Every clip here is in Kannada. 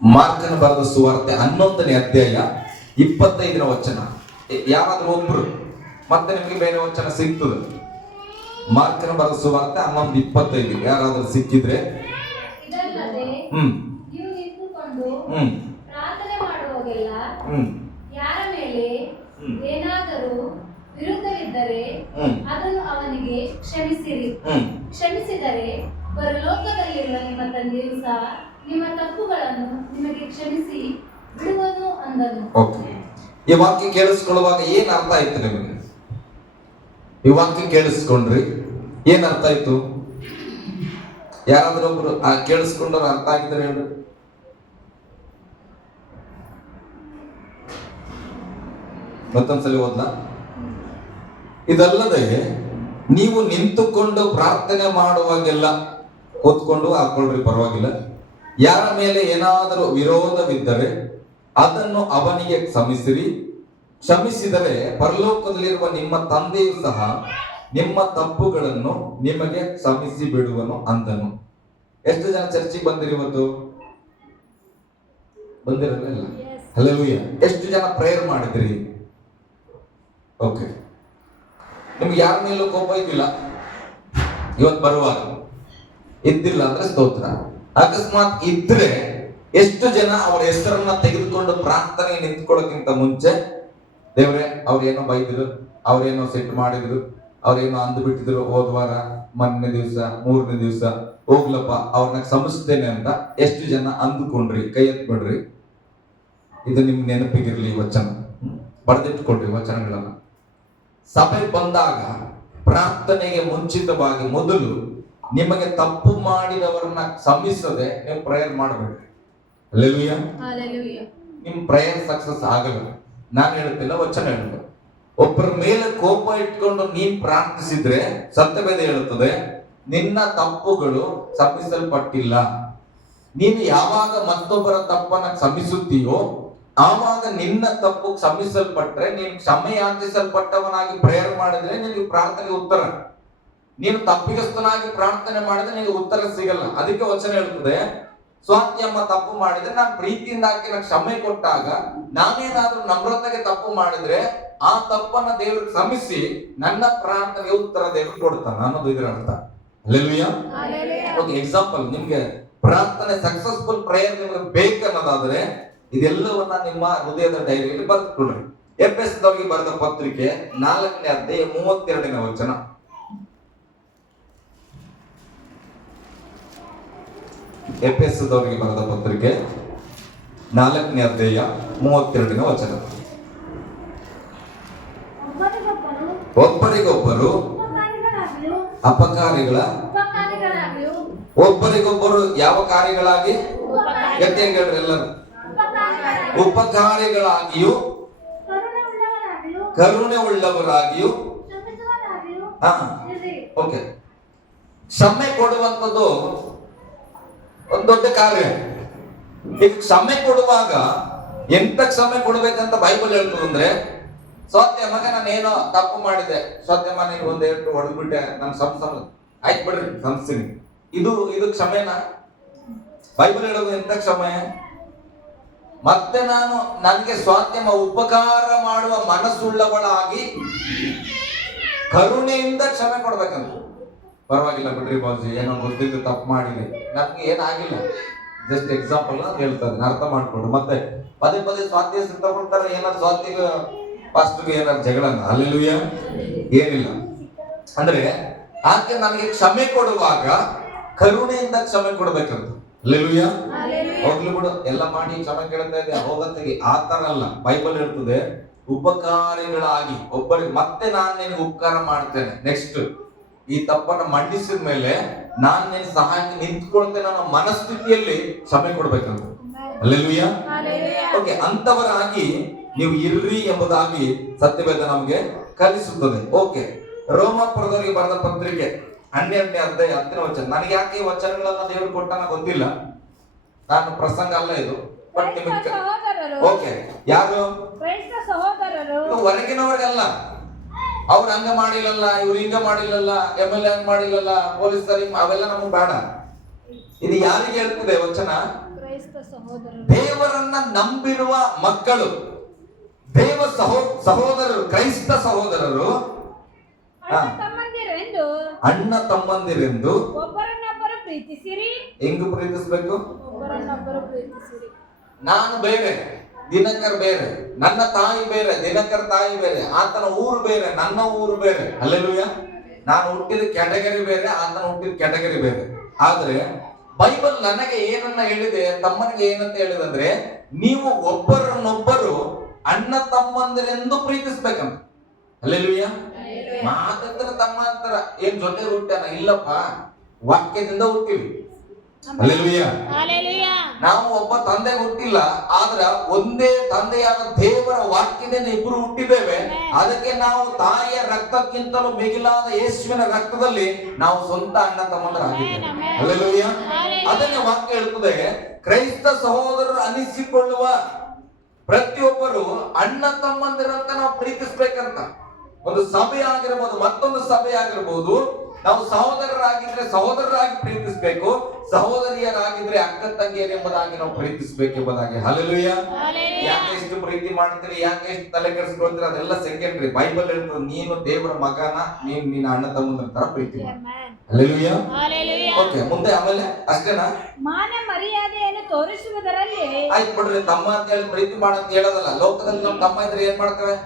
ಮಾರ್ಕನ ಬರೆದ ಸುವಾರ್ತೆ 11ನೇ ಅಧ್ಯಾಯ 25ನೇ ವಚನ. ಯಾರಾದ್ರೂ ಒಬ್ರು ಮತ್ತೆ ನಿಮಗೆ ಬೇರೆ ವಚನ ಸಿಗ್ತದೆ. ಮಾರ್ಕನ ಬರೆದ ಸುವಾರ್ತೆ 11:25 ಯಾರಾದ್ರೂ ಸಿಕ್ಕಿದ್ರೆ ನೀವು ನಿಂತುಕೊಂಡು ಪ್ರಾರ್ಥನೆ ಮಾಡುವಾಗೆಲ್ಲ ಯಾರ ಮೇಲೆ ಏನಾದರೂ ವಿರುದ್ಧವಿದ್ದರೆ ಅದನ್ನು ಅವನಿಗೆ ಕ್ಷಮಿಸಿರಿ. ಕ್ಷಮಿಸಿದರೆ ಪರಲೋಕದಲ್ಲಿರುವ ನಿಮ್ಮ ತಂದೆಯು ಸಹ ನಿಮ್ಮ ತಪ್ಪುಗಳನ್ನು ನಿಮಗೆ ಕ್ಷಮಿಸಿ ಬಿಡುವನು ಅಂದನು. ಈ ವಾಕ್ಯ ಕೇಳಿಸ್ಕೊಳ್ಳುವಾಗ ಏನ್ ಅರ್ಥ ಆಯ್ತು ನಿಮಗೆ? ಈ ವಾಕ್ಯ ಕೇಳಿಸ್ಕೊಂಡ್ರಿ ಏನ್ ಅರ್ಥ ಆಯ್ತು? ಯಾರಾದ್ರೂ ಒಬ್ರು ಕೇಳಿಸ್ಕೊಂಡ್ರು ಅರ್ಥ ಆಗಿದ್ರೆ ಹೇಳ್ರಿ. ಮತ್ತೊಂದ್ಸಲಿ ಓದ್ಲಾ? ಇದಲ್ಲದೆ ನೀವು ನಿಂತುಕೊಂಡು ಪ್ರಾರ್ಥನೆ ಮಾಡುವಾಗೆಲ್ಲ, ಕೂತ್ಕೊಂಡು ಹಾಕೊಳ್ರಿ ಪರವಾಗಿಲ್ಲ, ಯಾರ ಮೇಲೆ ಏನಾದರೂ ವಿರೋಧವಿದ್ದರೆ ಅದನ್ನು ಅವನಿಗೆ ಕ್ಷಮಿಸಿರಿ. ಕ್ಷಮಿಸಿದರೆ ಪರಲೋಕದಲ್ಲಿರುವ ನಿಮ್ಮ ತಂದೆಯು ಸಹ ನಿಮ್ಮ ತಪ್ಪುಗಳನ್ನು ನಿಮಗೆ ಕ್ಷಮಿಸಿ ಬಿಡುವನು ಅಂದನು. ಎಷ್ಟು ಜನ ಚರ್ಚಿಗೆ ಬಂದಿರಿ ಇವತ್ತು? ಬಂದಿರಲಿಲ್ಲ? ಹಲ್ಲೆಲೂಯಾ. ಎಷ್ಟು ಜನ ಪ್ರೇಯರ್ ಮಾಡಿದ್ರಿ? ಓಕೆ. ನಿಮ್ಗೆ ಯಾರ ಮೇಲೂ ಕೋಪ ಇದ್ದಿಲ್ಲ ಇವತ್ತು ಬರುವಾಗ? ಇದ್ದಿಲ್ಲ ಅಂದ್ರೆ ಸ್ತೋತ್ರ. ಅಕಸ್ಮಾತ್ ಇದ್ರೆ ಎಷ್ಟು ಜನ ಅವರ ಹೆಸರನ್ನ ತೆಗೆದುಕೊಂಡು ಪ್ರಾರ್ಥನೆ ನಿಂತ್ಕೊಳ್ಳೋಕ್ಕಿಂತ ಮುಂಚೆ, ದೇವ್ರೆ ಅವ್ರೇನೋ ಬೈದ್ರು, ಅವ್ರೇನೋ ಸೆಟ್ ಮಾಡಿದ್ರು, ಅವ್ರೇನೋ ಅಂದ್ಬಿಟ್ಟಿದ್ರು ಹೋದ್ವಾರ, ಮೊನ್ನೆ ದಿವಸ, 3ನೇ ದಿವಸ, ಹೋಗ್ಲಪ್ಪ ಅವ್ರನ್ನ ಕ್ಷಮಿಸ್ತೇನೆ ಅಂತ ಎಷ್ಟು ಜನ ಅಂದುಕೊಂಡ್ರಿ? ಕೈ ಎತ್ಬಿಡ್ರಿ. ಇದು ನಿಮ್ ನೆನಪಿಗಿರ್ಲಿ. ವಚನ ಬರೆದಿಟ್ಕೊಡ್ರಿ ವಚನಗಳನ್ನ. ಸಭೆ ಬಂದಾಗ ಪ್ರಾರ್ಥನೆಗೆ ಮುಂಚಿತವಾಗಿ ಮೊದಲು ನಿಮಗೆ ತಪ್ಪು ಮಾಡಿದವರನ್ನ ಕ್ಷಮಿಸದೆ ನೀವು ಪ್ರೇಯರ್ ಮಾಡಬೇಡ್ರಿ. ಹಲ್ಲೆಲೂಯಾ. ನಿಮ್ ಪ್ರೇಯರ್ ಸಕ್ಸಸ್ ಆಗಲ್ಲ. ನಾನು ಹೇಳ್ತಿಲ್ಲ, ವಚನ ಹೇಳುದು. ಒಬ್ಬರ ಮೇಲೆ ಕೋಪ ಇಟ್ಕೊಂಡು ನೀನ್ ಪ್ರಾರ್ಥಿಸಿದ್ರೆ ಸತ್ಯವೇದ ಹೇಳುತ್ತದೆ ನಿನ್ನ ತಪ್ಪುಗಳು ಕ್ಷಮಿಸಲ್ಪಟ್ಟಿಲ್ಲ. ನೀನು ಯಾವಾಗ ಮತ್ತೊಬ್ಬರ ತಪ್ಪನ್ನ ಕ್ಷಮಿಸುತ್ತೀಯೋ ಆವಾಗ ನಿನ್ನ ತಪ್ಪು ಕ್ಷಮಿಸಲ್ಪಟ್ರೆ, ನೀನು ಕ್ಷಮೆಯಾಚಿಸಲ್ಪಟ್ಟವನಾಗಿ ಪ್ರೇಯರ್ ಮಾಡಿದ್ರೆ ನಿನಗೆ ಪ್ರಾರ್ಥನೆಗೆ ಉತ್ತರ. ನೀನು ತಪ್ಪಿಗಸ್ತನಾಗಿ ಪ್ರಾರ್ಥನೆ ಮಾಡಿದ್ರೆ ನಿನಗೆ ಉತ್ತರ ಸಿಗಲ್ಲ. ಅದಕ್ಕೆ ವಚನ ಹೇಳ್ತದೆ, ಸ್ವಾತ್ಯಮ್ಮ ತಪ್ಪು ಮಾಡಿದ್ರೆ ನಾನು ಪ್ರೀತಿಯಿಂದ ಆಕೆ ಕ್ಷಮೆ ಕೊಟ್ಟಾಗ, ನಾನೇನಾದ್ರೂ ನಮ್ರತೆಗೆ ತಪ್ಪು ಮಾಡಿದ್ರೆ ಆ ತಪ್ಪನ್ನ ದೇವರು ಕ್ಷಮಿಸಿ ನನ್ನ ಪ್ರಾರ್ಥನೆಗೆ ಉತ್ತರ ದೇವರು ಕೊಡ್ತಾನೆ ಅನ್ನೋದು ಇದರ ಅರ್ಥ. ಹಲ್ಲೆಲೂಯಾ. ಓಕೆ, ಎಕ್ಸಾಂಪಲ್ ನಿಮ್ಗೆ ಪ್ರಾರ್ಥನೆ ಸಕ್ಸಸ್ಫುಲ್ ಪ್ರೇಯರ್ ನಿಮ್ಗೆ ಬೇಕನ್ನೋದಾದ್ರೆ ಇದೆಲ್ಲವನ್ನ ನಿಮ್ಮ ಹೃದಯದ ಡೈರಿಯಲ್ಲಿ ಬರೆದುಕೊಳ್ಳ್ರಿ. ಎಫೆಸದವರಿಗೆ ಬರೆದ ಪತ್ರಿಕೆ 4ನೇ ಅಧ್ಯಾಯ 32ನೇ ವಚನ. ಎಫೆಸದವರಿಗೆ ಬರೆದ ಪತ್ರಿಕೆ 4ನೇ ಅಧ್ಯಾಯ 32ನೇ ವಚನ. ಒಬ್ಬರಿಗೊಬ್ಬರು ಅಪಕಾರಿಗಳ, ಒಬ್ಬರಿಗೊಬ್ಬರು ಯಾವ ಕಾರ್ಯಗಳಾಗಿ? ಗಟ್ಟಿಯಾಗಿ ಹೇಳ್ರಿ ಎಲ್ಲರೂ. ಉಪಕಾರಿಗಳಾಗಿಯೂ ಕರುಣೆ ಉಳ್ಳವರಾಗಿಯೂ. ಓಕೆ, ಕ್ಷಮೆ ಕೊಡುವಂಥದ್ದು ಒಂದು ದೊಡ್ಡ ಕಾರ್ಯ. ಈಗ ಕ್ಷಮೆ ಕೊಡುವಾಗ ಎಂತ ಕ್ಷಮೆ ಕೊಡ್ಬೇಕಂತ ಬೈಬಲ್ ಹೇಳ್ತದಂದ್ರೆ, ಸತ್ಯಮ್ಮ ನಾನೇನೋ ತಪ್ಪು ಮಾಡಿದೆ, ಸತ್ಯಮ್ಮ ನೀನು ಒಂದೇಟು ಹೊಡೆದ್ಬಿಟ್ಟೆ, ನನ್ನ ಸಂಸಾರ ಆಯ್ತು ಬಿಡ್ರಿ ಸಂಸ್ಥಿನಿ, ಇದು ಕ್ಷಮೆನಾ? ಬೈಬಲ್ ಹೇಳೋದು ಎಂತ ಕ್ಷಮೆ? ಮತ್ತೆ ನಾನು ನನಗೆ ಸ್ವಾತ್ಯಮ್ಮ ಉಪಕಾರ ಮಾಡುವ ಮನಸ್ಸುಳ್ಳವಳಾಗಿ ಕರುಣೆಯಿಂದ ಕ್ಷಮೆ ಕೊಡ್ಬೇಕಂತ. ಪರವಾಗಿಲ್ಲ ಬಿಡ್ರಿ ಬಾಜಿ, ಏನೋ ಗೊತ್ತಿದ್ದು ತಪ್ಪು ಮಾಡಿದೆ, ನಮ್ಗೆ ಏನಾಗಿಲ್ಲ, ಜಸ್ಟ್ ಎಕ್ಸಾಂಪಲ್ ಹೇಳ್ತಾರೆ, ಅರ್ಥ ಮಾಡ್ಕೊಂಡು. ಮತ್ತೆ ಪದೇ ಪದೇ ಸ್ವಾತ್ಯ ತಗೊಳ್ತಾರೆ, ಏನಾದ್ರು ಸ್ವಾತ್ಯಗ ಫಸ್ಟ್ಗೆ ಏನಾದ್ರು ಜಗಳನ್ನ? ಹಲ್ಲೆಲೂಯಾ. ಏನಿಲ್ಲ ಅಂದ್ರೆ ಆಕೆ ನನಗೆ ಕ್ಷಮೆ ಕೊಡುವಾಗ ಕರುಣೆಯಿಂದ ಕ್ಷಮೆ ಕೊಡ್ಬೇಕಂತ. ಹಲ್ಲೆಲೂಯಾ. ಹೋಗ್ಲಿ ಬಿಡು, ಎಲ್ಲ ಮಾಡಿ ಕ್ಷಮೆ ಕೇಳ್ತಾ ಇದೆ ಹೋಗತ್ತಿಗೆ, ಆ ತರ ಅಲ್ಲ. ಬೈಬಲ್ ಹೇಳ್ತದೆ ಉಪಕಾರಿಗಳಾಗಿ ಒಬ್ಬರಿಗೆ, ಮತ್ತೆ ನಾನು ನಿನಗೆ ಉಪಕಾರ ಮಾಡ್ತೇನೆ, ನೆಕ್ಸ್ಟ್ ಈ ತಪ್ಪನ್ನು ಮಂಡಿಸಿದ ಮೇಲೆ ನಾನು ನಿನ್ನ ಸಹಾಯಕ್ಕೆ ನಿಂತ್ಕೊಳ್ತೇನೆ ಅನ್ನೋ ಮನಸ್ಥಿತಿಯಲ್ಲಿ ಕ್ಷಮೆ ಕೊಡ್ಬೇಕಂತ. ಹಲ್ಲೆಲೂಯಾ. ಓಕೆ, ಅಂತವರಾಗಿ ನೀವು ಇರ್ರಿ ಎಂಬುದಾಗಿ ಸತ್ಯವೇದ ನಮಗೆ ಕಲಿಸುತ್ತದೆ. ಓಕೆ, ರೋಮಾಪುರದವರಿಗೆ ಬರೆದ ಪತ್ರಿಕೆ 12ನೇ ಅಧ್ಯಾಯ 10ನೇ ವಚನ. ನನಗೆ ಯಾಕೆ ಈ ವಚನಗಳನ್ನ ದೇವರು ಕೊಟ್ಟನ ಗೊತ್ತಿಲ್ಲ, ನಾನು ಪ್ರಸಂಗ ಅಲ್ಲ ಇದು, ಬಟ್ ನಿಮಗೆ ಓಕೆ. ಯಾರು? ಹೊರಗಿನವರಿಗಲ್ಲ. ಅವ್ರು ಹಂಗ ಮಾಡಿಲ್ಲಲ್ಲ, ಇವ್ರು ಹಿಂಗ ಮಾಡಿಲ್ಲಲ್ಲ, MLA ಹಂಗ ಮಾಡಿಲ್ಲಲ್ಲ, ಪೊಲೀಸರು ಅವೆಲ್ಲ ನಮಗ್ ಬೇಡ. ಇದು ಯಾರಿಗೆ ಹೇಳ್ತದೆ ವಚನ? ಕ್ರೈಸ್ತ ಸಹೋದರರು, ದೇವರನ್ನ ನಂಬಿರುವ ಮಕ್ಕಳು, ಸಹೋದರರು, ಕ್ರೈಸ್ತ ಸಹೋದರರು ತಮ್ಮಂದಿರೆಂದು ಅಣ್ಣ ತಮ್ಮಂದಿರೆಂದು ಒಬ್ಬರನ್ನೊಬ್ಬರು ಪ್ರೀತಿಸಿರಿ. ಹೆಂಗ್ ಪ್ರೀತಿಸ್ಬೇಕು? ಒಬ್ಬರನ್ನೊಬ್ಬರು ಪ್ರೀತಿಸಿರಿ. ನಾನು ಬೇರೆ, ದಿನಕರ್ ಬೇರೆ, ನನ್ನ ತಾಯಿ ಬೇರೆ, ದಿನಕರ್ ತಾಯಿ ಬೇರೆ, ಆತನ ಊರು ಬೇರೆ, ನನ್ನ ಊರು ಬೇರೆ. ಹಲ್ಲೆಲೂಯಾ. ನಾನು ಹುಟ್ಟಿದ ಕ್ಯಾಟಗರಿ ಬೇರೆ, ಆತನ ಹುಟ್ಟಿದ ಕ್ಯಾಟಗರಿ ಬೇರೆ. ಆದ್ರೆ ಬೈಬಲ್ ನನಗೆ ಏನನ್ನ ಹೇಳಿದೆ, ತಮ್ಮನಿಗೆ ಏನಂತ ಹೇಳಿದಂದ್ರೆ, ನೀವು ಒಬ್ಬರನ್ನೊಬ್ಬರು ಅಣ್ಣ ತಮ್ಮಂದಿರೆಂದು ಪ್ರೀತಿಸ್ಬೇಕಂತ. ಹಲ್ಲೆಲೂಯಾ. ಮಾತಂತರ ತಮ್ಮ ಅಂತರ ಏನ್ ಜೊತೆ ಹುಟ್ಟ್ಯಾನ? ಇಲ್ಲಪ್ಪ, ವಾಕ್ಯದಿಂದ ಹುಟ್ಟಿವಿ. ಹಲ್ಲೆಲೂಯಾ. ನಾವು ಒಬ್ಬ ತಂದೆ ಹುಟ್ಟಿಲ್ಲ, ಆದ್ರ ಒಂದೇ ತಂದೆಯಾದ ದೇವರ ವಾಕ್ಯದಿಂದ ಇಬ್ರು ಹುಟ್ಟಿದ್ದೇವೆ. ಅದಕ್ಕೆ ನಾವು ತಾಯಿಯ ರಕ್ತಕ್ಕಿಂತಲೂ ಮಿಗಿಲಾದ ಯೇಸುವಿನ ರಕ್ತದಲ್ಲಿ ನಾವು ಸ್ವಂತ ಅಣ್ಣ ತಮ್ಮಂದರಾಗಿದ್ದೇವೆ. ಹಲ್ಲೆಲೂಯಾ. ಅದನ್ನೇ ವಾಕ್ಯ ಹೇಳ್ತದೆ, ಕ್ರೈಸ್ತ ಸಹೋದರರು ಅನಿಸಿಕೊಳ್ಳುವ ಪ್ರತಿಯೊಬ್ಬರು ಅಣ್ಣ ತಮ್ಮಂದಿರಂತ ನಾವು ಪ್ರೀತಿಸ್ಬೇಕಂತ. ಒಂದು ಸಭೆ ಆಗಿರ್ಬೋದು, ಮತ್ತೊಂದು ಸಭೆ ಆಗಿರ್ಬೋದು, ನಾವು ಸಹೋದರರಾಗಿ ಪ್ರೀತಿಸ್ಬೇಕು, ಸಹೋದರಿಯರಾಗಿದ್ರೆ ಅಕ್ಕ ತಂಗಿಯರೆಂಬುದಾಗಿ ನಾವು ಪ್ರೀತಿಸ್ಬೇಕೆಂಬುದಾಗಿ. ಹಲ್ಲೆಲೂಯಾ. ಯಾಕೆ ಎಷ್ಟು ಪ್ರೀತಿ ಮಾಡ್ತೀರಿ, ಯಾಕೆ ಎಷ್ಟು ತಲೆ ಕೆಡಿಸ್ಕೊಳ್ತೀರಿ, ಅದೆಲ್ಲ ಸೆಕೆಂಡ್ರಿ. ಬೈಬಲ್ ಹೇಳ್ತದೆ, ನೀನು ದೇವರ ಮಗನ, ನೀನು ನಿನ್ನ ಅಣ್ಣ ತಮ್ಮಂದ್ರ ತರ ಪ್ರೀತಿ ಮಾಡು. ಹಲ್ಲೆಲೂಯಾ. ಓಕೆ, ಮುಂದೆ ಆಮೇಲೆ ಅಷ್ಟೇನಾ? ಮಾನ ಮರ್ಯಾದೆಯನ್ನು ತೋರಿಸುವುದರಲ್ಲಿ ಆಯ್ತು ಬಿಡ್ರಿ, ತಮ್ಮ ಅಂತ ಹೇಳಿ ಪ್ರೀತಿ ಮಾಡಂತ ಹೇಳೋದಲ್ಲ. ಲೋಕದಲ್ಲಿ ನಮ್ಮ ತಮ್ಮ ಇದ್ರೆ ಏನ್ ಮಾಡ್ತೇವೆ?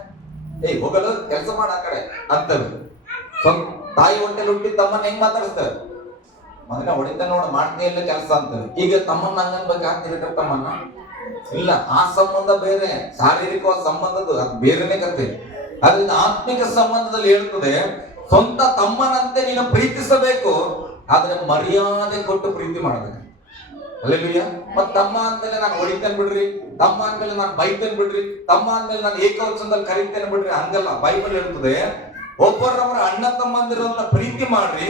ಹೋಗಲು ಕೆಲಸ ಮಾಡ ಆ ಕಡೆ ಅಂತವೆ. ಸ್ವಂತ ತಾಯಿ ಹೊಟ್ಟೆಲಿ ಹುಟ್ಟಿ ತಮ್ಮನ್ನ ಹೆಂಗ್ ಮಾತಾಡಿಸ್ತೇವೆ? ಮಗನ ಹೊಡಿತ ನೋಡ, ಮಾಡ್ತೀನಿ ಇಲ್ಲ ಕೆಲಸ ಅಂತೇವೆ. ಈಗ ತಮ್ಮನ್ನ ಹಂಗನ್ಬೇಕಾಗ್ತಿರ ತಮ್ಮನ್ನ? ಇಲ್ಲ, ಆ ಸಂಬಂಧ ಬೇರೆ, ಶಾರೀರಿಕವಾದ ಸಂಬಂಧದ್ದು ಅದು ಬೇರೆನೆ ಕತೆ. ಅದರಿಂದ ಆತ್ಮಿಕ ಸಂಬಂಧದಲ್ಲಿ ಹೇಳ್ತದೆ, ಸ್ವಂತ ತಮ್ಮನಂತೆ ನೀನು ಪ್ರೀತಿಸಬೇಕು, ಆದ್ರೆ ಮರ್ಯಾದೆ ಕೊಟ್ಟು ಪ್ರೀತಿ ಮಾಡಬೇಕು. ಹಲ್ಲೆಲೂಯಾ. ಮತ್ ತಮ್ಮ ಅಂದ್ಮೇಲೆ ನಾನು ಹೊಡಿತೇನೆ ಬಿಡ್ರಿ, ತಮ್ಮ ಅಂದ್ಮೇಲೆ ನಾನು ಬೈತೇನೆ ಬಿಡ್ರಿ, ತಮ್ಮ ಅಂದ್ಮೇಲೆ ನಾನು ಏಕವಚನದಲ್ಲಿ ಕರೀತೇನೆ ಬಿಡ್ರಿ, ಹಂಗಲ್ಲ. ಬೈಬಲ್ ಹೇಳ್ತದೆ, ಒಬ್ಬರವರ ಅಣ್ಣ ತಮ್ಮಂದಿರನ್ನ ಪ್ರೀತಿ ಮಾಡ್ರಿ,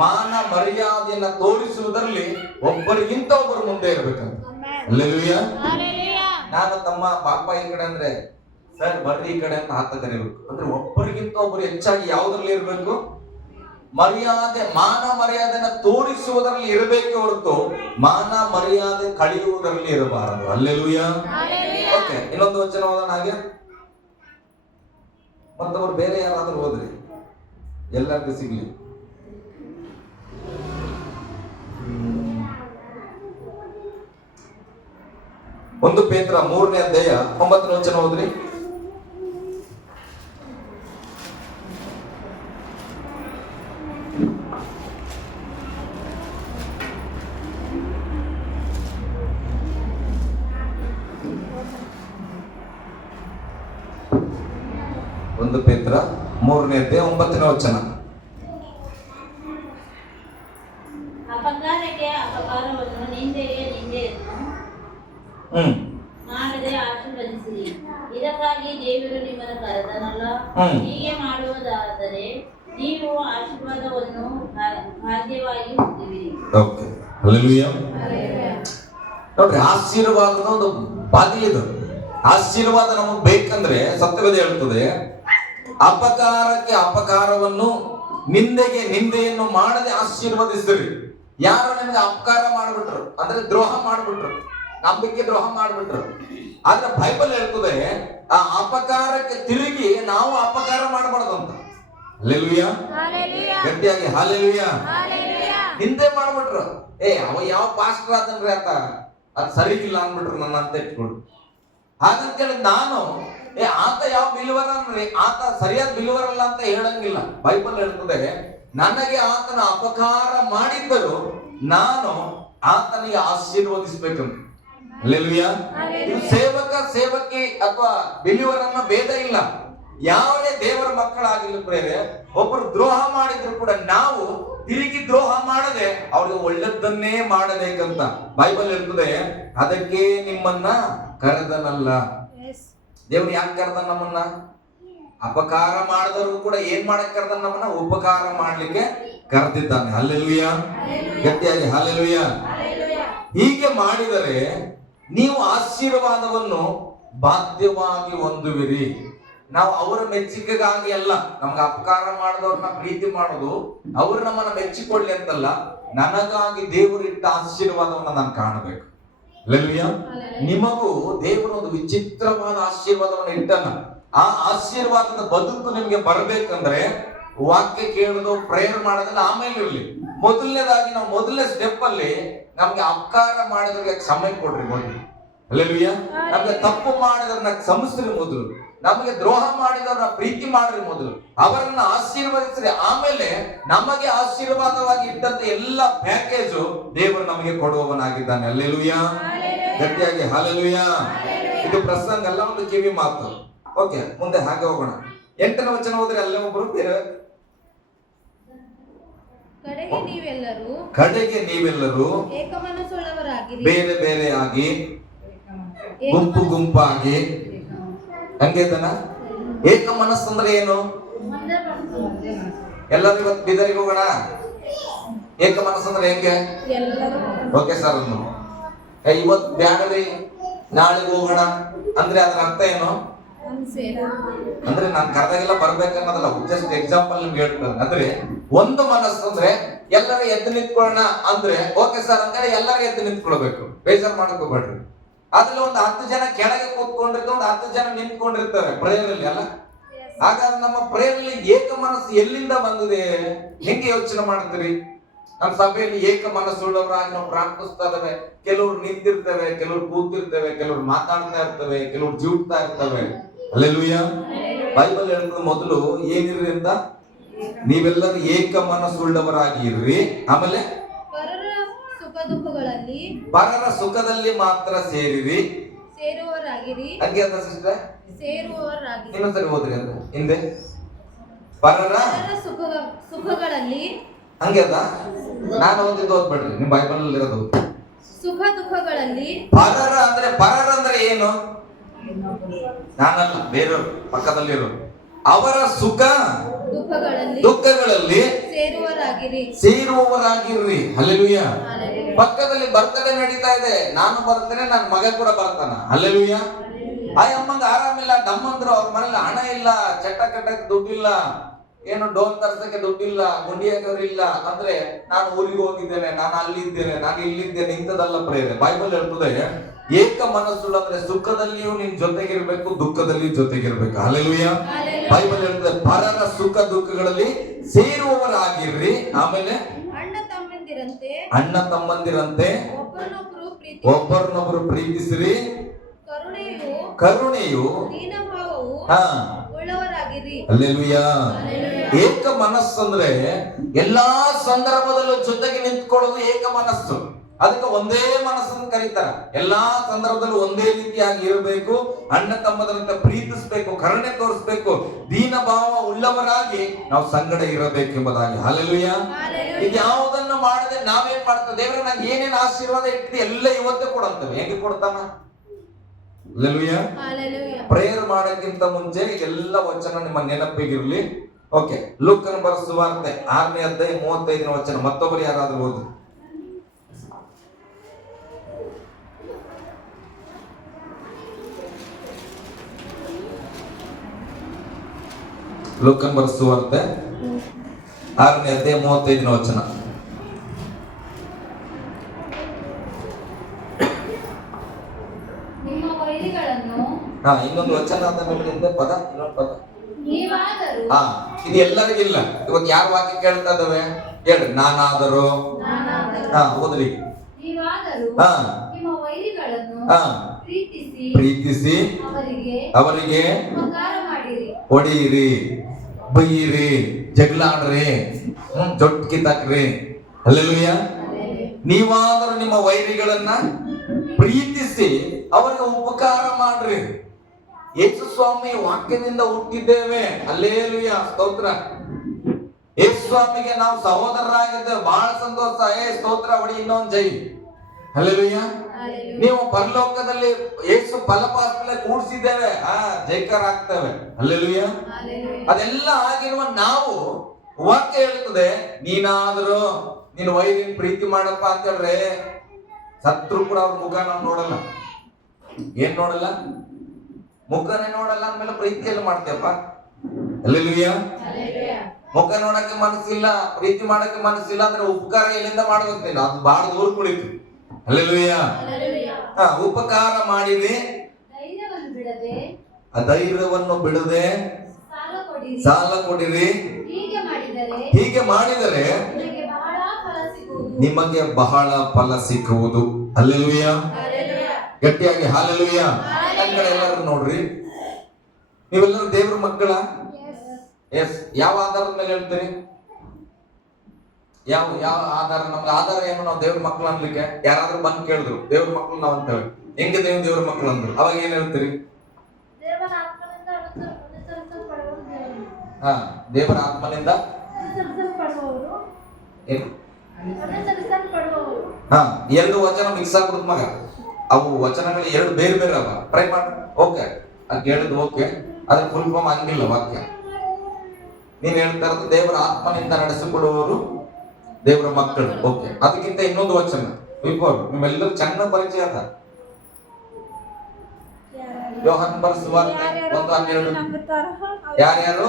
ಮಾನ ಮರ್ಯಾದೆಯನ್ನ ತೋರಿಸುವುದರಲ್ಲಿ ಒಬ್ಬರಿಗಿಂತ ಒಬ್ಬರು ಮುಂದೆ ಇರ್ಬೇಕಂತ. ಹಲ್ಲೆಲೂಯಾ. ನಾನು ತಮ್ಮ ಪಾಪ ಈ ಕಡೆ ಅಂದ್ರೆ ಸರ್ ಬರ್ರಿ ಈ ಕಡೆ ಅಂತ ಆತ ಕರಿಬೇಕು. ಅಂದ್ರೆ ಒಬ್ಬರಿಗಿಂತ ಒಬ್ಬರು ಹೆಚ್ಚಾಗಿ ಯಾವುದ್ರಲ್ಲಿ ಇರ್ಬೇಕು? ಮರ್ಯಾದೆ, ಮಾನ ಮರ್ಯಾದೆನ ತೋರಿಸುವುದರಲ್ಲಿ ಇರಬೇಕೆ ಹೊರತು ಮಾನ ಮರ್ಯಾದೆ ಕಳೆಯುವುದರಲ್ಲಿ ಇರಬಾರದು. ಹಲ್ಲೆಲೂಯಾ. ಓಕೆ, ಇನ್ನೊಂದು ವಚನ ಓದೋಣ ಹಾಗೆ. ಮತ್ತವರು ಬೇರೆ ಯಾರಾದ್ರೂ ಹೋದ್ರಿ ಎಲ್ಲರಿಗೂ ಸಿಗ್ಲಿ. ಒಂದು ಪೇತ್ರ 3ನೇ ಅಧ್ಯಾಯ 9ನೇ ವಚನ ಹೋದ್ರಿ. ಒಂದು ಪೇತ್ರ 3ನೇ ಅಧ್ಯಾಯ 9ನೇ ವಚನ. ಅಪಕಾರಕ್ಕೆ ಅಪಕಾರವನ್ನು, ನಿಂದೆಗೆ ನಿಂದೆಯನ್ನು ಮಾಡದೆ ಆಶೀರ್ವದಿಸಿರಿ. ಇದಕ್ಕಾಗಿ ದೇವರು ನಿಮ್ಮನ್ನು ಕರೆದನಲ್ಲ. ಹೀಗೆ ಮಾಡುವುದಾದರೆ ನೀವು ಆಶೀರ್ವಾದವನ್ನು ಭಾಗ್ಯವಾಗಿ ಹೊಂದುವಿರಿ. Okay, hallelujah. ನೋಡ್ರಿ, ಆಶೀರ್ವಾದದ ಒಂದು ಬಾಗಿಲಿದು. ಆಶೀರ್ವಾದ ನಮಗೆ ಬೇಕಂದ್ರೆ ಸತ್ಯವೇದ ಹೇಳ್ತದೆ, ಅಪಕಾರಕ್ಕೆ ಅಪಕಾರವನ್ನು, ನಿಂದೆಗೆ ನಿಂದೆಯನ್ನು ಮಾಡದೆ ಆಶೀರ್ವದಿಸಿರಿ. ಯಾರು ನಿಮ್ಗೆ ಅಪಕಾರ ಮಾಡ್ಬಿಟ್ರು ಅಂದ್ರೆ ದ್ರೋಹ ಮಾಡ್ಬಿಟ್ರು, ನಂಬಿಕೆ ದ್ರೋಹ ಮಾಡ್ಬಿಟ್ರು, ಆದ್ರೆ ಬೈಬಲ್ ಹೇಳ್ತದೆ ಆ ಅಪಕಾರಕ್ಕೆ ತಿರುಗಿ ನಾವು ಅಪಕಾರ ಮಾಡಬಾರ್ದು ಅಂತ. ಹಲ್ಲೆಲೂಯಾ. ಗಟ್ಟಿಯಾಗಿ ಹಲ್ಲೆಲೂಯಾ. ನಿಂದೆ ಮಾಡ್ಬಿಟ್ರು, ಅವ ಯಾವ ಪಾಸ್ಟರ್ ಆತನ್ರಿ ಆತ, ಅದ್ ಸರಿಗಿಲ್ಲ ಅಂದ್ಬಿಟ್ರು ನನ್ನ ಅಂತ ಇಟ್ಕೊಂಡು. ಹಾಗಂತೇಳಿ ನಾನು ಆತ ಯಾವ ಬಿಲ್ವರ್ ಅಂದ್ರೆ ಆತ ಸರಿಯಾದ ಬಿಲ್ವರ್ ಅಲ್ಲ ಅಂತ ಹೇಳಂಗಿಲ್ಲ. ಬೈಬಲ್ ಹೇಳ್ತದೆ, ನನಗೆ ಆತನ ಅಪಕಾರ ಮಾಡಿದ್ದರು ನಾನು ಆತನಿಗೆ ಆಶೀರ್ವದಿಸ್ಬೇಕಂತ. ಹಲ್ಲೆಲೂಯಾ. ಇದು ಸೇವಕ ಸೇವಕಿ ಅಥವಾ ಬಿಲಿವರ್ ಅನ್ನೋ ಭೇದ ಇಲ್ಲ. ಯಾವುದೇ ದೇವರ ಮಕ್ಕಳಾಗಿಲ್ಲ ಪ್ರೇರೆ, ಒಬ್ಬರು ದ್ರೋಹ ಮಾಡಿದ್ರು ಕೂಡ ನಾವು ತಿರುಗಿ ದ್ರೋಹ ಮಾಡದೆ ಅವ್ರಿಗೆ ಒಳ್ಳೆದನ್ನೇ ಮಾಡಬೇಕಂತ ಬೈಬಲ್ ಹೇಳ್ತದೆ. ಅದಕ್ಕೆ ನಿಮ್ಮನ್ನ ಕರೆದನಲ್ಲ. ದೇವ್ರು ಯಾಕೆ ಕರೆದ ನಮ್ಮನ್ನ? ಅಪಕಾರ ಮಾಡಿದವರು ಕೂಡ ಏನ್ ಮಾಡಕ್ ಕರೆದ ನಮ್ಮನ್ನ? ಉಪಕಾರ ಮಾಡ್ಲಿಕ್ಕೆ ಕರೆದಿದ್ದಾನೆ. ಹಲ್ಲೆಲೂಯಾ. ಗಟ್ಟಿಯಾಗಿ ಹಲ್ಲೆಲೂಯಾ. ಹೀಗೆ ಮಾಡಿದರೆ ನೀವು ಆಶೀರ್ವಾದವನ್ನು ಬಾಧ್ಯವಾಗಿ ಹೊಂದುವಿರಿ. ನಾವು ಅವರ ಮೆಚ್ಚುಗೆಗಾಗಿ ಅಲ್ಲ, ನಮ್ಗೆ ಅಪಕಾರ ಮಾಡಿದವ್ರನ್ನ ಪ್ರೀತಿ ಮಾಡೋದು ಅವ್ರು ನಮ್ಮನ್ನ ಮೆಚ್ಚಿಕೊಳ್ಳಿ ಅಂತಲ್ಲ, ನನಗಾಗಿ ದೇವರು ಇಟ್ಟ ಆಶೀರ್ವಾದವನ್ನ ನಾನು ಕಾಣಬೇಕು. ಹಲ್ಲೆಲೂಯಾ. ನಿಮಗೂ ದೇವರು ಒಂದು ವಿಚಿತ್ರವಾದ ಆಶೀರ್ವಾದವನ್ನು ಇಟ್ಟನ. ಆ ಆಶೀರ್ವಾದದ ಬದುಕು ನಿಮ್ಗೆ ಬರಬೇಕಂದ್ರೆ ವಾಕ್ಯ ಕೇಳೋದು, ಪ್ರೇಯರ್ ಮಾಡೋದನ್ನ ಆಮೇಲೆ ಇರಲಿ. ಮೊದಲನೇದಾಗಿ ನಾವು ಮೊದಲನೇ ಸ್ಟೆಪ್ ಅಲ್ಲಿ ನಮ್ಗೆ ಅಪಕಾರ ಮಾಡಿದ್ರೆ ಕ್ಷಮೆ ಕೊಡ್ರಿ ಮೊದಲು. ಹಲ್ಲೆಲೂಯಾ. ನಮ್ಗೆ ತಪ್ಪು ಮಾಡಿದ್ರನ್ನ ಕ್ಷಮಿಸ್ರಿ ಮೊದಲು. ನಮಗೆ ದ್ರೋಹ ಮಾಡಿದವ್ರನ್ನ ಪ್ರೀತಿ ಮಾಡ್ರಿ ಮೊದಲು. ಅವರನ್ನ ಆಶೀರ್ವದಿಸ್ರಿ. ಆಮೇಲೆ ನಮಗೆ ಆಶೀರ್ವಾದವಾಗಿ ಇಟ್ಟಂತ ಎಲ್ಲ ಪ್ಯಾಕೇಜು ದೇವರು ನಮಗೆ ಕೊಡುವವನಾಗಿದ್ದಾನೆ. ಹಲ್ಲೆಲೂಯಾ. ಗಟ್ಟಿಯಾಗಿ ಹಲ್ಲೆಲೂಯಾ. ಇದು ಪ್ರಸಂಗ ಅಲ್ಲ, ಒಂದು ಕಿವಿ ಮಾತು. ಓಕೆ, ಮುಂದೆ ಹಾಗೆ ಹೋಗೋಣ. 8ನೇ ವಚನ ಹೋದ್ರೆ ಅಲ್ಲೇ ಒಬ್ರು ಬೇರೆ. ಕಡೆಗೆ ನೀವೆಲ್ಲರೂ ಏಕಮನಸ್ಸುಳ್ಳವರಾಗಿರಿ, ಬೇರೆ ಬೇರೆ ಆಗಿ ಗುಂಪು ಗುಂಪಾಗಿ. ಹಂಗೇತನ? ಏಕ ಮನಸ್ಸು ಅಂದ್ರೆ ಏನು? ಎಲ್ಲರೂ ಇವತ್ತು ಬೀದರಿಗೆ ಹೋಗೋಣ. ಏಕ ಮನಸ್ಸು ಅಂದ್ರೆ ಹೆಂಗೆ? ಓಕೆ ಸರ್, ಇವತ್ತು ಬ್ಯಾಡ್ರಿ ನಾಳೆಗೆ ಹೋಗೋಣ ಅಂದ್ರೆ ಅದರ ಅರ್ಥ ಏನು? ಅಂದ್ರೆ ನಾನು ಕರೆದಾಗೆಲ್ಲ ಬರ್ಬೇಕನ್ನೋದಲ್ಲ, ಜಸ್ಟ್ ಎಕ್ಸಾಂಪಲ್ ನಿಮ್ಗೆ ಹೇಳ್ತಾರೆ. ಅಂದ್ರೆ ಒಂದು ಮನಸ್ಸು ಅಂದ್ರೆ ಎಲ್ಲರೂ ಎದ್ದು ನಿಂತ್ಕೊಳ್ಳೋಣ ಅಂದ್ರೆ ಓಕೆ ಸರ್ ಅಂದ್ರೆ ಎಲ್ಲರೂ ಎದ್ದು ನಿಂತ್ಕೊಳ್ಬೇಕು. ಬೇಜಾರು ಮಾಡ್ಕೋಬೇಡ್ರಿ. ಅದ್ರಲ್ಲಿ ಒಂದು 10 ಜನ ಕೆಳಗೆ ಕೂತ್ಕೊಂಡಿರ್ತವೆ, ಒಂದು 10 ಜನ ನಿಂತ್ಕೊಂಡಿರ್ತವೆ ಪ್ರೇಯರ್ ಅಲ್ಲಿ ಅಲ್ಲ. ಹಾಗಾದ್ರೆ ನಮ್ಮ ಪ್ರೇಯರ್ ಅಲ್ಲಿ ಏಕ ಮನಸ್ಸು ಎಲ್ಲಿಂದ ಬಂದಿದೆ? ಹೆಂಗೆ ಯೋಚನೆ ಮಾಡ್ತೀರಿ? ನಮ್ಮ ಸಭೆಯಲ್ಲಿ ಏಕ ಮನಸ್ಸುಳ್ಳವರಾಗಿ ನಾವು ಪ್ರಾರ್ಥಿಸ್ತಾ ಇದ್ದೇವೆ. ಕೆಲವರು ನಿಂತಿರ್ತೇವೆ, ಕೆಲವರು ಕೂತಿರ್ತೇವೆ, ಕೆಲವರು ಮಾತಾಡ್ತಾ ಇರ್ತವೆ, ಕೆಲವರು ಜೀವಿಸ್ತಾ ಇರ್ತವೆ. ಹಲ್ಲೆಲೂಯಾ. ಬೈಬಲ್ ಹೇಳ್ತದೆ ಮೊದಲು ಏನಿರ್ರಿ ಅಂತ, ನೀವೆಲ್ಲರೂ ಏಕ ಮನಸ್ಸುಳ್ಳವರಾಗಿ ಇರ್ರಿ. ಆಮೇಲೆ ಪರರ ಸುಖದಲ್ಲಿ ಮಾತ್ರ ಸೇರಿರಿ, ಸೇರುವವರಾಗಿರಿ. ಹಂಗೆ ಅಂತ ಸಿಸ್ಟರ್, ಸೇರುವವರಾಗಿರಿ. ಇನ್ನೊಂದ್ಸರಿ ಓದ್ರಿ ಅಂತ ಹಿಂದೆ. ಪರರ ಸುಖಗಳಲ್ಲಿ, ಹಂಗೆ ಅದ. ನಾನು ಓದಿದ್ದು ಓದ್ಬೇಡ್ರಿ, ನಿಮ್ ಬೈಬಲ್ ಅಲ್ಲಿ ಇರೋದು. ಸುಖ ದುಃಖಗಳಲ್ಲಿ. ಪರರ ಅಂದ್ರೆ ಏನು? ನಾನಲ್ಲ, ಬೇರೆಯವರು ಪಕ್ಕದಲ್ಲಿರೋರು. ಅವರ ಸುಖ ದುಃಖಗಳಲ್ಲಿ ಸೇರುವವರಾಗಿರ್ರಿ. ಹಲ್ಲೆಲೂಯಾ. ಪಕ್ಕದಲ್ಲಿ ಬರ್ತಡೇ ನಡೀತಾ ಇದೆ, ನಾನು ಬರ್ತೇನೆ, ನನ್ನ ಮಗ ಕೂಡ ಬರ್ತಾನ. ಹಲ್ಲೆಲೂಯಾ. ಆ ಅಮ್ಮಂಗ ಆರಾಮಿಲ್ಲ, ನಮ್ಮಂದ್ರು ಅವ್ರ ಮನೇಲಿ ಹಣ ಇಲ್ಲ, ಚಟ್ಟ ಕಟ್ಟಕ್ಕೆ ದುಡ್ಡಿಲ್ಲ, ಏನು ಡೋನ್ ತರ್ಸಕ್ಕೆ ದುಡ್ಡಿಲ್ಲ, ಗುಂಡಿಯಾಗವ್ರಿಲ್ಲ ಅಂದ್ರೆ ನಾನು ಊರಿಗೆ ಹೋಗಿದ್ದೇನೆ, ನಾನು ಅಲ್ಲಿದ್ದೇನೆ, ನಾನು ಇಲ್ಲಿದ್ದೇನೆ, ಇಂಥದಲ್ಲ ಪ್ರೇರಣೆ. ಬೈಬಲ್ ಹೇಳ್ತದೆ ಏಕ ಮನಸ್ಸುಳ್ಳ ಅಂದ್ರೆ ಸುಖದಲ್ಲಿಯೂ ನಿನ್ ಜೊತೆಗಿರ್ಬೇಕು, ದುಃಖದಲ್ಲಿಯೂ ಜೊತೆಗಿರ್ಬೇಕು. ಹಲ್ಲೆಲೂಯಾ. ಬೈಬಲ್ ಹೇಳ್ತದೆ ಪರರ ಸುಖ ದುಃಖಗಳಲ್ಲಿ ಸೇರುವವರಾಗಿರ್ರಿ. ಆಮೇಲೆ ಅಣ್ಣ ತಮ್ಮಂದಿರಂತೆ ಒಬ್ಬರನ್ನೊಬ್ಬರು ಪ್ರೀತಿಸಿರಿ. ಕರುಣೆಯು ಹಲ್ಲೆಲೂಯಾ. ಏಕ ಮನಸ್ಸು ಅಂದ್ರೆ ಎಲ್ಲಾ ಸಂದರ್ಭದಲ್ಲೂ ಜೊತೆಗೆ ನಿಂತ್ಕೊಳ್ಳೋದು ಏಕ ಮನಸ್ಸು. ಅದಕ್ಕೆ ಒಂದೇ ಮನಸ್ಸನ್ನು ಕರೀತಾರೆ. ಎಲ್ಲಾ ಸಂದರ್ಭದಲ್ಲೂ ಒಂದೇ ರೀತಿಯಾಗಿ ಇರಬೇಕು, ಅಣ್ಣ ತಮ್ಮದರಂತೆ ಪ್ರೀತಿಸಬೇಕು, ಕರುಣೆ ತೋರಿಸಬೇಕು, ದೀನ ಭಾವ ಉಳ್ಳವರಾಗಿ ನಾವು ಸಂಗಡ ಇರಬೇಕೆಂಬುದಾಗಿ. ಹಲ್ಲೆಲೂಯಾ. ಇದು ಯಾವುದನ್ನು ಮಾಡದೆ ನಾವೇನ್ ಮಾಡ್ತೇವೆ? ದೇವರೇ ನಂಗೆ ಏನೇನು ಆಶೀರ್ವಾದ ಇಟ್ಟಿದೆ ಎಲ್ಲ ಇವತ್ತೇ ಕೊಡಂತೇವೆ. ಹೇಗೆ ಕೊಡ್ತಾನ? ಹಲ್ಲೆಲೂಯಾ. ಪ್ರೇಯರ್ ಮಾಡೋಕ್ಕಿಂತ ಮುಂಚೆ ಎಲ್ಲ ವಚನ ನಿಮ್ಮ ನೆನಪಿಗಿರ್ಲಿ. ಓಕೆ, ಲೂಕನ ಬರೆದ ಸುವಾರ್ತೆ 6ನೇ ಅಧ್ಯಾಯ 35ನೇ ವಚನ. ಮತ್ತೊಬ್ಬರು ಯಾರಾದ್ರೂ ಓದು. ಲೂಕನ ಬರೆದ ಸುವಾರ್ತೆ 6ನೇ ಅಧ್ಯಾಯ 35ನೇ ವಚನ. ಇನ್ನೊಂದು ವಚನ ಆದ ಮೇಲೆ ಪದ, ಇನ್ನೊಂದು ಪದ. ಇದು ಎಲ್ಲರಿಗಿಲ್ಲ. ಇವತ್ತು ಯಾರು ವಾಕ್ಯ ಕೇಳ್ತಾ ಇದ್ದಾವೆ ಹೇಳ್ರಿ. ನಾನಾದರೂ ಓದ್ರಿ. ಪ್ರೀತಿಸಿ ಅವರಿಗೆ ಹೊಡೆಯಿರಿ, ಬೈಯಿರಿ, ಜಗಳಾಡ್ರಿ, ಜೊಟ್ಟು ಕಿತ್ತಾಕ್ರಿ. ಹಲ್ಲೆಲೂಯಾ. ನೀವಾದರೂ ನಿಮ್ಮ ವೈರಿಗಳನ್ನ ಪ್ರೀತಿಸಿ ಅವರಿಗೆ ಉಪಕಾರ ಮಾಡ್ರಿ. ಯೇಸು ಸ್ವಾಮಿ ವಾಕ್ಯದಿಂದ ಹುಟ್ಟಿದ್ದೇವೆ. ಹಲ್ಲೆಲೂಯಾ, ಸ್ತೋತ್ರ. ಯೇಸು ಸ್ವಾಮಿಗೆ ನಾವು ಸಹೋದರರಾಗಿದ್ದೇವೆ. ಬಹಳ ಸಂತೋಷ. ಸ್ತೋತ್ರ ಹೊಡಿ, ಇನ್ನೊಂದು ಜೈ. ಹಲ್ಲೆಲೂಯಾ. ನೀವು ಪರಲೋಕದಲ್ಲಿ ಯೇಸು ಫಲಪಾಸದಲ್ಲಿ ಕೂಡಿಸಿದ್ದೇವೆ, ಜೈಕಾರ ಆಗ್ತೇವೆ. ಹಲ್ಲೆಲೂಯಾ. ಅದೆಲ್ಲ ಆಗಿರುವ ನಾವು ವಾಕ್ಯ ಹೇಳ್ತದೆ, ನೀನಾದರೂ ನೀನು ವೈರಿನ ಪ್ರೀತಿ ಮಾಡಪ್ಪ ಅಂತ ಹೇಳ್ರೆ ಸತ್ರು ಕೂಡ ಅವ್ರ ಮುಖ ನಾವು ನೋಡಲ್ಲ. ಏನ್ ನೋಡಲ್ಲ? ಮುಖನೇ ನೋಡಲ್ಲ. ಅಂದ್ಮೇಲೆ ಪ್ರೀತಿಯಲ್ಲಿ ಮಾಡ್ತೇವಪ್ಪ. ಹಲ್ಲೆಲೂಯಾ. ಮುಖ ನೋಡಕ್ಕೆ ಮನಸ್ಸಿಲ್ಲ, ಪ್ರೀತಿ ಮಾಡಕ್ಕೆ ಮನಸ್ಸಿಲ್ಲ ಅಂದ್ರೆ ಉಪಕಾರ ಎಲ್ಲಿಂದ ಮಾಡ್ಬೇಕು ನೀನು? ಅದು ಬಹಳ ದೂರ ಕುಳಿತು. ಹಲ್ಲೆಲೂಯಾ. ಉಪಕಾರ ಮಾಡಿರಿ, ಧೈರ್ಯವನ್ನು ಬಿಡದೆ ಧೈರ್ಯವನ್ನು ಬಿಡದೆ ಸಾಲ ಕೊಡಿರಿ. ಹೀಗೆ ಮಾಡಿದರೆ ನಿಮಗೆ ಬಹಳ ಫಲ ಸಿಕ್ಕುವುದು. ಹಲ್ಲೆಲೂಯಾ. ಗಟ್ಟಿಯಾಗಿ ಹಲ್ಲೆಲೂಯಾ. ನನ್ನ ಕಡೆ ಎಲ್ಲರೂ ನೋಡ್ರಿ, ನೀವೆಲ್ಲರೂ ದೇವ್ರ ಮಕ್ಕಳ? ಎಸ್. ಯಾವ ಆಧಾರದ ಮೇಲೆ ಹೇಳ್ತೀರಿ? ಯಾವ ಆಧಾರ? ನಮ್ಗೆ ಆಧಾರ ಏನು? ನಾವು ದೇವ್ರ ಮಕ್ಕಳು ಅನ್ಲಿಕ್ಕೆ ಯಾರಾದ್ರೂ ಬಂದು ಕೇಳಿದ್ರು ದೇವ್ರ ಮಕ್ಕಳು ನಾವು ಅಂತ ಹೇಳಿ, ಹೆಂಗೆ ದೇವ್ರ ಮಕ್ಕಳು ಅಂದ್ರು, ಅವಾಗ ಏನ್ ಹೇಳ್ತೀರಿ? ದೇವರ ಆತ್ಮನಿಂದ ಎರಡು ವಚನ ಮಿಕ್ಸ್ ಆಗ್ಬಿಡುತ್ತ ಮಗ. ಅವು ವಚನಗಳು ಎರಡು ಬೇರೆ ಬೇರೆ ಅವ. ಟ್ರೈ ಮಾಡಿ. ಓಕೆ, ಅದು ಹೇಳಿದ್ ಓಕೆ, ಅದ್ರ ಫುಲ್ ಫಾರ್ಮ್ ಹಂಗಿಲ್ಲ ವಾಕ್ಯ. ನೀನ್ ಹೇಳ್ತಾ ಇರೋದು ದೇವರ ಆತ್ಮನಿಂದ ನಡೆಸಿಕೊಡುವವರು ದೇವರ ಮಕ್ಕಳು. ಓಕೆ, ಅದಕ್ಕಿಂತ ಇನ್ನೊಂದು ವಚನ ನಿಮ್ಮೆಲ್ಲರೂ ಚೆನ್ನಾಗಿ ಪರಿಚಯ ಅದ. ಯೋಹಾನ ಬರೆದ ಸುವಾರ್ತೆ 1:12. ಯಾರ್ಯಾರು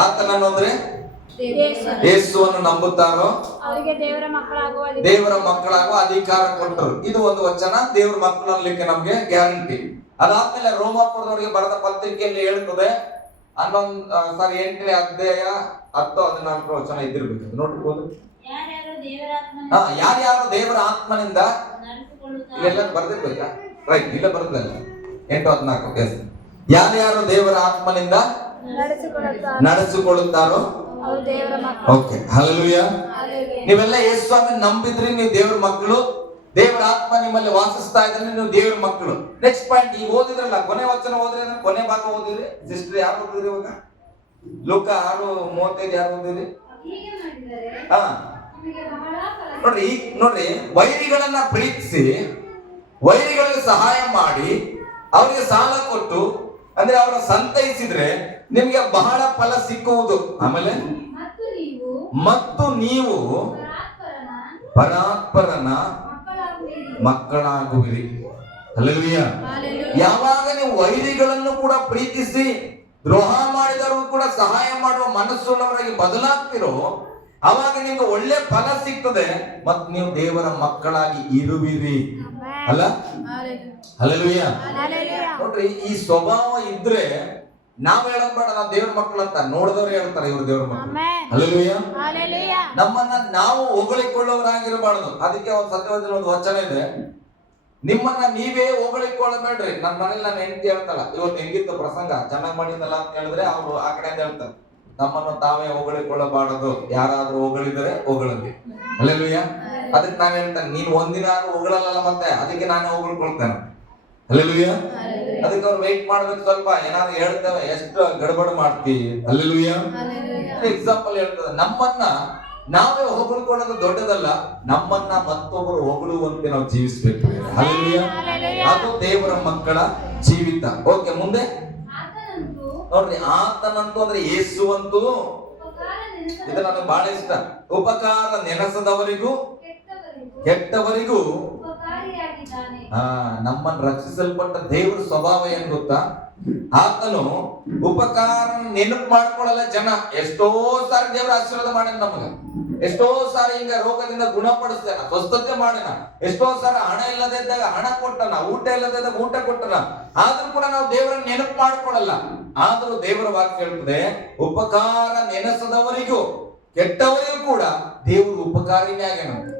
ಆತನನ್ನು ಅಂದ್ರೆ ಯೇಸುವನ್ನು ನಂಬುತ್ತಾರೋ ಅವರಿಗೆ ದೇವರ ಮಕ್ಕಳಾಗುವ ಅಧಿಕಾರ ಕೊಟ್ಟರು. ಇದು ಒಂದು ವಚನ, ದೇವರ ಮಕ್ಕಳು ಅನ್ಲಿಕ್ಕೆ ನಮ್ಗೆ ಗ್ಯಾರಂಟಿ. ಅದಾದ್ಮೇಲೆ ರೋಮಾಪುರದವರಿಗೆ ಬರೆದ ಪತ್ರಿಕೆಯಲ್ಲಿ ಹೇಳ್ತದೆ 8ನೇ ಅಧ್ಯಾಯ 10-14 ವಚನ ಇದ್ದಿರ್ಬೇಕು, ನೋಡ್ಬೋದು. ಯಾರ್ಯಾರು ದೇವರ ಆತ್ಮನಿಂದ ಇಲ್ಲೆಲ್ಲ ಬರ್ದಿರ್ಬೇಕಾ? ರೈಟ್, ಇಲ್ಲ ಬರ್ತದಲ್ಲ 8:14. ಎಸ್. ಯಾರ್ಯಾರು ದೇವರ ಆತ್ಮನಿಂದ ನಡೆಸಿಕೊಳ್ಳುತ್ತಾರೋ ಓಕೆ, ಹಲ್ಲೆಲೂಯಾ. ನೀವೆಲ್ಲ ಯೇಸುವನ್ನು ನಂಬಿದ್ರಿ, ನೀವು ದೇವರ ಮಕ್ಕಳು. ದೇವರ ಆತ್ಮ ನಿಮ್ಮಲ್ಲಿ ವಾಸಿಸ್ತಾ ಇದ್ರೆ ನೀವು ದೇವರ ಮಕ್ಕಳು. ನೆಕ್ಸ್ಟ್ ಪಾಯಿಂಟ್, ಈಗ ಓದಿದ್ರಲ್ಲ, ಕೊನೆ ವಚನ ಓದ್ರಿ, ಕೊನೆ ಭಾಗ ಓದಿದ್ರಿ. ಸಿಸ್ಟರ್ ಯಾರು ಓದಿದ್ರಿ ಇವಾಗ? ಲೂಕ 6:35 ಯಾರು ಓದಿದ್ರಿ? ನೋಡ್ರಿ, ನೋಡ್ರಿ, ವೈರಿಗಳನ್ನ ಪ್ರೀತಿಸಿ, ವೈರಿಗಳಿಗೆ ಸಹಾಯ ಮಾಡಿ, ಅವರಿಗೆ ಸಾಲ ಕೊಟ್ಟು, ಅಂದ್ರೆ ಅವರ ಸಂತೈಸಿದ್ರೆ ನಿಮ್ಗೆ ಬಹಳ ಫಲ ಸಿಕ್ಕುವುದು. ಆಮೇಲೆ ಮತ್ತು ನೀವು ಪರಾತ್ಪರನ ಮಕ್ಕಳಾಗುವಿರಿ. ಹಲ್ಲೆಲೂಯಾ. ಯಾವಾಗ ನೀವು ವೈರಿಗಳನ್ನು ಕೂಡ ಪ್ರೀತಿಸಿ, ದ್ರೋಹ ಮಾಡಿದರೂ ಕೂಡ ಸಹಾಯ ಮಾಡುವ ಮನಸ್ಸುಳ್ಳವರಾಗಿ ಬದಲಾಗ್ತಿರೋ, ಅವಾಗ ನಿಮ್ಗೆ ಒಳ್ಳೆ ಫಲ ಸಿಗ್ತದೆ ಮತ್ತು ನೀವು ದೇವರ ಮಕ್ಕಳಾಗಿ ಇರುವಿರಿ. ಅಲ್ಲ? ಹಲ್ಲೆಲೂಯಾ. ನೋಡ್ರಿ, ಈ ಸ್ವಭಾವ ಇದ್ರೆ ನಾವ್ ಹೇಳೋದ್ ಬೇಡ, ನಾವು ದೇವ್ರ ಮಕ್ಕಳು ಅಂತ. ನೋಡಿದವ್ರು ಹೇಳ್ತಾರೆ ಇವ್ರು ದೇವ್ರ ಮಕ್ಕಳು. ಹಲ್ಲೆಲೂಯಾ. ನಮ್ಮನ್ನ ನಾವು ಹೊಗಳಿಕೊಳ್ಳೋರಾಗಿರಬಾರ್ದು. ಅದಕ್ಕೆ ಒಂದು ಸತ್ಯವಾದ ಒಂದು ವಚನ ಇದೆ, ನಿಮ್ಮನ್ನ ನೀವೇ ಹೊಗಳಿಕೊಳ್ಳಬೇಡ್ರಿ. ನನ್ನ ಮನೇಲಿ ನಾನು ಹೆಂಡತಿ ಹೇಳ್ತಾಳ, ಇವತ್ತು ಹೆಂಗಿತ್ತು ಪ್ರಸಂಗ, ಚೆನ್ನಾಗ್ ಮಾಡಿದಲ್ಲ ಅಂತ ಹೇಳಿದ್ರೆ ಅವ್ರು ಆ ಕಡೆಯಿಂದ ಹೇಳ್ತಾರೆ, ನಮ್ಮನ್ನು ತಾವೇ ಹೊಗಳಿಕೊಳ್ಳಬಾರದು. ಯಾರಾದ್ರೂ ಹೊಗಳಿದರೆ ಹೊಗಳಲಿ. ಹಲ್ಲೆಲೂಯಾ. ಅದಕ್ಕೆ ನಾನು ಹೇಳ್ತೇನೆ, ನೀನ್ ಒಂದಿನ ಹೊಗಳಲ್ಲ, ಮತ್ತೆ ಅದಕ್ಕೆ ನಾನು ಹೊಗಳ್ಕೊಳ್ತೇನೆ. ಹಲ್ಲೆಲೂಯಾ. ಅದಕ್ಕೆ ಅವ್ರು ವೇಟ್ ಮಾಡ್ಬೇಕು ಸ್ವಲ್ಪ. ಏನಾದ್ರು ಹೇಳ್ತೇವೆ, ಎಷ್ಟು ಗಡಬಡ ಮಾಡ್ತೀವಿ. ಹಲ್ಲೆಲೂಯಾ. ಎಕ್ಸಾಂಪಲ್ ಹೇಳ್ತದೆ, ನಮ್ಮನ್ನ ನಾವೇ ಹೊಗಳ್ಕೊಳ್ಳೋದು ದೊಡ್ಡದಲ್ಲ, ನಮ್ಮನ್ನ ಮತ್ತೊಬ್ಬರು ಹೊಗಳುವಂತೆ ನಾವು ಜೀವಿಸ್ಬೇಕು. ಹಲ್ಲೆಲೂಯಾ. ಅದು ದೇವರ ಮಕ್ಕಳ ಜೀವಿತ. ಓಕೆ, ಮುಂದೆ ನೋಡ್ರಿ, ಆತನಂತೂ ಅಂದ್ರೆ ಯೇಸುವಂತೂ, ಇದು ನನಗೆ ಬಹಳ ಇಷ್ಟ. ಉಪಕಾರ ನೆನೆಸದವರಿಗೂ ಕೆಟ್ಟವರಿಗೂ ನಮ್ಮನ್ನು ರಕ್ಷಿಸಲ್ಪಟ್ಟ ದೇವರ ಸ್ವಭಾವ ಏನ್ ಗೊತ್ತಾ? ಆತನು ಉಪಕಾರ ನೆನಪು ಮಾಡ್ಕೊಳ್ಳಲ್ಲ ಜನ. ಎಷ್ಟೋ ಸಾರಿ ದೇವರ ಆಶೀರ್ವಾದ ಮಾಡ್ಯಾನ ನಮಗ, ಎಷ್ಟೋ ಸಾರಿ ಹಿಂಗ ರೋಗದಿಂದ ಗುಣಪಡಿಸ್ತಾನ, ಸ್ವಸ್ಥತೆ ಮಾಡ್ಯಾನ. ಎಷ್ಟೋ ಸಾರಿ ಹಣ ಇಲ್ಲದೆ ಇದ್ದಾಗ ಹಣ ಕೊಟ್ಟನ, ಊಟ ಇಲ್ಲದೆ ಇದ್ದಾಗ ಊಟ ಕೊಟ್ಟನ. ಆದ್ರೂ ಕೂಡ ನಾವು ದೇವರನ್ನ ನೆನಪು ಮಾಡ್ಕೊಳ್ಳಲ್ಲ. ಆದ್ರೂ ದೇವರ ವಾಕ್ಯ ಹೇಳ್ತದೆ, ಉಪಕಾರ ನೆನೆಸದವರಿಗೂ ಕೆಟ್ಟವರಿಗೂ ಕೂಡ ದೇವರು ಉಪಕಾರಿನೇ ಆಗ್ಯಾನಂತೆ.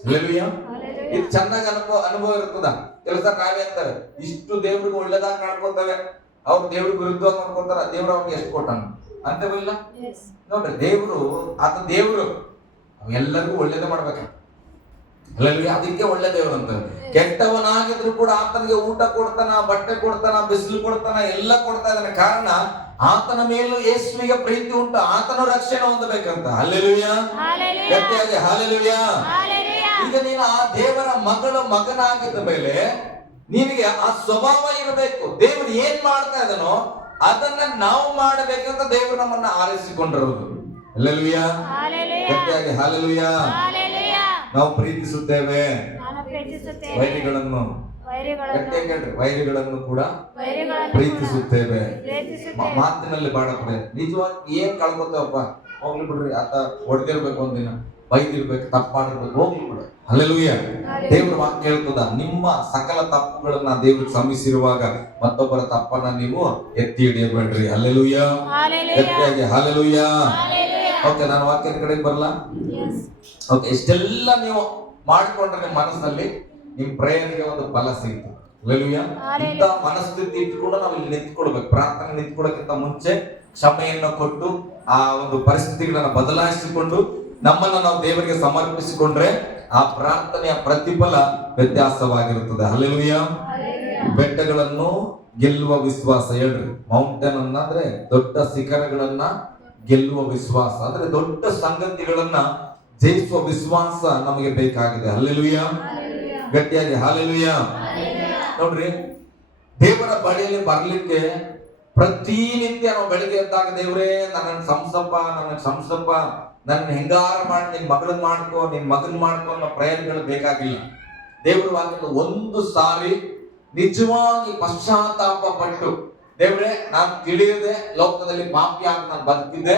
ಹಲ್ಲೆಲೂಯಾ. ಇದು ಚೆನ್ನಾಗಿ ಅನುಭವ ಇರ್ತದ. ಕೆಲಸ ನಾವೇ ಅಂತಾರೆ, ಇಷ್ಟು ದೇವ್ರಿಗೆ ಒಳ್ಳೇದಾಗಿ ನಡ್ಕೊತವೆ, ಅವ್ರು ದೇವ್ರಿಗೆ ವಿರುದ್ಧವಾಗಿ ನೋಡ್ಕೊತಾರ, ದೇವ್ರ ಅವ್ರಿಗೆ ಎಷ್ಟು ಕೊಟ್ಟಾನ ಅಂತೇವಿಲ್ಲ. ನೋಡ್ರಿ, ದೇವ್ರು ಆತ ದೇವ್ರು ಎಲ್ಲರಿಗೂ ಒಳ್ಳೇದೇ ಮಾಡ್ಬೇಕ. ಹಲ್ಲೆಲೂಯಾ. ಅದಕ್ಕೆ ಒಳ್ಳೆ ದೇವ್ರು ಅಂತ. ಕೆಟ್ಟವನಾಗಿದ್ರು ಕೂಡ ಆತನಿಗೆ ಊಟ ಕೊಡ್ತಾನ, ಬಟ್ಟೆ ಕೊಡ್ತಾನ, ಬಿಸಿಲು ಕೊಡ್ತಾನ, ಎಲ್ಲ ಕೊಡ್ತಾ ಇದ್ದಾನೆ. ಕಾರಣ ಆತನ ಮೇಲೂ ಯೇಸುವಿಗೆ ಪ್ರೀತಿ ಉಂಟು, ಆತನ ರಕ್ಷಣೆ ಹೊಂದಬೇಕಂತ. ಹಲ್ಲೆಲೂಯಾ. ಗಟ್ಟಿಯಾಗಿ ಹಲ್ಲೆಲೂಯಾ. ಈಗ ನೀನು ಆ ದೇವರ ಮಗನಾಗಿದ್ದ ಮೇಲೆ ನಿನಗೆ ಆ ಸ್ವಭಾವ ಇರಬೇಕು. ದೇವರು ಏನ್ ಮಾಡ್ತಾ ಇದ್ದಾನೋ ಅದನ್ನ ನಾವು ಮಾಡಬೇಕಂತ ದೇವರು ನಮ್ಮನ್ನ ಆರಿಸಿಕೊಂಡಿರುವುದು. ಹಲ್ಲೆಲೂಯಾ. ಗಟ್ಟಿಯಾಗಿ ಹಲ್ಲೆಲೂಯಾ. ನಾವು ಪ್ರೀತಿಸುತ್ತೇವೆ ವೈರಿಗಳನ್ನು, ಗಟ್ಟಿಯಾಗಿ ಹೇಳ್ರಿ, ವೈರಿಗಳನ್ನು ಕೂಡ ಪ್ರೀತಿಸುತ್ತೇವೆ. ಮಾತಿನಲ್ಲಿ ಬಾಳ ನಿಜವಾಗಿ ಏನ್ ಕಳ್ಕೊತೇವಪ್ಪ, ಹೋಗ್ಲಿ ಬಿಡ್ರಿ, ಆತ ಹೊಡೆದಿರ್ಬೇಕು, ಒಂದಿನ ಬೈದಿರ್ಬೇಕು, ತಪ್ಪು ಮಾಡಿರ್ಬೇಕು, ಹೋಗ್ಲಿ ಬಿಡು, ಹಲ್ಲೆಲೂಯ. ದೇವರ ವಾಕ್ಯ ಹೇಳ್ತದ, ನಿಮ್ಮ ಸಕಲ ತಪ್ಪುಗಳನ್ನ ದೇವರು ಕ್ಷಮಿಸಿರುವಾಗ ಮತ್ತೊಬ್ಬರ ತಪ್ಪನ್ನ ನೀವು ಎತ್ತಿ ಹಿಡಿಯಬೇಡ್ರಿ. ಹಲ್ಲೆಲೂಯ. ಗಟ್ಟಿಯಾಗಿ ಹಲ್ಲೆಲೂಯ. ಓಕೆ, ನಾನು ವಾಕ್ಯದ ಕಡೆ ಬರಲ್ಲ. ಓಕೆ, ಇಷ್ಟೆಲ್ಲ ನೀವು ಮಾಡಿಕೊಂಡ್ರೆ ನಿಮ್ಮ ಮನಸ್ಸಿನಲ್ಲಿ ನಿಮ್ ಪ್ರೇಯರ್ಗೆ ಒಂದು ಫಲ ಸಿಗ್ತದೆ. ಹಲ್ಲೆಲೂಯ. ಇಂಥ ಮನಸ್ಥಿತಿ ಇಟ್ಕೊಂಡು ನಾವು ಇಲ್ಲಿ ನಿಂತ್ಕೊಡ್ಬೇಕು. ಪ್ರಾರ್ಥನೆ ನಿಂತ್ಕೊಡಕ್ಕಿಂತ ಮುಂಚೆ ಕ್ಷಮೆಯನ್ನು ಕೊಟ್ಟು ಆ ಒಂದು ಪರಿಸ್ಥಿತಿಗಳನ್ನ ಬದಲಾಯಿಸಿಕೊಂಡು ನಮ್ಮನ್ನ ನಾವು ದೇವರಿಗೆ ಸಮರ್ಪಿಸಿಕೊಂಡ್ರೆ ಆ ಪ್ರಾರ್ಥನೆಯ ಪ್ರತಿಫಲ ವ್ಯತ್ಯಾಸವಾಗಿರುತ್ತದೆ. ಹಲ್ಲೆಲೂಯ. ಬೆಟ್ಟಗಳನ್ನು ಗೆಲ್ಲುವ ವಿಶ್ವಾಸ. ಹೇಳ್ರಿ, ಮೌಂಟೇನ್ ಅಂದ್ರೆ ದೊಡ್ಡ ಶಿಖರಗಳನ್ನ ಗೆಲ್ಲುವ ವಿಶ್ವಾಸ, ಅಂದ್ರೆ ದೊಡ್ಡ ಸಂಗತಿಗಳನ್ನ ಜಯಿಸುವ ವಿಶ್ವಾಸ ನಮಗೆ ಬೇಕಾಗಿದೆ. ಹಲ್ಲೆಲೂಯ. ಗಟ್ಟಿಯಾಗಿ ಹಲ್ಲೆಲೂಯ. ನೋಡ್ರಿ, ದೇವರ ಬಳಿಯಲ್ಲಿ ಬರ್ಲಿಕ್ಕೆ ಪ್ರತಿನಿತ್ಯ ನಾವು ಬೆಳಿಗ್ಗೆ ಎದ್ದಾಗ ದೇವರೇ ನನ್ನ ಸಂಸಪ್ಪ ನನ್ನ ಹೆಂಗಾರ ಮಾಡಿ ನಿನ್ ಮಗಳನ್ ಮಾಡ್ಕೋ ಅನ್ನೋ ಪ್ರಯತ್ನಗಳು ಬೇಕಾಗಿಲ್ಲ. ದೇವರ ವಾಕ್ಯದ ಒಂದು ಸಾರಿ ನಿಜವಾಗಿ ಪಶ್ಚಾತ್ತಾಪ ಪಟ್ಟು, ದೇವರೇ ನಾನು ತಿಳಿಯದೆ ಲೋಕದಲ್ಲಿ ಪಾಪಿಯಾಗಿ ನಾನು ಬದುಕಿದ್ದೆ,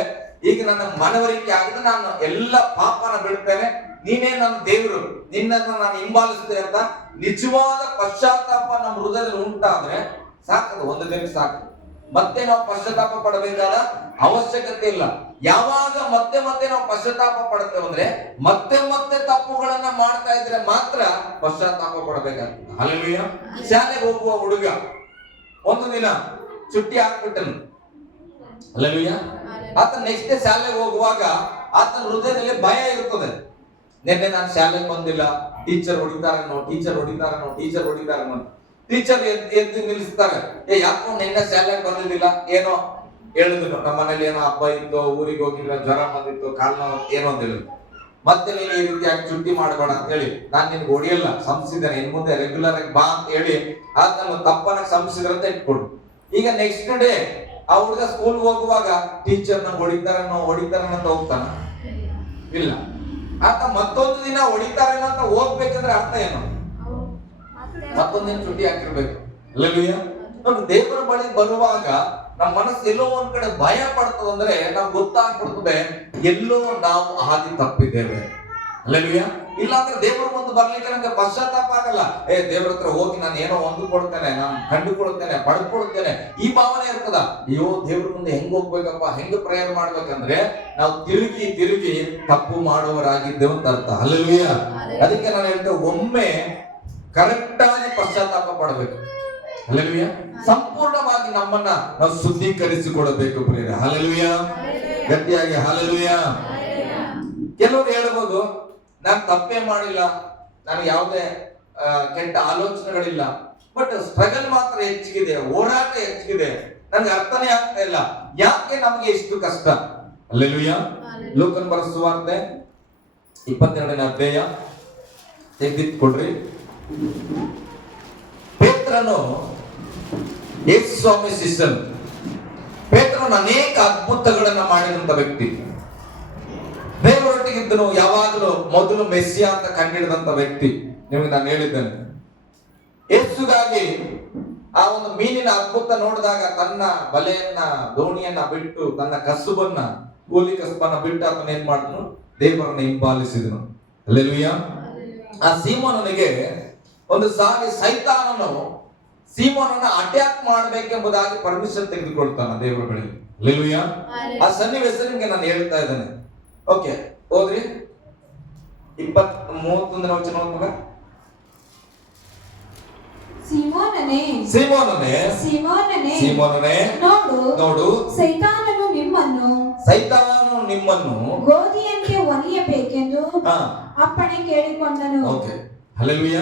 ಈಗ ನನ್ನ ಮನವರಿಕೆ ಆಗಿದೆ, ನಾನು ಎಲ್ಲ ಪಾಪನ ಬಿಡ್ತೇನೆ, ನೀನೇ ನನ್ನ ದೇವರು, ನಿನ್ನನ್ನು ನಾನು ಹಿಂಬಾಲಿಸ್ತೇನೆ ಅಂತ ನಿಜವಾದ ಪಶ್ಚಾತ್ತಾಪ ನಮ್ಮ ಹೃದಯದಲ್ಲಿ ಉಂಟಾದ್ರೆ ಸಾಕದು, ಒಂದು ದಿನ ಸಾಕು. ಮತ್ತೆ ನಾವು ಪಶ್ಚಾತ್ತಾಪ ಪಡಬೇಕಾದ ಅವಶ್ಯಕತೆ ಇಲ್ಲ. ಯಾವಾಗ ಮತ್ತೆ ನಾವು ಪಶ್ಚಾತ್ತಾಪ ಪಡ್ತೇವೆ ಅಂದ್ರೆ ಮತ್ತೆ ತಪ್ಪುಗಳನ್ನ ಮಾಡ್ತಾ ಇದ್ರೆ ಮಾತ್ರ ಪಶ್ಚಾತ್ತಾಪ ಪಡಬೇಕಾಗ್ತದೆ. ಹಲ್ಲೆಲೂಯ. ಶಾಲೆಗೆ ಹೋಗುವ ಹುಡುಗ ಒಂದು ದಿನ ಚುಟ್ಟಿ ಹಾಕ್ಬಿಟ್ಟನು. ಹಲ್ಲೆಲೂಯ. ಆತ ನೆಕ್ಸ್ಟ್ ಡೇ ಶಾಲೆಗೆ ಹೋಗುವಾಗ ಆತನ ಹೃದಯದಲ್ಲಿ ಭಯ ಇರುತ್ತದೆ. ನಿನ್ನೆ ನಾನು ಶಾಲೆಗೆ ಬಂದಿಲ್ಲ, ಟೀಚರ್ ಹೊಡಿತಾರೇನೋ. ಟೀಚರ್ ಎದ್ದು ನಿಲ್ಲಿಸ್ತಾರೆ, ಯಾಕೋ ನಿನ್ನೆ ಶಾಲೆಗೆ ಬಂದಿದ್ದಿಲ್ಲ, ಏನೋ ಹೇಳಿದ್ರು, ನಮ್ಮ ಮನೇಲಿ ಏನೋ ಹಬ್ಬ ಇತ್ತು, ಊರಿಗೆ ಹೋಗಿಲ್ಲ, ಜ್ವರ ಬಂದಿತ್ತು, ಕಾಲ್ ನೋವು ಏನೋ ಅಂತ ಹೇಳಿದ್ರು. ಮತ್ತೆ ನೀನು ಈ ರೀತಿಯಾಗಿ ಚುಟ್ಟಿ ಮಾಡಬೇಡ ಅಂತ ಹೇಳಿ ನಾನು ನಿನ್ಗೆ ಹೊಡಿಯಲ್ಲ, ಸಂಸಿದ್ದೇನೆ, ಇನ್ ಮುಂದೆ ರೆಗ್ಯುಲರ್ ಆಗಿ ಬಾ ಅಂತ ಹೇಳಿ ಆತನ ತಪ್ಪನ್ನ ಸಂಸಿದ್ರಂತ ಇಟ್ಕೊಡು. ಈಗ ನೆಕ್ಸ್ಟ್ ಡೇ ಆ ಹುಡುಗ ಸ್ಕೂಲ್ಗೆ ಹೋಗುವಾಗ ಟೀಚರ್ ನಂಗೆ ಹೊಡಿತಾರೇನೋ ಅಂತ ಹೋಗ್ತಾನ? ಇಲ್ಲ. ಆತ ಮತ್ತೊಂದು ದಿನ ಹೊಡಿತಾರೇನೋ ಅಂತ ಹೋಗ್ಬೇಕಂದ್ರೆ ಅರ್ಥ ಏನು? ಮತ್ತೊಂದು ದಿನ ಚುಟ್ಟಿ ಹಾಕಿರ್ಬೇಕು. ಹಲ್ಲೆಲೂಯ. ನಾವು ದೇವರ ಬಳಿ ಬರುವಾಗ ನಮ್ಮ ಮನಸ್ಸು ಎಲ್ಲೋ ಒಂದ್ ಕಡೆ ಭಯ ಪಡ್ತದಂದ್ರೆ ನಾವು ಗೊತ್ತಾಗ್ಬಿಡ್ತದೆ ಎಲ್ಲೋ ನಾವು ಹಾದಿ ತಪ್ಪಿದ್ದೇವೆ. ಹಲ್ಲೆಲೂಯ. ಇಲ್ಲಾಂದ್ರೆ ದೇವರ ಮುಂದೆ ಬರ್ಲಿಕ್ಕೆ ನಮ್ಗೆ ಪಶ್ಚಾತ್ತಾಪ ಆಗಲ್ಲ. ದೇವ್ರ ಹತ್ರ ಹೋಗಿ ನಾನು ಏನೋ ಹೊಂದಿಕೊಳ್ತೇನೆ, ನಾನು ಕಂಡುಕೊಳ್ತೇನೆ, ಪಡ್ಕೊಳ್ತೇನೆ, ಈ ಭಾವನೆ ಇರ್ತದ. ಅಯ್ಯೋ ದೇವ್ರ ಮುಂದೆ ಹೆಂಗ್ ಹೋಗ್ಬೇಕಪ್ಪ, ಹೆಂಗ್ ಪ್ರೇಯರ್ ಮಾಡ್ಬೇಕಂದ್ರೆ ನಾವು ತಿರುಗಿ ತಪ್ಪು ಮಾಡುವವರಾಗಿದ್ದೇವೆ ಅಂತ ಅರ್ಥ. ಹಲ್ಲೆಲೂಯ. ಅದಕ್ಕೆ ನಾನು ಹೇಳ್ತೇವೆ, ಒಮ್ಮೆ ಕರೆಕ್ಟ್ ಆಗಿ ಪಶ್ಚಾತ್ತಾಪ ಪಡಬೇಕು. ಹಲ್ಲೆಲೂಯ. ಸಂಪೂರ್ಣವಾಗಿ ನಮ್ಮನ್ನ ನಾವು ಶುದ್ಧೀಕರಿಸಿಕೊಡಬೇಕು ಪ್ರಿಯರೇ. ಹಲ್ಲೆಲೂಯ. ಗಟ್ಟಿಯಾಗಿ ಹಲ್ಲೆಲೂಯ. ಕೆಲವರು ಹೇಳ್ಬೋದು, ನಾನು ತಪ್ಪೇ ಮಾಡಿಲ್ಲ, ನನಗೆ ಯಾವುದೇ ಕೆಟ್ಟ ಆಲೋಚನೆಗಳಿಲ್ಲ, ಬಟ್ ಸ್ಟ್ರಗಲ್ ಮಾತ್ರ ಹೆಚ್ಚಿಗಿದೆ, ಹೋರಾಟ ಹೆಚ್ಚಿಗಿದೆ, ನನ್ಗೆ ಅರ್ಥನೇ ಆಗ್ತಾ ಇಲ್ಲ, ಯಾಕೆ ನಮಗೆ ಇಷ್ಟು ಕಷ್ಟ? ಹಲ್ಲೆಲೂಯ. ಲೂಕನ ಬರೆದ ಸುವಾರ್ತೆ 22ನೇ ಅಧ್ಯಾಯ ತೆಗೆದಿಟ್ಕೊಡ್ರಿ. ಪೇತ್ರನು ಯೇಸು ಸ್ವಾಮಿ ಶಿಷ್ಯನು. ಪೇತ್ರನು ಅನೇಕ ಅದ್ಭುತಗಳನ್ನ ಮಾಡಿದಂತ ವ್ಯಕ್ತಿ, ದೇವರೊಟ್ಟಿಗಿದ್ದನು, ಯಾವಾಗಲೂ ಮೊದಲು ಮೆಸ್ಸಿಯ ಅಂತ ಕಂಡಿಡಿದಂತ ವ್ಯಕ್ತಿ. ನಿಮಗೆ ನಾನು ಹೇಳಿದ್ದೇನೆ, ಯೇಸುಗಾಗಿ ಆ ಒಂದು ಮೀನಿನ ಅದ್ಭುತ ನೋಡಿದಾಗ ತನ್ನ ಬಲೆಯನ್ನ, ದೋಣಿಯನ್ನ ಬಿಟ್ಟು, ತನ್ನ ಕಸುಬನ್ನ, ಕೂಲಿ ಕಸುಬನ್ನ ಬಿಟ್ಟು ಅದನ್ನ ಏನ್ ಮಾಡಿದನು? ದೇವರನ್ನ ಹಿಂಬಾಲಿಸಿದನು. ಹಲ್ಲೆಲೂಯ. ಆ ಸೀಮೋನನಿಗೆ ಒಂದು ಸಾರಿ ಸೈತಾನನು ಸೀಮೋನನ್ನ ಅಟ್ಯಾಕ್ ಮಾಡ್ಬೇಕೆಂಬುದಾಗಿ ಪರ್ಮಿಷನ್ ತೆಗೆದುಕೊಳ್ತಾನ ದೇವರ ಬಳಿ. ಹಲ್ಲೆಲೂಯ. ಆ ಸನ್ನಿವೇಶ ನಿಮ್ಗೆ ನಾನು ಹೇಳ್ತಾ ಇದ್ದೇನೆ. ಓಕೆ, ಹೋದ್ರಿ 31ನೇ ವಚನ ಮಗ. ಸೀಮೋನನೇ, ನೋಡು, ಸೈತಾನನು ನಿಮ್ಮನ್ನು ಗೋಧಿಯಂತೆ ಒಲಿಯಬೇಕೆಂದು ಅಪ್ಪಣೆ ಕೇಳಿಕೊಂಡನು. Okay, hallelujah.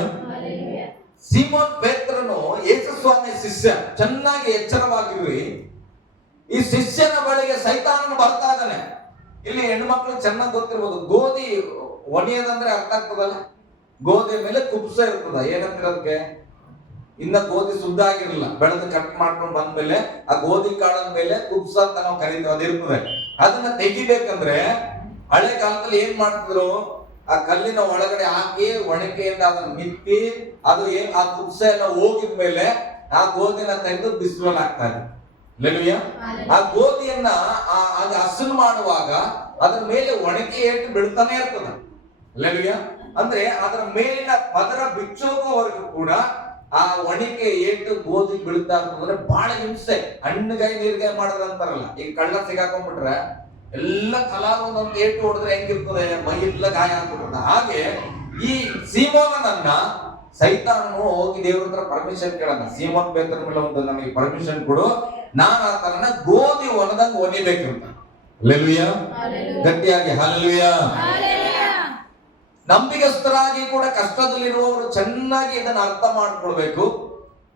ಸೀಮೋನ್ ಪೇತ್ರನು ಯೇಸು ಸ್ವಾಮಿ ಶಿಷ್ಯ. ಚೆನ್ನಾಗಿ ಎಚ್ಚರವಾಗಿರ್ರಿ. ಈ ಶಿಷ್ಯನ ಬಳಿಗೆ ಸೈತಾನನು ಬರ್ತಾ ಇದ್ದಾನೆ. ಇಲ್ಲಿ ಹೆಣ್ಮಕ್ಳು ಚೆನ್ನಾಗಿ ಗೊತ್ತಿರ್ಬೋದು, ಗೋಧಿ ಒಣಿಯೋದಂದ್ರೆ ಅರ್ಥ ಆಗ್ತದಲ್ಲ, ಗೋಧಿ ಮೇಲೆ ಕುಬ್ಸ ಇರ್ತದ. ಏನಂತಿರೋದಕ್ಕೆ? ಇನ್ನ ಗೋಧಿ ಶುದ್ಧ ಆಗಿರಲಿಲ್ಲ, ಬೆಳೆದು ಕಟ್ ಮಾಡ್ಕೊಂಡು ಬಂದ್ಮೇಲೆ ಆ ಗೋಧಿ ಕಾಳದ ಮೇಲೆ ಕುಬ್ಸ ಅಂತ ನಾವು ಕರೀತೀವಿ, ಅದಿರ್ತದೆ. ಅದನ್ನ ತೆಗಿಬೇಕಂದ್ರೆ ಹಳೆ ಕಾಲದಲ್ಲಿ ಏನ್ ಮಾಡ್ತಿದ್ರು, ಆ ಕಲ್ಲಿನ ಒಳಗಡೆ ಹಾಕಿ ಒಣಕೆಯಿಂದ ಅದನ್ನ ಮಿತ್ತಿ, ಅದು ಆ ಕುಬ್ಸ ಎಲ್ಲ ಹೋಗಿದ್ಮೇಲೆ ಆ ಗೋಧಿನ ತೆಗೆದು ಬಿಸಿಲಲ್ಲಿ ಹಾಕ್ತಾ ಇದ್ರು. ಹಲ್ಲೆಲೂಯ. ಆ ಗೋಧಿಯನ್ನ ಅದು ಹಸನು ಮಾಡುವಾಗ ಅದ್ರ ಮೇಲೆ ಒಣಕೆ ಏಟು ಬೀಳ್ತಾನೆ ಇರ್ತದ. ಹಲ್ಲೆಲೂಯ. ಅಂದ್ರೆ ಅದರ ಮೇಲಿನ ಪದರ ಬಿಚ್ಚೋಗೋವರೆಗೂ ಕೂಡ ಆ ಒಣಿಕೆ ಏಟು ಗೋಧಿ ಬೀಳ್ತಾ ಇರ್ತದಂದ್ರೆ ಬಹಳ ಹಿಂಸೆ. ಹಣ್ಣುಗಾಯಿ ನೀರ್ಗಾಯಿ ಮಾಡಿದ್ರ ಅಂತಾರಲ್ಲ, ಈಗ ಕಳ್ಳ ಸಿಗಾಕೊಂಡ್ಬಿಟ್ರೆ ಎಲ್ಲ ತಲಾ ಒಂದೊಂದು ಏಟು ಹೊಡೆದ್ರೆ ಹೆಂಗಿರ್ತದೆ, ಮೈ ಎಲ್ಲ ಗಾಯ ಆಗ್ಬಿಡ್ತದೆ. ಹಾಗೆ ಈ ಸೀಮೋನನ್ನ ಸೈತಾನನು ಹೋಗಿ ದೇವ್ರ ಹತ್ರ ಪರ್ಮಿಷನ್ ಕೇಳೋಣ, ಸೀಮೋನ್ ಪೇತ್ರನ ಮೇಲೆ ಒಂದು ನಮಗೆ ಪರ್ಮಿಷನ್ ಕೊಡು, ನಾನು ಆತನನ್ನ ಗೋಧಿ ಒಣದಂಗ ಒಣಿಬೇಕು ಅಂತ. ಹಲ್ಲೆಲೂಯಾ, ಗಟ್ಟಿಯಾಗಿ ಹಲ್ಲೆಲೂಯಾ. ನಂಬಿಗಸ್ತರಾಗಿ ಕೂಡ ಕಷ್ಟದಲ್ಲಿರುವವರು ಚೆನ್ನಾಗಿ ಇದನ್ನು ಅರ್ಥ ಮಾಡ್ಕೊಳ್ಬೇಕು.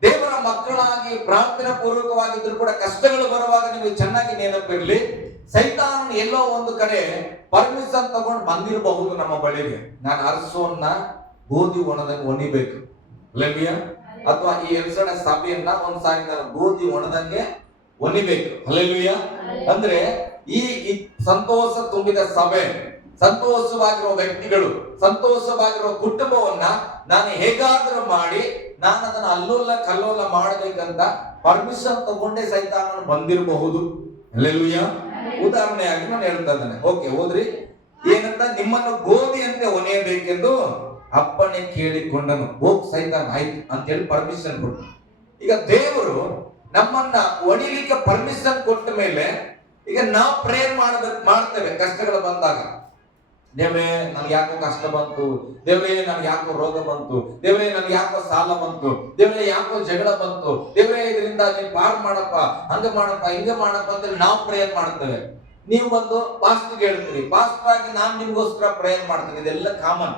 ದೇವರ ಮಕ್ಕಳಾಗಿ ಪ್ರಾರ್ಥನಾ ಪೂರ್ವಕವಾಗಿದ್ರು ಕೂಡ ಕಷ್ಟಗಳು ಬರುವಾಗ ನಿಮಗೆ ಚೆನ್ನಾಗಿ ನೆನಪಿರ್ಲಿ, ಸೈತಾನ ಎಲ್ಲೋ ಒಂದು ಕಡೆ ಪರ್ಮಿಷನ್ ತಗೊಂಡು ಬಂದಿರಬಹುದು ನಮ್ಮ ಬಳಿಗೆ, ನಾನು ಅರಸೋನ್ನ ಗೋಧಿ ಒಣದಂಗೆ ಒಣಿಬೇಕು, ಹಲ್ಲೆಲೂಯಾ, ಅಥವಾ ಈ ಎಲ್ಸಡೆ ಸಭೆಯನ್ನ ಒಂದ್ಸಾರಿ ನಾನು ಗೋಧಿ ಒಣದಂಗೆ ಒಣಿಬೇಕು, ಹಲ್ಲೆಲೂಯಾ. ಅಂದ್ರೆ ಈ ಸಂತೋಷ ತುಂಬಿದ ಸಭೆ, ಸಂತೋಷವಾಗಿರುವ ವ್ಯಕ್ತಿಗಳು, ಸಂತೋಷವಾಗಿರುವ ಕುಟುಂಬವನ್ನ ನಾನು ಹೇಗಾದ್ರೂ ಮಾಡಿ ನಾನು ಅದನ್ನ ಅಲ್ಲೋಲ ಕಲ್ಲೋಲ ಮಾಡಬೇಕಂತ ಪರ್ಮಿಷನ್ ತಗೊಂಡೇ ಸೈತಾನನು ಬಂದಿರಬಹುದು, ಹಲ್ಲೆಲೂಯಾ. ಉದಾಹರಣೆಯಾಗಿ ನಾನು ಹೇಳ್ತಾ ಇದ್ದೇನೆ. ಓಕೆ, ಹೋದ್ರಿ ಏನಂತ, ನಿಮ್ಮನ್ನು ಗೋಧಿಯಂತೆ ಒನೆಯಬೇಕೆಂದು ಅಪ್ಪಣೆ ಕೇಳಿಕೊಂಡನು. ಹೋಗ್ ಸೈತಾನ, ಆಯ್ತು ಅಂತ ಹೇಳಿ ಪರ್ಮಿಷನ್ ಕೊಟ್ಟು. ಈಗ ದೇವರು ನಮ್ಮನ್ನ ಒಣಿಲಿಕ್ಕೆ ಪರ್ಮಿಷನ್ ಕೊಟ್ಟ ಮೇಲೆ ಈಗ ನಾವು ಪ್ರೇಯರ್ ಮಾಡ್ತೇವೆ ಕಷ್ಟಗಳು ಬಂದಾಗ. ದೇವ್ರೇ ನನ್ಗೆ ಯಾಕೋ ಕಷ್ಟ ಬಂತು, ದೇವ್ರೇ ನನ್ಗೆ ಯಾಕೋ ರೋಗ ಬಂತು, ದೇವ್ರೇ ನನ್ಗೆ ಯಾಕೋ ಸಾಲ ಬಂತು, ದೇವ್ರೇ ಯಾಕೋ ಜಗಳ ಬಂತು, ದೇವ್ರೇ ಇದರಿಂದ ನೀನ್ ಪಾರ್ ಮಾಡಪ್ಪ, ಹಂಗ ಮಾಡಪ್ಪ, ಹಿಂಗ ಮಾಡಪ್ಪ ಅಂತ ನಾವು ಪ್ರೇಯರ್ ಮಾಡ್ತೇವೆ. ನೀವು ಬಂದು ಪಾಸ್ಟ್ಗೆ ಹೇಳ್ತೀರಿ, ಪಾಸ್ಟ್ ಆಗಿ ನಾನು ನಿಮ್ಗೋಸ್ಕರ ಪ್ರೇಯರ್ ಮಾಡ್ತೀನಿ, ಇದೆಲ್ಲ ಕಾಮನ್,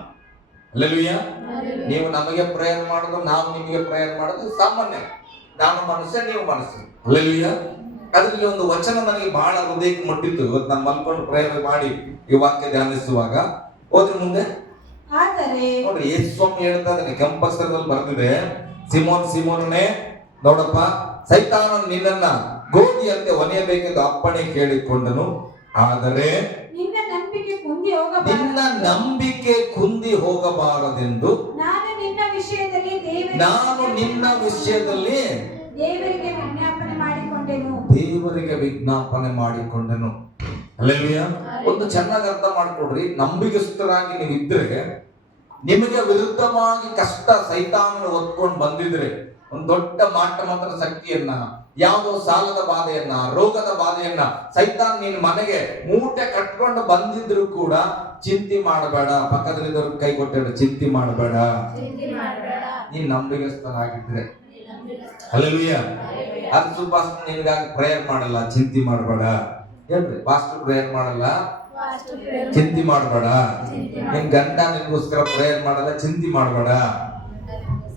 ಹಲ್ಲೆಲೂಯಾ. ನೀವು ನಮಗೆ ಪ್ರೇಯರ್ ಮಾಡೋದು, ನಾವು ನಿಮಗೆ ಪ್ರೇಯರ್ ಮಾಡೋದು ಸಾಮಾನ್ಯ. ನಾನು ಮನುಷ್ಯ, ನೀವು ಮನುಷ್ಯ, ಹಲ್ಲೆಲೂಯಾ. ಅದ್ರಲ್ಲಿ ಒಂದು ವಚನ ನನಗೆ ಬಹಳ ಹೃದಯಕ್ಕೆ ಮುಟ್ಟಿತ್ತು. ಇವತ್ತು ನಾನು ಮಲ್ಕೊಂಡು ಪ್ರೇಯರ್ ಮಾಡಿ ಈ ವಾಕ್ಯ ಧ್ಯಾನಿಸುವಾಗ ಹೋದ್ರೆ ಮುಂದೆ ನೋಡ್ರಿ, ಯೇಸು ಸ್ವಾಮಿ ಹೇಳ್ತಾ ಇದ್ದಾನೆ, ಕೆಂಪಕ್ಷರದಲ್ಲಿ ಬರೆದಿದೆ, ಸಿಮೋನ್ ಸಿಮೋನನೇ, ನೋಡಪ್ಪ, ಸೈತಾನ ನಿನ್ನನ್ನ ಗೋಧಿಯಂತೆ ಒನೆಯಬೇಕೆಂದು ಅಪ್ಪಣೆ ಕೇಳಿಕೊಂಡನು, ಆದರೆ ನಿನ್ನ ನಂಬಿಕೆ ಕುಂದಿ ಹೋಗಬಾರದೆಂದು ನಾನು ನಿನ್ನ ವಿಷಯದಲ್ಲಿ ದೇವರಿಗೆ ವಿಜ್ಞಾಪನೆ ಮಾಡಿಕೊಂಡನು. ಹಲ್ಲೆಲೂಯಾ. ಒಂದು ಚೆನ್ನಾಗಿ ಅರ್ಥ ಮಾಡ್ಕೊಡ್ರಿ, ನಂಬಿಗಸ್ತರಾಗಿ ನೀವು ಇದ್ರೆ, ನಿಮಗೆ ವಿರುದ್ಧವಾಗಿ ಕಷ್ಟ ಸೈತಾನನು ಹೊತ್ಕೊಂಡು ಬಂದಿದ್ರೆ, ಒಂದು ದೊಡ್ಡ ಮಾಟ ಮಂತ್ರ ಶಕ್ತಿಯನ್ನ, ಯಾವುದೋ ಸಾಲದ ಬಾಧೆಯನ್ನ, ರೋಗದ ಬಾಧೆಯನ್ನ ಸೈತಾನ್ ನಿನ್ ಮನೆಗೆ ಮೂಟೆ ಕಟ್ಕೊಂಡು ಬಂದಿದ್ರು ಕೂಡ ಚಿಂತೆ ಮಾಡಬೇಡ. ಪಕ್ಕದಲ್ಲಿದ್ದವ್ರ ಕೈ ಕೊಟ್ಟೇಳು, ಚಿಂತೆ ಮಾಡಬೇಡ, ನೀನ್ ನಂಬಿಗಸ್ತನಾಗಿದ್ರೆ. ಹಲ್ಲೆಲೂಯಾ. ಅದು ಪಾಸ್ಟರ್ ನಿನ್ಗಾಗಿ ಪ್ರೇಯರ್ ಮಾಡಲ್ಲ, ಚಿಂತೆ ಮಾಡಬೇಡ ಹೇಳ್ರಿ. ಪಾಸ್ಟರ್ ಪ್ರೇಯರ್ ಮಾಡಲ್ಲ, ಚಿಂತೆ ಮಾಡಬೇಡ. ನಿನ್ ಗಂಡ ನಿನ್ಗೋಸ್ಕರ ಪ್ರೇಯರ್ ಮಾಡಲ್ಲ, ಚಿಂತೆ ಮಾಡಬೇಡ.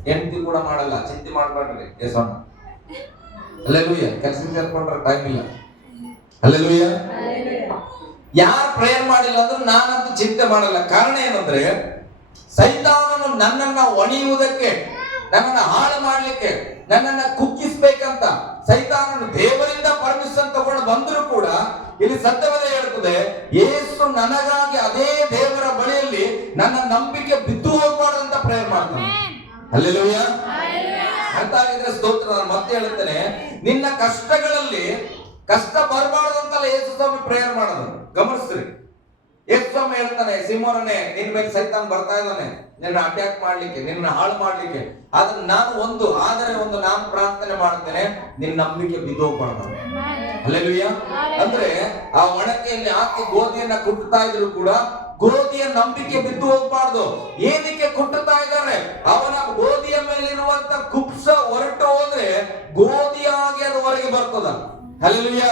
ಹೆಂಡತಿ ಕೂಡ ಮಾಡಲ್ಲ, ಚಿಂತೆ ಮಾಡಬೇಡ್ರಿ. ಯೇಸೋಣ, ಹಲ್ಲೆಲೂಯಾ. ಕೆಲಸಕ್ಕೆ ಸೇರ್ಕೊಂಡ್ರೆ ಟೈಮ್ ಇಲ್ಲ, ಹಲ್ಲೆಲೂಯಾ. ಯಾರು ಪ್ರೇಯರ್ ಮಾಡಿಲ್ಲ ಅಂದ್ರೆ ನಾನಂತೂ ಚಿಂತೆ ಮಾಡಲ್ಲ. ಕಾರಣ ಏನಂದ್ರೆ, ಸೈತಾನನು ನನ್ನನ್ನ ಒಣಿಯುವುದಕ್ಕೆ, ನನ್ನನ್ನ ಹಾಳು ಮಾಡ್ಲಿಕ್ಕೆ, ನನ್ನನ್ನ ಕುಗ್ಗಿಸ್ಬೇಕಂತ ಸೈತಾನನು ದೇವರಿಂದ ಪರ್ಮಿಷನ್ ತಗೊಂಡು ಬಂದರೂ ಕೂಡ ಇಲ್ಲಿ ಸತ್ಯವೇ ಹೇಳ್ತದೆ, ಯೇಸು ನನಗಾಗಿ ಅದೇ ದೇವರ ಬಳಿಯಲ್ಲಿ ನನ್ನ ನಂಬಿಕೆ ಬಿದ್ದು ಹೋಗಬಾರ್ದು ಅಂತ ಪ್ರೇಯರ್ ಮಾಡ್ತಾನೆ. ಹಲ್ಲೆಲೂಯಾ. ಅಂತ ಆಗಿದ್ರೆ ಸ್ತೋತ್ರ. ನಾನು ಮತ್ತೆ ಹೇಳುತ್ತೇನೆ, ನಿನ್ನ ಕಷ್ಟಗಳಲ್ಲಿ ಕಷ್ಟ ಬರಬಾರ್ದು ಅಂತಲ್ಲ ಯೇಸು ಸ್ವಾಮಿ ಪ್ರೇಯರ್ ಮಾಡೋದು. ಗಮನಿಸ್ರಿ, ಯೇಸು ಸ್ವಾಮಿ ಹೇಳ್ತಾನೆ, ಸಿಮೋನನೇ, ನಿನ್ ಮೇಲೆ ಸೈತಾನ್ ಬರ್ತಾ ಇದ್ದಾನೆ ನಿನ್ನ ಅಟ್ಯಾಕ್ ಮಾಡ್ಲಿಕ್ಕೆ, ನಿನ್ನ ಹಾಳು ಮಾಡ್ಲಿಕ್ಕೆ. ಆದ್ರೆ ನಾನು ಪ್ರಾರ್ಥನೆ ಮಾಡ್ತೇನೆ, ನಿನ್ನ ನಂಬಿಕೆ ಬಿದ್ದೋಗ್ಬಾರ್ದು. ಹಲ್ಲೆಲೂಯಾ. ಅಂದ್ರೆ ಆ ಒಣಕೆಯಲ್ಲಿ ಹಾಕಿ ಗೋಧಿಯನ್ನ ಕುಟ್ಟುತ್ತಾ ಇದ್ರು ಕೂಡ ಗೋಧಿಯ ನಂಬಿಕೆ ಬಿದ್ದು ಹೋಗ್ಬಾರ್ದು. ಏನಕ್ಕೆ ಕುಟ್ಟುತ್ತಾ ಇದ್ದಾರೆ? ಅವನ ಗೋಧಿಯ ಮೇಲಿರುವಂತ ಕುಪ್ಸ ಹೊರಟು ಹೋದ್ರೆ ಗೋಧಿಯಾಗಿ ಅದು ಹೊರಗೆ ಬರ್ತದ. ಹಲ್ಲೆಲೂಯಾ.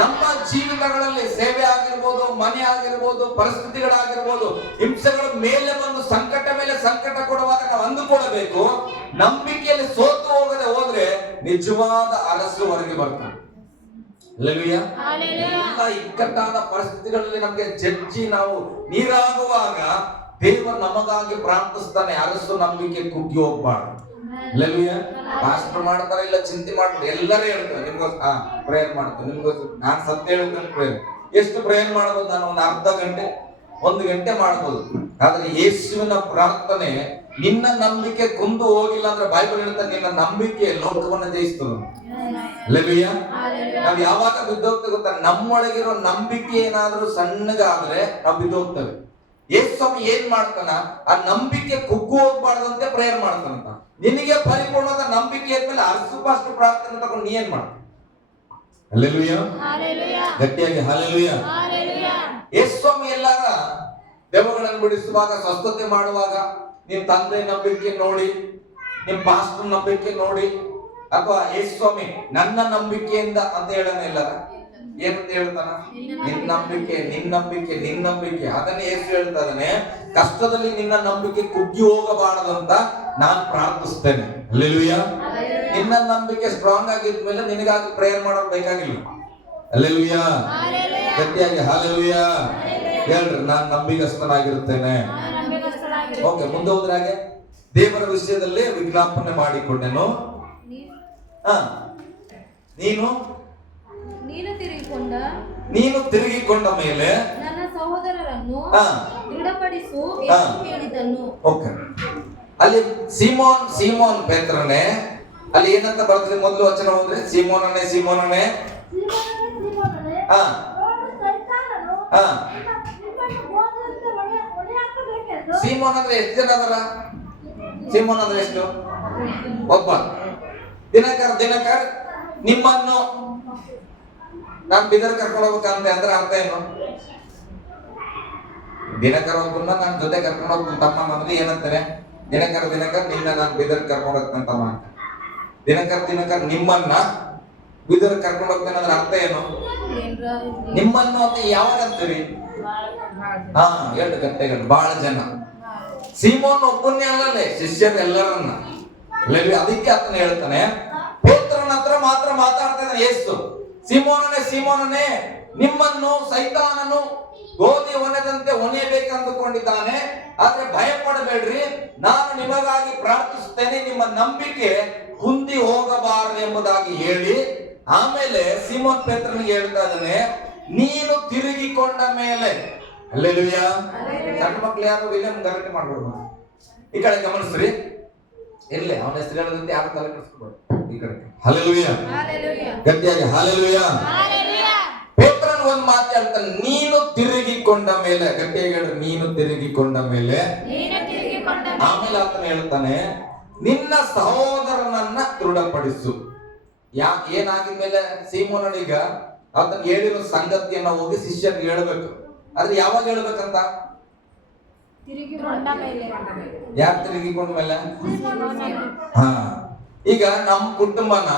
ನಮ್ಮ ಜೀವಿತಗಳಲ್ಲಿ ಸೇವೆ ಆಗಿರ್ಬೋದು, ಮನೆ ಆಗಿರ್ಬೋದು, ಪರಿಸ್ಥಿತಿಗಳಾಗಿರ್ಬೋದು, ಹಿಂಸೆಗಳ ಮೇಲೆ ಬಂದು ಸಂಕಟ ಮೇಲೆ ಸಂಕಟ ಕೊಡುವಾಗ ನಾವು ಅಂದುಕೊಳ್ಳಬೇಕು, ನಂಬಿಕೆಯಲ್ಲಿ ಸೋತು ಹೋಗದೆ ಹೋದ್ರೆ ನಿಜವಾದ ಅರಸು ಹೊರಗೆ ಬರ್ತದೆ. ಹಲ್ಲೆಲೂಯಾ. ಎಲ್ಲ ಇಕ್ಕಟ್ಟಾದ ಪರಿಸ್ಥಿತಿಗಳಲ್ಲಿ ನಮಗೆ ಜಜ್ಜಿ ನಾವು ನೀರಾಗುವಾಗ ದೇವರು ನಮಗಾಗಿ ಪ್ರಾರ್ಥಿಸ್ತಾನೆ, ಅರಸು ನಂಬಿಕೆ ಕುಗ್ಗಿ ಹೋಗ್ಬಾರ್ದು. ಹಲ್ಲೆಲೂಯಾ. ಪಾಸ್ಟರ್ ಮಾಡ್ತಾರೆ, ಇಲ್ಲ ಚಿಂತೆ ಮಾಡ್ತಾರೆ, ಎಲ್ಲರೂ ಹೇಳ್ತಾರೆ ನಿಮ್ಗೋಸ್ಕರ ಪ್ರೇಯರ್ ಮಾಡ್ತಾರೆ, ನಿಮ್ಗೋಸ್ಕರ. ನಾನು ಸತ್ಯ ಹೇಳ್ತೇನೆ, ಪ್ರೇಯರ್ ಎಷ್ಟು ಪ್ರೇಯರ್ ಮಾಡಬಹುದು? ನಾನು ಒಂದು ಅರ್ಧ ಗಂಟೆ, 1 ಗಂಟೆ ಮಾಡಬಹುದು. ಆದ್ರೆ ಯೇಸುವಿನ ಪ್ರಾರ್ಥನೆ, ನಿನ್ನ ನಂಬಿಕೆ ಕುಂದು ಹೋಗಿಲ್ಲ ಅಂದ್ರೆ ಬೈಬಲ್ ಹೇಳ್ತಾರೆ, ನಿನ್ನ ನಂಬಿಕೆ ಲೋಕವನ್ನ ಜಯಿಸ್ತದೆ. ಹಲ್ಲೆಲೂಯಾ. ನಾವು ಯಾವಾಗ ಬಿದ್ದೋಗ್ತೇವೆ ಗೊತ್ತಾ? ನಮ್ಮೊಳಗಿರೋ ನಂಬಿಕೆ ಏನಾದ್ರೂ ಸಣ್ಣಗಾದ್ರೆ ನಾವು ಬಿದ್ದೋಗ್ತೇವೆ. ಯೇಸು ಸ್ವಾಮಿ ಏನ್ ಮಾಡ್ತಾನ, ಆ ನಂಬಿಕೆ ಕುಗ್ಗು ಹೋಗ್ಬಾರ್ದಂತೆ ಪ್ರೇಯರ್ ಮಾಡ್ತಾನಂತ. ನಿನಗೆ ಪರಿಪೂರ್ಣವಾದ ನಂಬಿಕೆ ಇದ್ಮೇಲೆ ಅರ್ಸುಪಾಷ್ಟು ಪ್ರಾರ್ಥನೆ ತಗೊಂಡು ನೀ ಏನ್ ಮಾಡ್ತೀನಿ? ಹಲ್ಲೆಲೂಯಾ, ಗಟ್ಟಿಯಾಗಿ ಹಲ್ಲೆಲೂಯಾ. ಯೇಸು ಸ್ವಾಮಿ ಎಲ್ಲಾರ ದೆವ್ವಗಳನ್ನು ಬಿಡಿಸುವಾಗ, ಸ್ವಸ್ಥತೆ ಮಾಡುವಾಗ ನಿಮ್ ತಂದೆ ನಂಬಿಕೆ ನೋಡಿ, ನಿಮ್ ಪಾಸ್ಟರ್ ನಂಬಿಕೆ ನೋಡಿ, ಅಥವಾ ಯೇಸು ಸ್ವಾಮಿ ನನ್ನ ನಂಬಿಕೆಯಿಂದ ಅಂತ ಹೇಳೋಣ ಎಲ್ಲಾರ ಏನಂತ ಹೇಳ್ತಾನ? ನಿನ್ ನಂಬಿಕೆ, ನಿನ್ ನಂಬಿಕೆ, ನಿನ್ ನಂಬಿಕೆ. ಅದನ್ನೇ ಯೇಸು ಹೇಳ್ತಾ ಇದ್ದಾನೆ, ಕಷ್ಟದಲ್ಲಿ ನಿನ್ನ ನಂಬಿಕೆ ಕುಗ್ಗಿ ಹೋಗಬಾರದಂತ ನಾನು ಪ್ರಾರ್ಥಿಸ್ತೇನೆ. ಹಲ್ಲೆಲೂಯಾ. ನಿನ್ನ ನಂಬಿಕೆ ಸ್ಟ್ರಾಂಗ್ ಆಗಿದ್ಮೇಲೆ ನಿನಗಾಗಿ ಪ್ರೇಯರ್ ಮಾಡೋದು ಬೇಕಾಗಿಲ್ಲ. ಹಲ್ಲೆಲೂಯಾ, ಗಟ್ಟಿಯಾಗಿ ಹಲ್ಲೆಲೂಯಾ ಹೇಳ್ರಿ, ನಾನು ನಂಬಿಗಸ್ತನಾಗಿರುತ್ತೇನೆ. ಓಕೆ, ಮುಂದೆ ಹೋದ್ರೆ ಹಾಗೆ ದೇವರ ವಿಷಯದಲ್ಲಿ ವಿಜ್ಞಾಪನೆ ಮಾಡಿಕೊಂಡೆನು. ನೀನು ತಿರುಗಿಕೊಂಡ ಮೇಲೆ ನನ್ನ ಸಹೋದರರನ್ನು ದೃಢಪಡಿಸು ಹೇಳಿದನು. ಓಕೆ, ಅಲ್ಲಿ ಸೀಮೋನ್ ಪೇತ್ರನೇ, ಅಲ್ಲಿ ಏನಂತ ಬರ್ತದೆ ಮೊದಲು ವಚನ ಹೋದ್ರೆ? ಸೀಮೋನನೇ ಸೀಮೋನನೇ ಸೀಮೋನ್ ಅಂದ್ರೆ ಎಷ್ಟು ಜನ ಅದರ? ಸೀಮೋನ್ ಅಂದ್ರೆ ಎಷ್ಟು? ಒಬ್ಬ. ದಿನಕರ್ ನಿಮ್ಮನ್ನು ನಾನು ಬಿದರ್ ಕರ್ಕೊಂಡು ಹೋಗ್ಬೇಕಂತೆ ಅಂದ್ರೆ ಅರ್ಥ ಏನು? ದಿನಕರ್ ಒಬ್ಬನ್ನ ನನ್ನ ಜೊತೆ ಕರ್ಕೊಂಡು ಹೋಗ್ತೀನಿ ತಮ್ಮ ಅಂದ್ರೆ ಏನಂತಾನೆ? ದಿನಕರ್ ನಿನ್ನ ನಾನು ಬಿದರ್ ಕರ್ಕೊಂಡು ಹೋಗ್ತೇನೆ ತಮ್ಮ ಅಂತ. ದಿನಕರ್ ನಿಮ್ಮನ್ನ ಬಿದರ್ ಕರ್ಕೊಂಡು ಹೋಗ್ತೇನೆ ಅಂದ್ರೆ ಅರ್ಥ ಏನು? ನಿಮ್ಮನ್ನು ಅಂತ ಯಾವಾಗ ಅಂತೀರಿ? 2 ಗಂಟೆಗಳು, ಬಹಳ ಜನ. ಸೀಮೋನ್ ಒಬ್ಬನ್ನೇ ಅಲ್ಲಲ್ಲೇ, ಶಿಷ್ಯರು ಎಲ್ಲರನ್ನ. ಅದಕ್ಕೆ ಆತನ ಹೇಳ್ತಾನೆ, ಪೇತ್ರನ ಹತ್ರ ಮಾತ್ರ ಮಾತಾಡ್ತಾ ಇದ್ದಾನೆ ಯೇಸು. ಸೀಮೋನನೇ ನಿಮ್ಮನ್ನು ಸೈತಾನನು ಗೋಧಿ ಒಣದಂತೆ ಒಣೆಯಬೇಕಂದುಕೊಂಡಿದ್ದಾನೆ, ಆದ್ರೆ ಭಯ ಪಡಬೇಡ್ರಿ, ನಾನು ನಿಮಗಾಗಿ ಪ್ರಾರ್ಥಿಸುತ್ತೇನೆ, ನಿಮ್ಮ ನಂಬಿಕೆ ಕುಂದಿ ಹೋಗಬಾರದು ಎಂಬುದಾಗಿ ಹೇಳಿ, ಆಮೇಲೆ ಸೀಮೋನ್ ಪೇತ್ರನಿಗೆ ಹೇಳ್ತಾ ಇದ್ದಾನೆ, ನೀನು ತಿರುಗಿಕೊಂಡ ಮೇಲೆ. ಹಲ್ಲೆಲೂಯಾ. ಸಣ್ಣ ಮಕ್ಳು ಯಾರು ವಿಲಿಯಂ ಗಲಾಟೆ ಮಾಡ್ಬೋದು, ಈ ಕಡೆ ಗಮನಿಸ್ರಿ. ಇರ್ಲಿ, ಅವನ ಹೆಸರು ಹೇಳದಂತೆ ಯಾರು ತಲೆ ಕೆಡಿಸ್ಕೊಬೇಡಿ. ಈ ಕಡೆ ಹಲ್ಲೆಲೂಯಾ, ಗಟ್ಟಿಯಾಗಿ ಹಲ್ಲೆಲೂಯಾ. ಪೇತ್ರನ್ ಒಂದ್ ಮಾತು ಹೇಳ್ತಾನೆ, ನೀನು ತಿರುಗಿಕೊಂಡ ಮೇಲೆ. ಗಟ್ಟಿಯಾಗಿ ಹೇಳಿ, ನೀನು ತಿರುಗಿಕೊಂಡ ಮೇಲೆ. ಆಮೇಲೆ ಆತನ ಹೇಳ್ತಾನೆ, ನಿನ್ನ ಸಹೋದರನನ್ನ ದೃಢಪಡಿಸು. ಏನಾಗಿದ್ಮೇಲೆ ಸೀಮೋನನೀಗ ಆತನ ಹೇಳಿರೋ ಸಂಗತಿಯನ್ನ ಹೋಗಿ ಶಿಷ್ಯರಿಗೆ ಹೇಳ್ಬೇಕು. ಆದ್ರೆ ಯಾವಾಗ ಹೇಳ್ಬೇಕಂತ? ಯಾರು ತಿರುಗಿಕೊಂಡ ಮೇಲೆ? ಈಗ ನಮ್ಮ ಕುಟುಂಬನ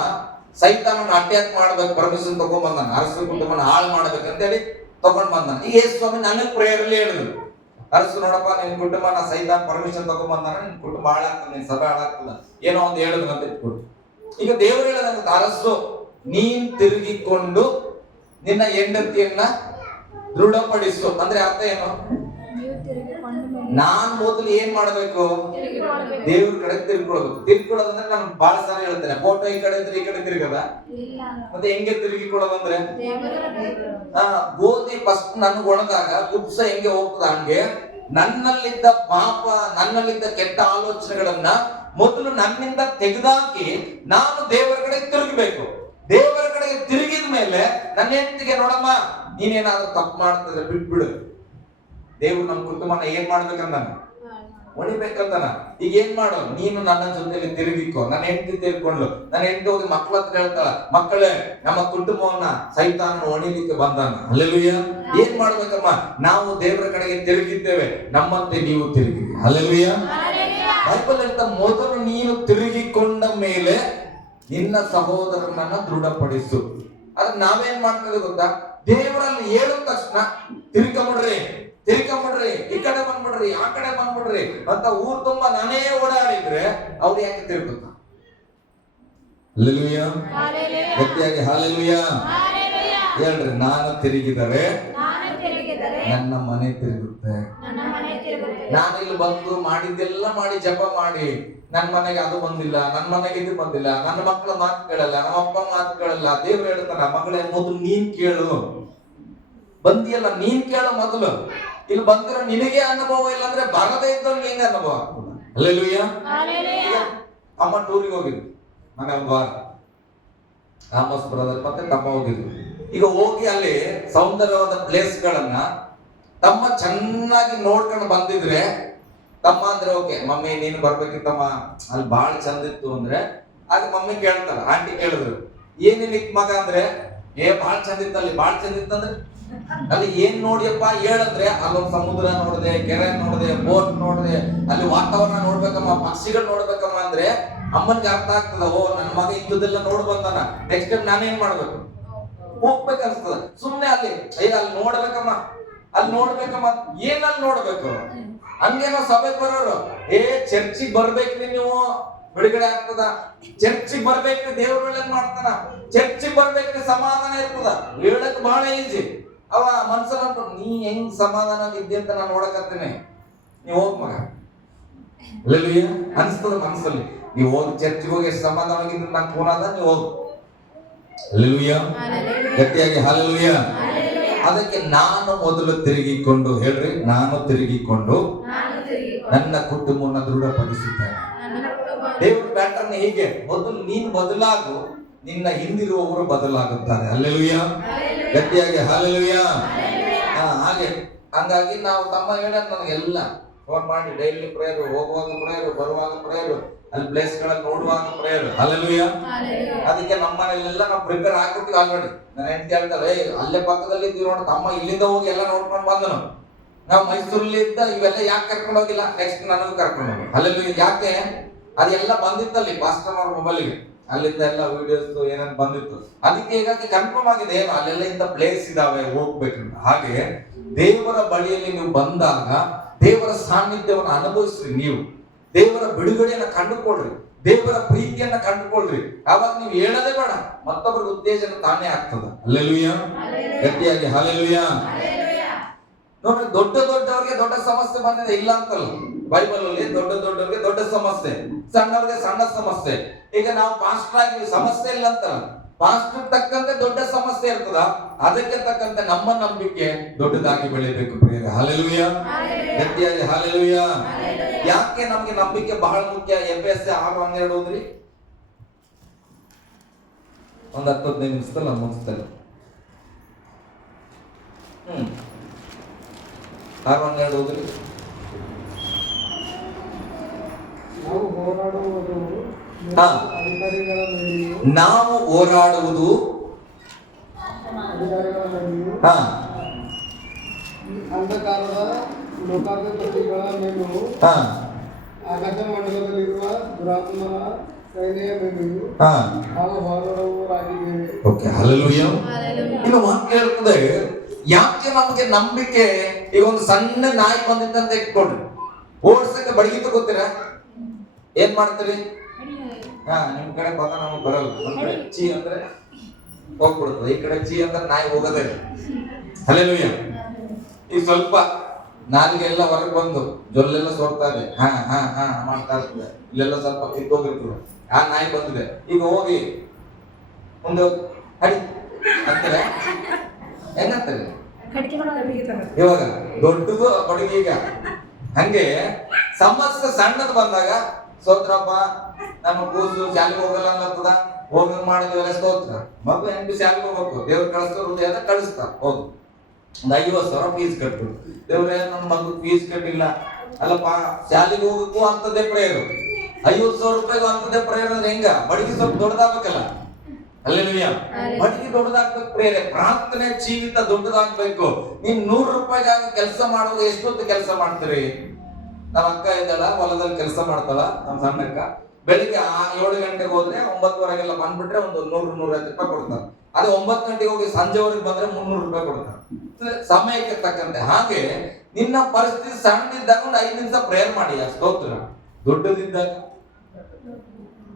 ಸೈತಾನನ ಅಟ್ಯಾಕ್ ಮಾಡ್ಬೇಕು, ಪರ್ಮಿಷನ್ ತಗೊಂಡ್ ಬಂದಾನ, ಅರಸರ ಕುಟುಂಬನ ಹಾಳು ಮಾಡ್ಬೇಕಂತ ಹೇಳಿ ತಗೊಂಡ್ ಬಂದಾನ. ಈ ಯೇಸು ಸ್ವಾಮಿ ನನಗ್ ಪ್ರೇಯರ್ಲಿ ಹೇಳಿದ್ರು, ಅರಸು ನೋಡಪ್ಪ ನಿನ್ ಕುಟುಂಬನ ಸೈತಾನ್ ಪರ್ಮಿಷನ್ ತಗೊಂಡ್ ಬಂದಾನ, ನಿನ್ ಕುಟುಂಬ ಹಾಳಾಗ್ತದೆ, ನಿನ್ ಸಭೆ ಹಾಳಾಗ್ತದ, ಏನೋ ಒಂದು ಹೇಳಿದ್ರು ಅಂತ ಇಟ್ಕೊಡು. ಈಗ ದೇವರು ಹೇಳದಂತ, ಅರಸು ನೀನ್ ತಿರುಗಿಕೊಂಡು ನಿನ್ನ ಹೆಂಡತಿಯನ್ನ ದೃಢಪಡಿಸು ಅಂದ್ರೆ ಅರ್ಥ ಏನು? ನಾನ್ ಮೊದಲು ಏನ್ ಮಾಡ್ಬೇಕು? ದೇವ್ರ ಕಡೆ ತಿರ್ಕೊಳ್ಳೋದಂದ್ರೆ ನಾನು ಬಹಳ ಸಾರಿ ಹೇಳ್ತೇನೆ, ಫೋಟೋ ಈ ಕಡೆ ಇದ್ರೆ ಈ ಕಡೆ ತಿರುಗದ, ಮತ್ತೆ ಹೆಂಗೆ ತಿರುಗಿಕೊಳ್ಳೋದಂದ್ರೆ ಗೋಧಿ ಫಸ್ಟ್ ನನ್ಗೆ ಒಣದಾಗ ಕುಪ್ಸ ಹೆಂಗೆ ಹೋಗ್ತದ ಹಂಗೆ ನನ್ನಲ್ಲಿದ್ದ ಪಾಪ, ನನ್ನಲ್ಲಿದ್ದ ಕೆಟ್ಟ ಆಲೋಚನೆಗಳನ್ನ ಮೊದಲು ನನ್ನಿಂದ ತೆಗೆದಾಕಿ ನಾನು ದೇವರ ಕಡೆ ತಿರುಗಬೇಕು. ದೇವರ ಕಡೆಗೆ ತಿರುಗಿದ ಮೇಲೆ ನನ್ನ ಹೆಂಡತಿಗೆ, ನೋಡಮ್ಮ ನೀನೇನಾದ್ರೂ ತಪ್ಪು ಮಾಡ್ತಿದ್ರೆ ಬಿಟ್ಬಿಡು, ದೇವ್ರು ನಮ್ಮ ಕುಟುಂಬನ ಏನ್ ಮಾಡ್ಬೇಕಂದಾನ? ಹೊಡಿಬೇಕಂತಾನ. ಈಗ ಏನ್ ಮಾಡೋ, ನೀನು ನನ್ನ ಜೊತೆಲಿ ತಿರುಗಿಕೋ. ನನ್ನ ಹೆಂಡತಿ ತಿರ್ಕೊಂಡು, ನನ್ನ ಹೆಂಡತಿ ಹೋಗಿ ಮಕ್ಕಳ ಹತ್ರ ಹೇಳ್ತಾಳ, ಮಕ್ಕಳೇ ನಮ್ಮ ಕುಟುಂಬವನ್ನ ಸೈತಾನನ ಹೊಣಿಲಿಕ್ಕೆ ಬಂದಾನ. ಹಲ್ಲೆಲೂಯಾ. ಏನ್ ಮಾಡ್ಬೇಕಮ್ಮ? ನಾವು ದೇವರ ಕಡೆಗೆ ತಿರುಗಿದ್ದೇವೆ, ನಮ್ಮಂತೆ ನೀವು ತಿರುಗಿರಿ. ಹಲ್ಲೆಲೂಯಾ. ಬೈಬಲ್ ಹೇಳ್ತಾ, ಮೊದಲು ನೀನು ತಿರುಗಿಕೊಂಡ ಮೇಲೆ ನಿನ್ನ ಸಹೋದರನನ್ನ ದೃಢಪಡಿಸು. ಅದ್ರ ನಾವೇನ್ ಮಾಡ್ತೇವೆ ಗೊತ್ತಾ? ದೇವರಲ್ಲಿ ಹೇಳಿದ ತಕ್ಷಣ ತಿರ್ಕೊಂಬಿಡ್ರಿ, ಈ ಕಡೆ ಬಂದ್ಬಿಡ್ರಿ, ಆ ಕಡೆ ಬಂದ್ಬಿಡ್ರಿ ಅಂತ ಊರ್ ತುಂಬಾ ನಾನೇ ಓಡಾಡಿದ್ರೆ ಅವ್ರು ಯಾಕೆ ತಿರುಗುತ್ತ? ಹಲ್ಲೆಲೂಯಾ. ಗಟ್ಟಿಯಾಗಿ ಹಲ್ಲೆಲೂಯಾ ಹೇಳ್ರಿ. ನಾನು ತಿರುಗಿದರೆ ನನ್ನ ಮನೆ ತಿರುಗುತ್ತೆ. ನಾನು ಇಲ್ಲಿ ಬಂದು ಮಾಡಿದ್ದೆಲ್ಲ ಮಾಡಿ ಜಪ ಮಾಡಿ ನನ್ನ ಮನೆಗೆ ಅದು ಬಂದಿಲ್ಲ, ನನ್ನ ಮನೆಗೆ ಇದು ಬಂದಿಲ್ಲ, ನನ್ನ ಮಕ್ಕಳ ಮಾತು ಕೇಳಲ್ಲ, ನಮ್ಮ ಅಪ್ಪ ಮಾತು ಕೇಳಲ್ಲ. ದೇವ್ರು ಹೇಳ್ತಾನ, ಮಗಳೇ ಮೊದಲು ನೀನ್ ಕೇಳು, ಬಂದಿಯಲ್ಲ ನೀನ್ ಕೇಳು ಮೊದಲು. ಇಲ್ಲಿ ಬಂದಿರೋ ನಿನಗೆ ಅನುಭವ ಇಲ್ಲ ಅಂದ್ರೆ ಬರದೇ ಇದ್ದವ್ರಿಗೆ ಹೆಂಗ ಅನುಭವ ಆಗ್ತದ? ಹಲ್ಲೆಲೂಯಾ. ಅಮ್ಮ ಟೂರಿಗೆ ಹೋಗಿದ್ರು, ಮನೆ ಒಂದು ವಾರ, ಆಮೋಸ್ ಬ್ರದರ್ ಮತ್ತೆ ತಮ್ಮ ಹೋಗಿದ್ರು. ಈಗ ಹೋಗಿ ಅಲ್ಲಿ ಸೌಂದರ್ಯವಾದ ಪ್ಲೇಸ್ ಗಳನ್ನ ತಮ್ಮ ಚೆನ್ನಾಗಿ ನೋಡ್ಕೊಂಡು ಬಂದಿದ್ರೆ, ತಮ್ಮ ಅಂದ್ರೆ ಓಕೆ ಮಮ್ಮಿ ನೀನು ಬರ್ಬೇಕಿತ್ತಮ್ಮ, ಅಲ್ಲಿ ಬಾಳ ಚಂದ ಇತ್ತು ಅಂದ್ರೆ ಆಗ ಮಮ್ಮಿ ಕೇಳ್ತಾರ, ಆಂಟಿ ಕೇಳಿದ್ರು ಏನೇನಿಕ್ ಮಗ ಅಂದ್ರೆ ಬಾಳ ಚಂದ ಇತ್ತು, ಅಲ್ಲಿ ಬಾಳ ಚಂದ ಇತ್ತಂದ್ರೆ ಅಲ್ಲಿ ಏನ್ ನೋಡಿಯಪ್ಪ ಹೇಳಂದ್ರೆ ಅಲ್ಲೊಂದು ಸಮುದ್ರ ನೋಡಿದೆ, ಕೆರೆ ನೋಡಿದೆ, ಬೋಟ್ ನೋಡಿದೆ, ಅಲ್ಲಿ ವಾತಾವರಣ ನೋಡ್ಬೇಕಮ್ಮ, ಪಕ್ಷಿಗಳು ನೋಡ್ಬೇಕಮ್ಮ ಅಂದ್ರೆ ಅಮ್ಮನ್ಗೆ ಅರ್ಥ ಆಗ್ತದ, ಓ ನನ್ನ ಮಗ ಇಂಥದ್ದೆಲ್ಲ ನೋಡ್ ಬಂದಾನ, ನೆಕ್ಸ್ಟ್ ಟೈಮ್ ನಾನೇನ್ ಮಾಡ್ಬೇಕು, ಹೋಗ್ಬೇಕನ್ಸ್ತದ. ಸುಮ್ನೆ ಅಲ್ಲಿ ಅಲ್ಲಿ ನೋಡ್ಬೇಕಮ್ಮ, ಅಲ್ಲಿ ನೋಡ್ಬೇಕಮ್ಮ, ಏನಲ್ಲಿ ನೋಡ್ಬೇಕು? ಹಂಗೇನೋ ಸಭೆಗೆ ಬರೋರು ಚರ್ಚಿಗೆ ಬರ್ಬೇಕ್ರಿ ನೀವು, ಬಿಡುಗಡೆ ಆಗ್ತದ. ಚರ್ಚಿಗೆ ಬರ್ಬೇಕ್ರಿ, ದೇವ್ರ ಒಳ್ಳೇದ್ ಮಾಡ್ತಾನ. ಚರ್ಚಿಗೆ ಬರ್ಬೇಕ್ರಿ, ಸಮಾಧಾನ ಇರ್ತದ. ಹೇಳಕ್ ಬಹಳ ಈಜಿ. ಅವ ಮನ್ಸಲ್ಲ ನೀ ಹೆಂಗ್ ಸಮಾಧಾನ ಇದ್ದಿ ಅಂತ ನಾನು ನೋಡಕತ್ತೀನಿ, ನೀವ್ ಹೋಗ್ ಮಗ ಅನ್ಸ್ತದ ಮನ್ಸಲ್ಲಿ. ನೀವು ಹೋಗಿ ಚರ್ಚಿಗೆ ಹೋಗಿ ಎಷ್ಟು ಸಮಾಧಾನವಾಗಿದ್ರೆ ನಂಗೆ ಫೋನ್ ಆದ, ನೀವು ಹೋಗಿ ಗಟ್ಟಿಯಾಗಿ ಹಲ್ಲೆಲೂಯಾ. ಅದಕ್ಕೆ ನಾನು ಮೊದಲು ತಿರುಗಿಕೊಂಡು, ಹೇಳ್ರಿ, ನಾನು ತಿರುಗಿಕೊಂಡು ನನ್ನ ಕುಟುಂಬವನ್ನು ದೃಢಪಡಿಸುತ್ತೇನೆ. ದೇವ್ರ ಪ್ಯಾಟರ್ನ್ ಹೀಗೆ, ಮೊದಲು ನೀನು ಬದಲಾಗು, ನಿನ್ನ ಹಿಂದಿರುವವರು ಬದಲಾಗುತ್ತಾರೆ. ಹಲ್ಲೆಲೂಯಾ, ಗಟ್ಟಿಯಾಗಿ ಹಲ್ಲೆಲೂಯಾ. ಹಾಗೆ ಹಂಗಾಗಿ ನಾವು ತಮ್ಮ ಹೇಳೋದು ನನಗೆಲ್ಲ ಫೋನ್ ಮಾಡಿ ಡೈಲಿ ಪ್ರೇಯರ್, ಹೋಗುವಾಗ ಪ್ರೇಯರ್, ಬರುವಾಗ ಪ್ರೇಯರ್, ಅಲ್ಲಿ ಪ್ಲೇಸ್ ಗಳಲ್ಲಿ ನೋಡುವಾಗ ಪ್ರೇಯರ್. ಹಲ್ಲೆಲೂಯಾ. ಅದಕ್ಕೆ ನಮ್ಮ ಮನೆಯಲ್ಲೆಲ್ಲ ನಾವು ಪ್ರಿಪೇರ್ ಹಾಕೊಟ್ಟಿವಿ ಆಲ್ರೆಡಿ. ನನ್ನ ಹೆಂಡತಿ ಹೇಳ್ತಾರೆ, ಅಲ್ಲೇ ಪಕ್ಕದಲ್ಲಿ ಇದ್ದೀವಿ ನೋಡು ತಮ್ಮ, ಇಲ್ಲಿಂದ ಹೋಗಿ ಎಲ್ಲ ನೋಡ್ಕೊಂಡು ಬಂದನು. ನಾವು ಮೈಸೂರಲ್ಲಿ ಇದ್ದ ಇವೆಲ್ಲ ಯಾಕೆ ಕರ್ಕೊಂಡು ಹೋಗಿಲ್ಲ, ನೆಕ್ಸ್ಟ್ ನನಗೂ ಕರ್ಕೊಂಡು ಹೋಗಿ. ಹಲ್ಲೆಲೂಯಾ. ಯಾಕೆ? ಅದೆಲ್ಲ ಬಂದಿತ್ತಲ್ಲಿ ಪಾಸ್ಟರ್ ಅವ್ರ ಮೊಬೈಲ್ಗೆ, ಅಲ್ಲಿಂದ ಎಲ್ಲ ವಿಡಿಯೋಸ್ ಏನೇನು ಬಂದಿತ್ತು. ಅದಕ್ಕೆ ಹೀಗಾಗಿ ಕನ್ಫರ್ಮ್ ಆಗಿದೆ, ಅಲ್ಲೆಲ್ಲ ಇಂಥ ಪ್ಲೇಸ್ ಇದಾವೆ ಹೋಗ್ಬೇಕಂತ. ಹಾಗೆ ದೇವರ ಬಳಿಯಲ್ಲಿ ನೀವು ಬಂದಾಗ ದೇವರ ಸಾನ್ನಿಧ್ಯವನ್ನು ಅನುಭವಿಸ್ರಿ, ನೀವು ದೇವರ ಬಿಡುಗಡೆಯನ್ನ ಕಂಡುಕೊಳ್ರಿ, ದೇವರ ಪ್ರೀತಿಯನ್ನ ಕಂಡುಕೊಳ್ರಿ. ಆವಾಗ ನೀವು ಹೇಳೋದೇ ಬೇಡ, ಮತ್ತೊಬ್ಬರಿಗೆ ಉತ್ತೇಜನ ತಾನೇ ಆಗ್ತದ. ಹಲ್ಲೆಲೂಯಾ, ಗಟ್ಟಿಯಾಗಿ ಹಲ್ಲೆಲೂಯಾ. ನೋಡ್ರಿ, ದೊಡ್ಡ ದೊಡ್ಡವ್ರಿಗೆ ದೊಡ್ಡ ಸಮಸ್ಯೆ ಬಂದಿದೆ, ಇಲ್ಲ ಅಂತಲ್ಲ. ಬೈಬಲ್ ಅಲ್ಲಿ ದೊಡ್ಡ ದೊಡ್ಡವ್ರಿಗೆ ದೊಡ್ಡ ಸಮಸ್ಯೆ, ಸಣ್ಣವ್ರಿಗೆ ಸಣ್ಣ ಸಮಸ್ಯೆ. ಈಗ ನಾವು ಪಾಸ್ಟರ್ ಆಗಿ ಸಮಸ್ಯೆ ಇಲ್ಲ ಅಂತಲ್ಲ, ಪಾಸ್ಟರ್ ತಕ್ಕಂತೆ ದೊಡ್ಡ ಸಮಸ್ಯೆ ಇರ್ತದ, ಅದಕ್ಕೆ ತಕ್ಕಂತೆ ನಮ್ಮ ನಂಬಿಕೆ ದೊಡ್ಡದಾಗಿ ಬೆಳಿಬೇಕು ಪ್ರಿಯರೇ. ಹಲ್ಲೆಲೂಯಾ, ಗಟ್ಟಿಯಾಗಿ ಹಲ್ಲೆಲೂಯಾ. ಯಾಕೆ ನಮ್ಗೆ ನಂಬಿಕೆ ಬಹಳ ಮುಖ್ಯ? ಎಫೆಸರ್ 6:12 ಓದ್ರಿ, ಒಂದು 10-15 ನಿಮಿಷದಲ್ಲಿ ಮುಗಿಸ್ತೇನೆ. 6:12 ಓದ್ರಿ. ನಾವು ಹೋರಾಡುವುದು ಅಂಧಕಾರದ ಲೋಕಾಧಿಪತಿಗಳ ಮೇಲೂ ಆಕಾಶ ಮಂಡಲದಲ್ಲಿರುವ ದುರಾತ್ಮನ ಸೈನ್ಯ ಮೇಲೆಯೂ ನಾವು ಹೋರಾಡುವವರಾಗಿದ್ದೇವೆ. Okay, hallelujah. ಇನ್ನು ವಾಕ್ಯ ಹೇಳ್ತದೆ, ಯಾಕೆ ನಮಗೆ ನಂಬಿಕೆ? ಈಗ ಒಂದು ಸಣ್ಣ ನಾಯಿ ಬಂದಿದ್ದಂತ ಇಟ್ಕೊಳ್ರಿ, ಓಡ್ಸಕ್ಕೆ ಬಡಗಿ ತಗೋತೀರಾ, ಏನ್ ಮಾಡ್ತೀರಿ? ನಿಮ್ ಕಡೆ ಪದ ನಮಗ್ ಬರಲ್ಲ. ಒಂದ್ ಕಡೆ ಚೀ ಅಂದ್ರೆ ಹೋಗ್ಬಿಡ್ತದೆ, ಈ ಕಡೆ ಚೀ ಅಂದ್ರೆ ನಾಯಿ ಹೋಗೋದೇ. ಹಲ್ಲೆಲೂಯಾ. ಈಗ ಸ್ವಲ್ಪ ನಾಲಿಗೆ ಎಲ್ಲ ಹೊರಗೆ ಬಂದು ಜೊಲ್ಲೆಲ್ಲ ಸೋರ್ತಾ ಇದೆ, ಮಾಡ್ತಾ ಇರ್ತದೆ, ಇಲ್ಲೆಲ್ಲ ಸ್ವಲ್ಪ ಕಿತ್ತೋಗಿರ್ತದೆ, ಆ ನಾಯಿ ಬಂದಿದೆ. ಈಗ ಹೋಗಿ ಒಂದು ಹಡಿ ಅಂತಾರೆ, ಹೆಂಗಂತಾರೆ ಇವಾಗ ದೊಡ್ಡದು ಬಡಗಿ. ಈಗ ಹಂಗೆ ಸಮಸ್ಯೆ ಸಣ್ಣದು ಬಂದಾಗ ಸ್ತೋತ್ರಪ್ಪ, ನಮ್ಮ ಕೂಸು ಶಾಲೆಗೆ ಹೋಗಲ್ಲ ಅನ್ನತ್ತದ, ಹೋಗಂಗ್ ಮಾಡಿದ್ವೆಲ್ಲ ಸ್ತೋತ್ರ. ಮಗು ಹೆಂಗ್ ಶಾಲೆಗೆ ಹೋಗ್ಬೇಕು, ದೇವ್ರು ಕಳಿಸೋರು ಹೃದಯದ ಕಳಿಸ್ತಾರ. ಹೋಗು, ಒಂದು 50,000 ಫೀಸ್ ಕಟ್ಬಿಡು. ದೇವ್ರೇ ನನ್ನ ಮಗು ಫೀಸ್ ಕಟ್ಟಿಲ್ಲ, ಅಲ್ಲಪ್ಪ ಶಾಲೆಗೆ ಹೋಗಕ್ಕೂ ಅಂತದೇ ಪ್ರೇಯರು, 50,000 ರೂಪಾಯಿಗೂ ಅಂತದೇ ಪ್ರೇಯರ್ ಅಂದ್ರೆ ಹೆಂಗ? ಬಡಗಿ ಸ್ವಲ್ಪ ದೊಡ್ಡದಾಗ್ಬೇಕಲ್ಲ. ಹಲ್ಲೆಲೂಯಾ. ಬಡಗಿ ದೊಡ್ಡದಾಗ್ಬೇಕು ಪ್ರೇಯರೆ, ಪ್ರಾರ್ಥನೆ ಜೀವಿತ ದೊಡ್ಡದಾಗ್ಬೇಕು. ನೀನ್ 100 ರೂಪಾಯಿಗಾಗ ಕೆಲಸ ಮಾಡುವಾಗ ಎಷ್ಟೊತ್ತು ಕೆಲಸ ಮಾಡ್ತೀರಿ? ನಮ್ಮ ಅಕ್ಕ ಇದ್ದಲ್ಲ, ಹೊಲದಲ್ಲಿ ಕೆಲಸ ಮಾಡ್ತಾಳ, ನಮ್ಮ ಸಣ್ಣಕ್ಕ. ಬೆಳಿಗ್ಗೆ 7 ಗಂಟೆಗೆ ಹೋದ್ರೆ 9:15 ಬಂದ್ಬಿಟ್ರೆ ಒಂದು 100-150 ರೂಪಾಯಿ ಕೊಡ್ತಾರೆ. ಅದೇ 9 ಗಂಟೆಗೆ ಹೋಗಿ ಸಂಜೆವರೆಗೆ ಬಂದ್ರೆ 300 ರೂಪಾಯಿ ಕೊಡ್ತಾರೆ, ಸಮಯಕ್ಕೆ ತಕ್ಕಂತೆ. ಹಾಗೆ ನಿನ್ನ ಪರಿಸ್ಥಿತಿ ಸಣ್ಣದಿದ್ದಾಗ ಒಂದು 5 ನಿಮಿಷ ಪ್ರೇಯರ್ ಮಾಡಿ, ಸ್ತೋತ್ರ. ದೊಡ್ಡದಿದ್ದಾಗ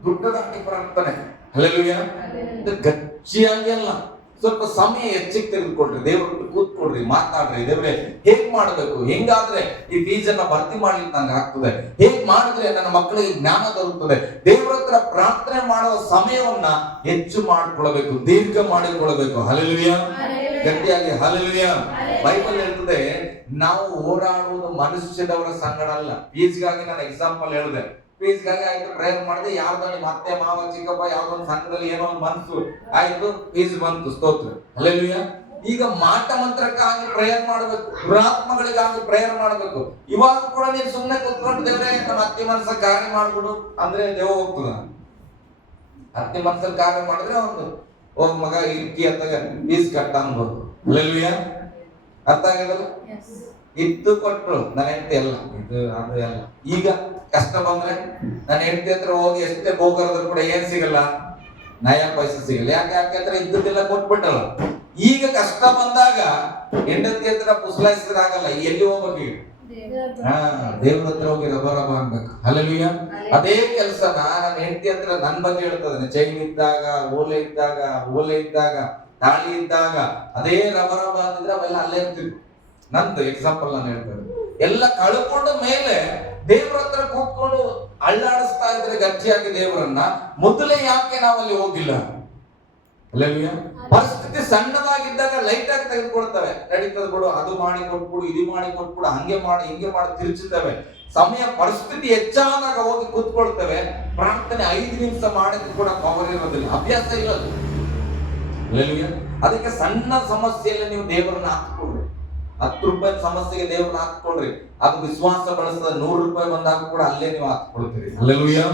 ದೊಡ್ಡದಾಗಿ ಪ್ರಾರ್ಥನೆ. ಹಲ್ಲೆಲೂಯಾ. ಗಚ್ಚಿಯಾಗಿ ಅಲ್ಲ, ಸ್ವಲ್ಪ ಸಮಯ ಹೆಚ್ಚಿಗೆ ತೆಗೆದುಕೊಡ್ರಿ, ದೇವ್ರ ಕೂತ್ಕೊಡ್ರಿ, ಮಾತಾಡ್ರಿ. ದೇವ್ರೆ ಹೇಗ್ ಮಾಡ್ಬೇಕು, ಹೆಂಗಾದ್ರೆ ಈ ಫೀಸನ್ನ ಭರ್ತಿ ಮಾಡ್ಲಿಕ್ಕೆ ನಂಗೆ ಆಗ್ತದೆ, ಹೇಗ್ ಮಾಡಿದ್ರೆ ನನ್ನ ಮಕ್ಕಳಿಗೆ ಜ್ಞಾನ ದೊರಕುತ್ತದೆ. ದೇವ್ರ ಹತ್ರ ಪ್ರಾರ್ಥನೆ ಮಾಡುವ ಸಮಯವನ್ನ ಹೆಚ್ಚು ಮಾಡಿಕೊಳ್ಬೇಕು, ದೀರ್ಘ ಮಾಡಿಕೊಳ್ಬೇಕು. ಹಲ್ಲೆಲೂಯಾ, ಗಟ್ಟಿಯಾಗಿ ಹಲ್ಲೆಲೂಯಾ. ಬೈಬಲ್ ಹೇಳ್ತದೆ, ನಾವು ಹೋರಾಡುವುದು ಮನುಷ್ಯದವರ ಸಂಗಡ ಅಲ್ಲ. ಫೀಸ್ಗಾಗಿ ನಾನು ಎಕ್ಸಾಂಪಲ್ ಹೇಳಿದೆ, ಫೀಸ್ಗಾಗಿ ಆಯ್ತು ಪ್ರೇಯರ್ ಮಾಡಿದೆ, ಯಾವ್ದೋ ನಿಮ್ಮ ಅತ್ತೆ ಮಾವ ಚಿಕ್ಕಪ್ಪ ಯಾವ್ದೊಂದು ಸಂಘದಲ್ಲಿ ಏನೋ ಒಂದು ಮನ್ಸು ಆಯ್ತು, ಫೀಸ್ ಬಂತು, ಸ್ತೋತ್ರ. ಹಲ್ಲೆಲೂಯಾ. ಈಗ ಮಾಟ ಮಂತ್ರಕ್ಕಾಗಿ ಪ್ರೇಯರ್ ಮಾಡಬೇಕು, ದುರಾತ್ಮಗಳಿಗಾಗಿ ಪ್ರೇಯರ್ ಮಾಡಬೇಕು. ಇವಾಗ ಕೂಡ ನೀನು ಸುಮ್ಮನೆ ಕೂತ್ಕೊಂಡು ದೇವ್ರೆ ನಮ್ಮ ಅತ್ತಿ ಮನಸ್ಸ ಕಾರ್ಯ ಮಾಡ್ಬಿಡು ಅಂದ್ರೆ ದೇವ ಹೋಗ್ತದ. ಅತ್ತಿ ಮನಸ್ಸಲ್ಲಿ ಕಾರ್ಯ ಮಾಡಿದ್ರೆ ಒಂದು ಹೋಗ್ ಮಗ ಇಕ್ಕಿ ಅತ್ತಾಗ ಫೀಸ್ ಕಟ್ಟ ಅನ್ಬೋದು. ಅಲ್ಲೆಲ್ವಿಯಾ? ಅರ್ಥ ಆಗಿದಲ್ಲ? ಇತ್ತು ಕೊಟ್ರು ನನ್ನ ಹೆಂಡತಿ ಎಲ್ಲ ಇದು ಅದು ಎಲ್ಲ. ಈಗ ಕಷ್ಟ ಬಂದ್ರೆ ನನ್ನ ಹೆಂಡತಿ ಹತ್ರ ಹೋಗಿ ಎಷ್ಟೇ ಬೋಗರದ್ರು ಕೂಡ ಏನ್ ಸಿಗಲ್ಲ, ನಯ ಪೈಸೆ ಸಿಗಲ್ಲ. ಯಾಕಂದ್ರೆ ಇದ್ದದ್ದೆಲ್ಲ ಕೊಟ್ಬಿಟ್ಟಲ್ಲ. ಈಗ ಕಷ್ಟ ಬಂದಾಗ ಹೆಂಡತಿ ಹತ್ರ ಪುಸ್ಲಾಯಿಸಿದ್ರಾಗಲ್ಲ, ಎಲ್ಲಿ ಹೋಗ್ಬೇಕು ಈಗ? ದೇವ್ರ ಹತ್ರ ಹೋಗಿ ರಬ ಅನ್ಬೇಕು. ಹಲ್ಲೆಲೂಯಾ. ಅದೇ ಕೆಲ್ಸನ ನನ್ನ ಹೆಂಡತಿ ಹತ್ರ ನನ್ ಬಗ್ಗೆ ಹೇಳ್ತದೆ. ಚೈನ್ ಇದ್ದಾಗ, ಓಲೆ ಇದ್ದಾಗ, ತಾಳಿ ಇದ್ದಾಗ ಅದೇ ರಬ ಅಂತಿದ್ರೆ ಅವೆಲ್ಲ ಅಲ್ಲೇ ಇರ್ತಿದ್ವು. ನಂದು ಎಕ್ಸಾಂಪಲ್ ನಾನು ಹೇಳ್ತೇನೆ. ಎಲ್ಲ ಕಳ್ಕೊಂಡ ಮೇಲೆ ದೇವ್ರ ಹತ್ರ ಕೂತ್ಕೊಂಡು ಅಳ್ಳಾಡಿಸ್ತಾ ಇದ್ರೆ ಗಟ್ಟಿಯಾಗಿ ದೇವರನ್ನ, ಮೊದಲೇ ಯಾಕೆ ನಾವಲ್ಲಿ ಹೋಗಿಲ್ಲ? ಅಲ್ಲೆಲ್ವಿಯಾ? ಪರಿಸ್ಥಿತಿ ಸಣ್ಣದಾಗಿದ್ದಾಗ ಲೈಟ್ ಆಗಿ ತೆಗೆದುಕೊಡ್ತವೆ. ನಡೀತದ ಬಿಡು, ಅದು ಮಾಡಿ ಕೊಟ್ಬಿಡು, ಇದು ಮಾಡಿ ಕೊಟ್ಬಿಡು, ಹಂಗೆ ಮಾಡಿ ಹಿಂಗೆ ಮಾಡಿ ತಿರ್ಚುತ್ತವೆ. ಸಮಯ ಪರಿಸ್ಥಿತಿ ಹೆಚ್ಚಾದಾಗ ಹೋಗಿ ಕೂತ್ಕೊಳ್ತೇವೆ. ಪ್ರಾರ್ಥನೆ 5 ನಿಮಿಷ ಮಾಡಿದ್ರು ಕೂಡ ಪವರ್ ಇರೋದಿಲ್ಲ, ಅಭ್ಯಾಸ ಇರೋದು. ಅಲ್ಲೆಲ್ವಿಯಾ? ಅದಕ್ಕೆ ಸಣ್ಣ ಸಮಸ್ಯೆಯಲ್ಲಿ ನೀವು ದೇವರನ್ನ ಹಾಕ್ಕೊಡ್ರಿ. 10 ರೂಪಾಯಿ ಸಮಸ್ಯೆಗೆ ದೇವ್ರನ್ನ ಹಾಕ್ಕೊಳ್ರಿ. ಅದು ವಿಶ್ವಾಸ ಬಳಸದ 100 ರೂಪಾಯಿ ಬಂದಾಗ ಕೂಡ ಅಲ್ಲೇ ನೀವು ಹಾಕ್ಕೊಳ್ತೀರಿ. ಹಲ್ಲೆಲೂಯಾ.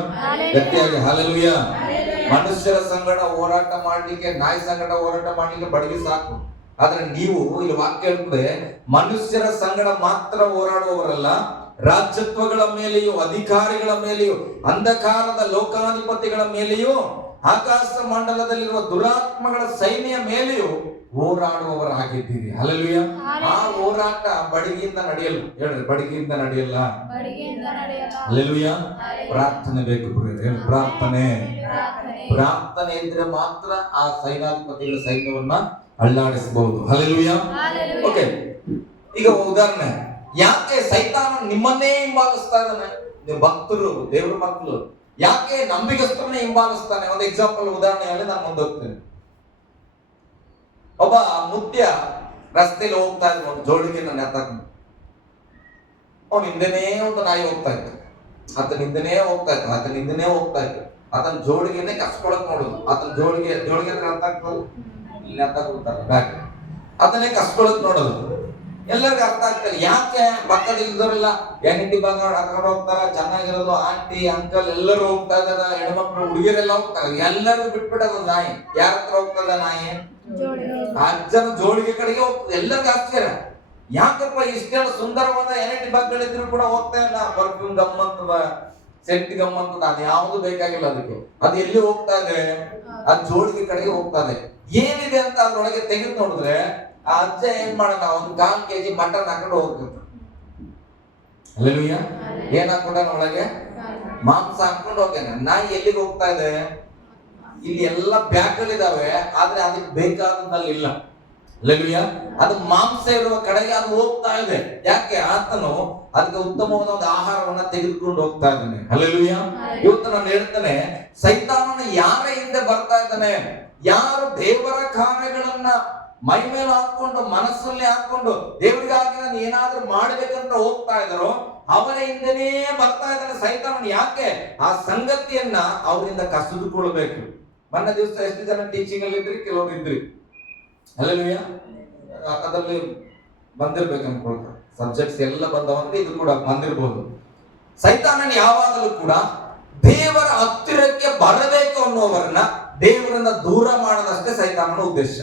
ಗಟ್ಟಿಯಾಗಿ ಹಲ್ಲೆಲೂಯಾ. ಮನುಷ್ಯರ ಸಂಗಡ ಹೋರಾಟ ಮಾಡ್ಲಿಕ್ಕೆ, ನಾಯಿ ಸಂಗಡ ಹೋರಾಟ ಮಾಡ್ಲಿಕ್ಕೆ ಬಡಗಿ ಸಾಕು. ಆದ್ರೆ ನೀವು ಇಲ್ಲಿ ವಾಕ್ಯ ಹೇಳ್ತದೆ, ಮನುಷ್ಯರ ಸಂಗಡ ಮಾತ್ರ ಹೋರಾಡುವವರಲ್ಲ, ರಾಜ್ಯತ್ವಗಳ ಮೇಲೆಯೂ, ಅಧಿಕಾರಿಗಳ ಮೇಲೆಯೂ, ಅಂಧಕಾರದ ಲೋಕಾಧಿಪತಿಗಳ ಮೇಲೆಯೂ, ಆಕಾಶ ಮಂಡಲದಲ್ಲಿರುವ ದುರಾತ್ಮಗಳ ಸೈನ್ಯ ಮೇಲೆಯೂ ಹೋರಾಡುವವರಾಗಿದ್ದೀರಿ. ಹಲ್ಲೆಲೂಯಾ. ಆ ಹೋರಾಟ ಬಡಗಿಯಿಂದ ನಡೆಯಲ್ಲ. ಹೇಳ್ರಿ, ಬಡಗಿಯಿಂದ ನಡೆಯಲ್ಲ. ಹಲ್ಲೆಲೂಯಾ. ಪ್ರಾರ್ಥನೆ ಬೇಕು. ಪ್ರಾರ್ಥನೆ ಇದ್ರೆ ಮಾತ್ರ ಆ ಸೈನಾಧಿಪತಿಗಳ ಸೈನ್ಯವನ್ನ ಅಳ್ಳಾಡಿಸಬಹುದು. ಹಲ್ಲೆಲೂಯಾ. ಓಕೆ, ಈಗ ಉದಾಹರಣೆ, ಯಾಕೆ ಸೈತಾನ ನಿಮ್ಮನ್ನೇ ಹಿಂಬಾಲಿಸ್ತಾ ಇದ್ದಾನೆ? ನೀವು ಭಕ್ತರು, ದೇವ್ರ ಮಕ್ಕಳು, ಯಾಕೆ ನಂಬಿಗಸ್ತರನ್ನೇ ಹಿಂಬಾಲಿಸ್ತಾನೆ? ಒಂದು ಎಕ್ಸಾಂಪಲ್, ಉದಾಹರಣೆ ಹೇಳಿ ನಾನು ಮುಂದೆ ಹೋಗ್ತೇನೆ. ಒಬ್ಬ ಮುತ್ಯ ರಸ್ತೆಯಲ್ಲಿ ಹೋಗ್ತಾ ಇದ್ದ, ಒಂದು ಜೋಳಿಗೆನ ನೆತ್ತಾಕೊಂಡು, ಅವನ ಹಿಂದೆನೇ ಒಂದು ನಾಯಿ ಹೋಗ್ತಾ ಇತ್ತು, ಆತನ ಹಿಂದೆನೇ ಹೋಗ್ತಾ ಇತ್ತು. ಆತನ ಜೋಳಿಗೆನೆ ಕಸ್ಕೊಳಕ್ ನೋಡುದು. ಆತನ ಜೋಳಿಗೆ ಹತ್ರ ಅರ್ಥ ಆಗ್ತದೆ, ಇಲ್ಲಿ ಅರ್ಥ ಕೊಡ್ತಾರೆ ಬ್ಯಾಗ್, ಅದನ್ನೇ ಕಸ್ಕೊಳಕ್ ನೋಡೋದು. ಎಲ್ಲರಿಗೂ ಅರ್ಥ ಆಗ್ತಾರೆ. ಯಾಕೆ ಪಕ್ಕದಲ್ಲಿ ಇದ್ದವರೆಲ್ಲ ಹೆಂಡತಿ ಬಂಗ ಹಾಕೊಂಡು ಹೋಗ್ತಾರ, ಚೆನ್ನಾಗಿರೋದು ಆಂಟಿ ಅಂಕಲ್ ಎಲ್ಲರೂ ಹೋಗ್ತಾ ಇದಾರ, ಹೆಣ್ಮಕ್ಳು ಹುಡುಗಿಯರೆಲ್ಲ ಹೋಗ್ತಾರೆ, ಎಲ್ಲರೂ ಬಿಟ್ಬಿಟ್ಟದ ನಾಯಿ. ಯಾರ ಹತ್ರ ಹೋಗ್ತದ ನಾಯಿ? ಅಜ್ಜನ ಜೋಳಿಗೆ ಕಡೆಗೆ ಹೋಗ್ತದೆ. ಎಲ್ಲರಿಗೂ ಆಶ್ಚರ್ಯ, ಯಾಕಪ್ಪ ಇಷ್ಟೆಲ್ಲ ಸುಂದರವಾದ ಹೆಂಡತಿ ಬಾಗ್ಗಳಿದ್ರು ಕೂಡ ಹೋಗ್ತಾ ಇಲ್ಲ. ಪರ್ಫ್ಯೂಮ್ ಗಮ್ಮಂತದ, ಸೆಂಟ್ ಗಮ್ಮಂತದ, ಅದು ಯಾವುದು ಬೇಕಾಗಿಲ್ಲ ಅದಕ್ಕೆ. ಅದು ಎಲ್ಲಿ ಹೋಗ್ತಾ ಇದೆ? ಆ ಜೋಳಿಗೆ ಕಡೆಗೆ ಹೋಗ್ತಾ ಇದೆ. ಏನಿದೆ ಅಂತ ಅದ್ರೊಳಗೆ ತೆಗೆದು ನೋಡಿದ್ರೆ, ಆ ಅಜ್ಜ ಏನ್ ಮಾಡೋಣ, ಒಂದು 1/4 kg ಮಟನ್ ಹಾಕೊಂಡು ಹೋಗ್ತಿರ್ತಾನೆ. ಹಲ್ಲೆಲೂಯಾ. ಏನ್ ಹಾಕೊಂಡ ಒಳಗೆ? ಮಾಂಸ ಹಾಕೊಂಡು ಹೋಗ್ಯಾನ. ನಾಯಿ ಎಲ್ಲಿಗೆ ಹೋಗ್ತಾ ಇದೆ? ಇಲ್ಲಿ ಎಲ್ಲ ಬ್ಯಾಗ್ಗಳಿದಾವೆ, ಆದ್ರೆ ಅದಕ್ಕೆ ಬೇಕಾದಂದಲ್ಲಿ ಇಲ್ಲ. ಹಲ್ಲೆಲೂಯಾ. ಅದು ಮಾಂಸ ಇರುವ ಕಡೆಗೆ ಅದು ಹೋಗ್ತಾ ಇದೆ. ಯಾಕೆ? ಆತನು ಅದಕ್ಕೆ ಉತ್ತಮವಾದ ಒಂದು ಆಹಾರವನ್ನ ತೆಗೆದುಕೊಂಡು ಹೋಗ್ತಾ ಇದ್ದಾನೆ. ಹಲ್ಲೆಲೂಯಾ. ಇವತ್ತು ನಾನು ಹೇಳ್ತೇನೆ, ಸೈತಾನನ ಯಾರ ಹಿಂದೆ ಬರ್ತಾ ಇದ್ದಾನೆ? ಯಾರು ದೇವರ ಕಾರ್ಯಗಳನ್ನ ಮೈ ಮೇಲೆ ಹಾಕೊಂಡು, ಮನಸ್ಸಲ್ಲಿ ಹಾಕೊಂಡು, ದೇವರಿಗಾಗಿ ನಾನು ಏನಾದ್ರೂ ಮಾಡ್ಬೇಕಂತ ಹೋಗ್ತಾ ಇದ್ದಾರೋ ಅವರ ಹಿಂದೆನೇ ಬರ್ತಾ ಇದ್ದಾನೆ ಸೈತಾನನು. ಯಾಕೆ? ಆ ಸಂಗತಿಯನ್ನ ಅವರಿಂದ ಕಸಿದುಕೊಳ್ಬೇಕು. ಮೊನ್ನೆ ದಿವಸ ಎಷ್ಟು ಜನ ಟೀಚಿಂಗ್ ಅಲ್ಲಿ ಇದ್ರಿ? ಕೆಲವರು ಇದ್ರಿ. ಹಲ್ಲೆಲೂಯಾ. ಅದರಲ್ಲಿ ಬಂದಿರ್ಬೇಕು ಅನ್ಕೊಳ್ತಾರೆ. ಸಬ್ಜೆಕ್ಟ್ಸ್ ಎಲ್ಲ ಬಂದವಂದ್ರೆ ಇದು ಕೂಡ ಬಂದಿರ್ಬೋದು. ಸೈತಾನನ ಯಾವಾಗಲೂ ಕೂಡ ದೇವರ ಹತ್ತಿರಕ್ಕೆ ಬರಬೇಕು ಅನ್ನುವವರನ್ನ ದೇವರನ್ನ ದೂರ ಮಾಡೋದಷ್ಟೇ ಸೈತಾನನ ಉದ್ದೇಶ.